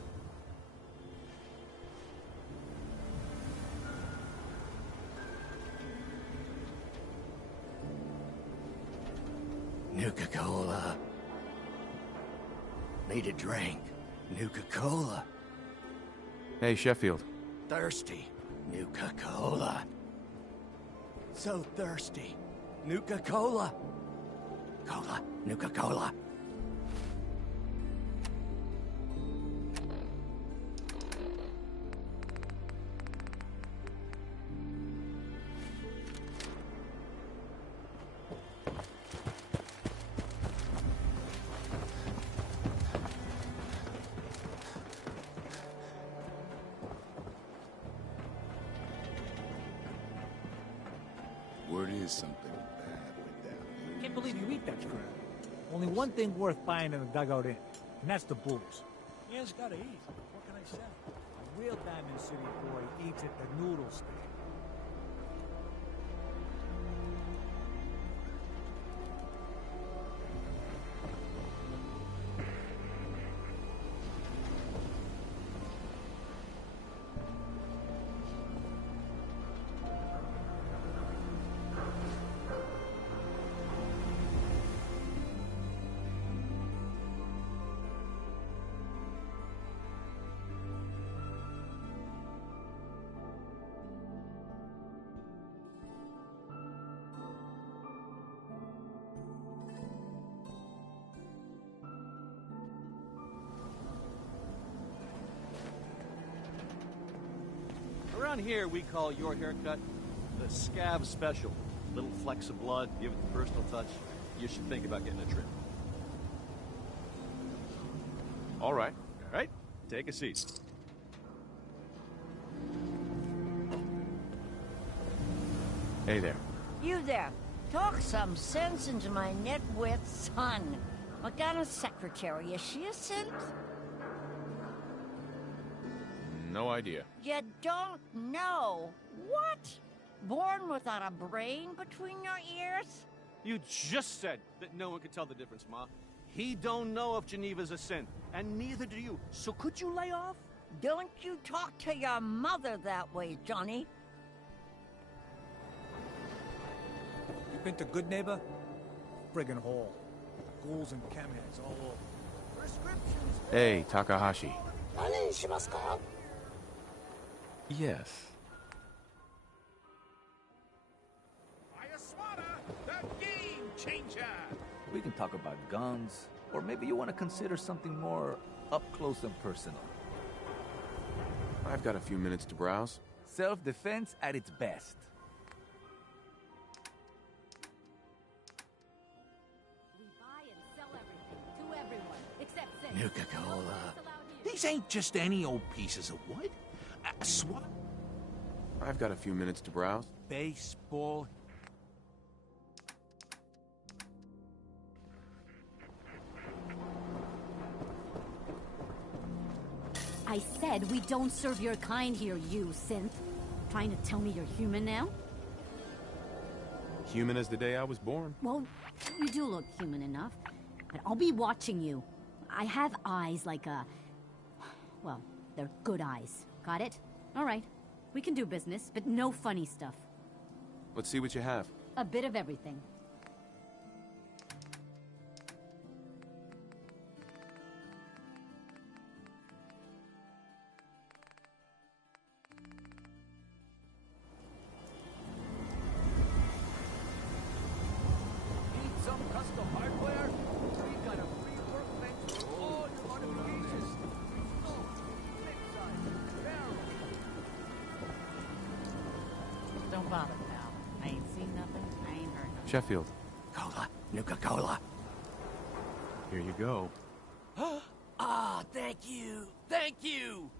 Nuka-Cola. Need a drink. Nuka-Cola. Hey, Sheffield. Thirsty. Nuka-Cola. So thirsty. Nuka-Cola. Cola. Nuka-Cola. Word is something bad went down. Can't believe you eat that crap. Only one thing worth buying in the dugout inn, and that's the booze. You just gotta eat. What can I say? real Diamond City boy eats at the noodle stand. Around here, we call your haircut the scab special. Little flecks of blood, give it the personal touch. You should think about getting a trim. All right. All right, take a seat. Hey there. You there. Talk some sense into my nitwit son. Morgana's secretary, is she a synth? No idea. You don't know. What? Born without a brain between your ears? You just said that no one could tell the difference, Ma. He don't know if Geneva's a synth, and neither do you. So could you lay off? Don't you talk to your mother that way, Johnny. You been to Good Neighbor? Friggin' hole. Ghouls and chemheads all over. Prescriptions. Hey, Takahashi. Yes. The game changer! We can talk about guns, or maybe you want to consider something more up close and personal. I've got a few minutes to browse. Self-defense at its best. We buy and sell everything to everyone, except Sin. Nuka-Cola. These ain't just any old pieces of wood. A SWAT. I've got a few minutes to browse. Baseball. I said we don't serve your kind here, you synth. Trying to tell me you're human now? Human as the day I was born. Well, you do look human enough. But I'll be watching you. I have eyes like a... Well, they're good eyes. Got it? All right. We can do business, but no funny stuff. Let's see what you have. A bit of everything. Need some custom hardware? We got a free workbench for all your modifications. Don't bother, pal. I ain't seen nothing. I ain't heard nothing. Sheffield. Cola. Nuka-Cola. Here you go. Ah, thank you. Thank you.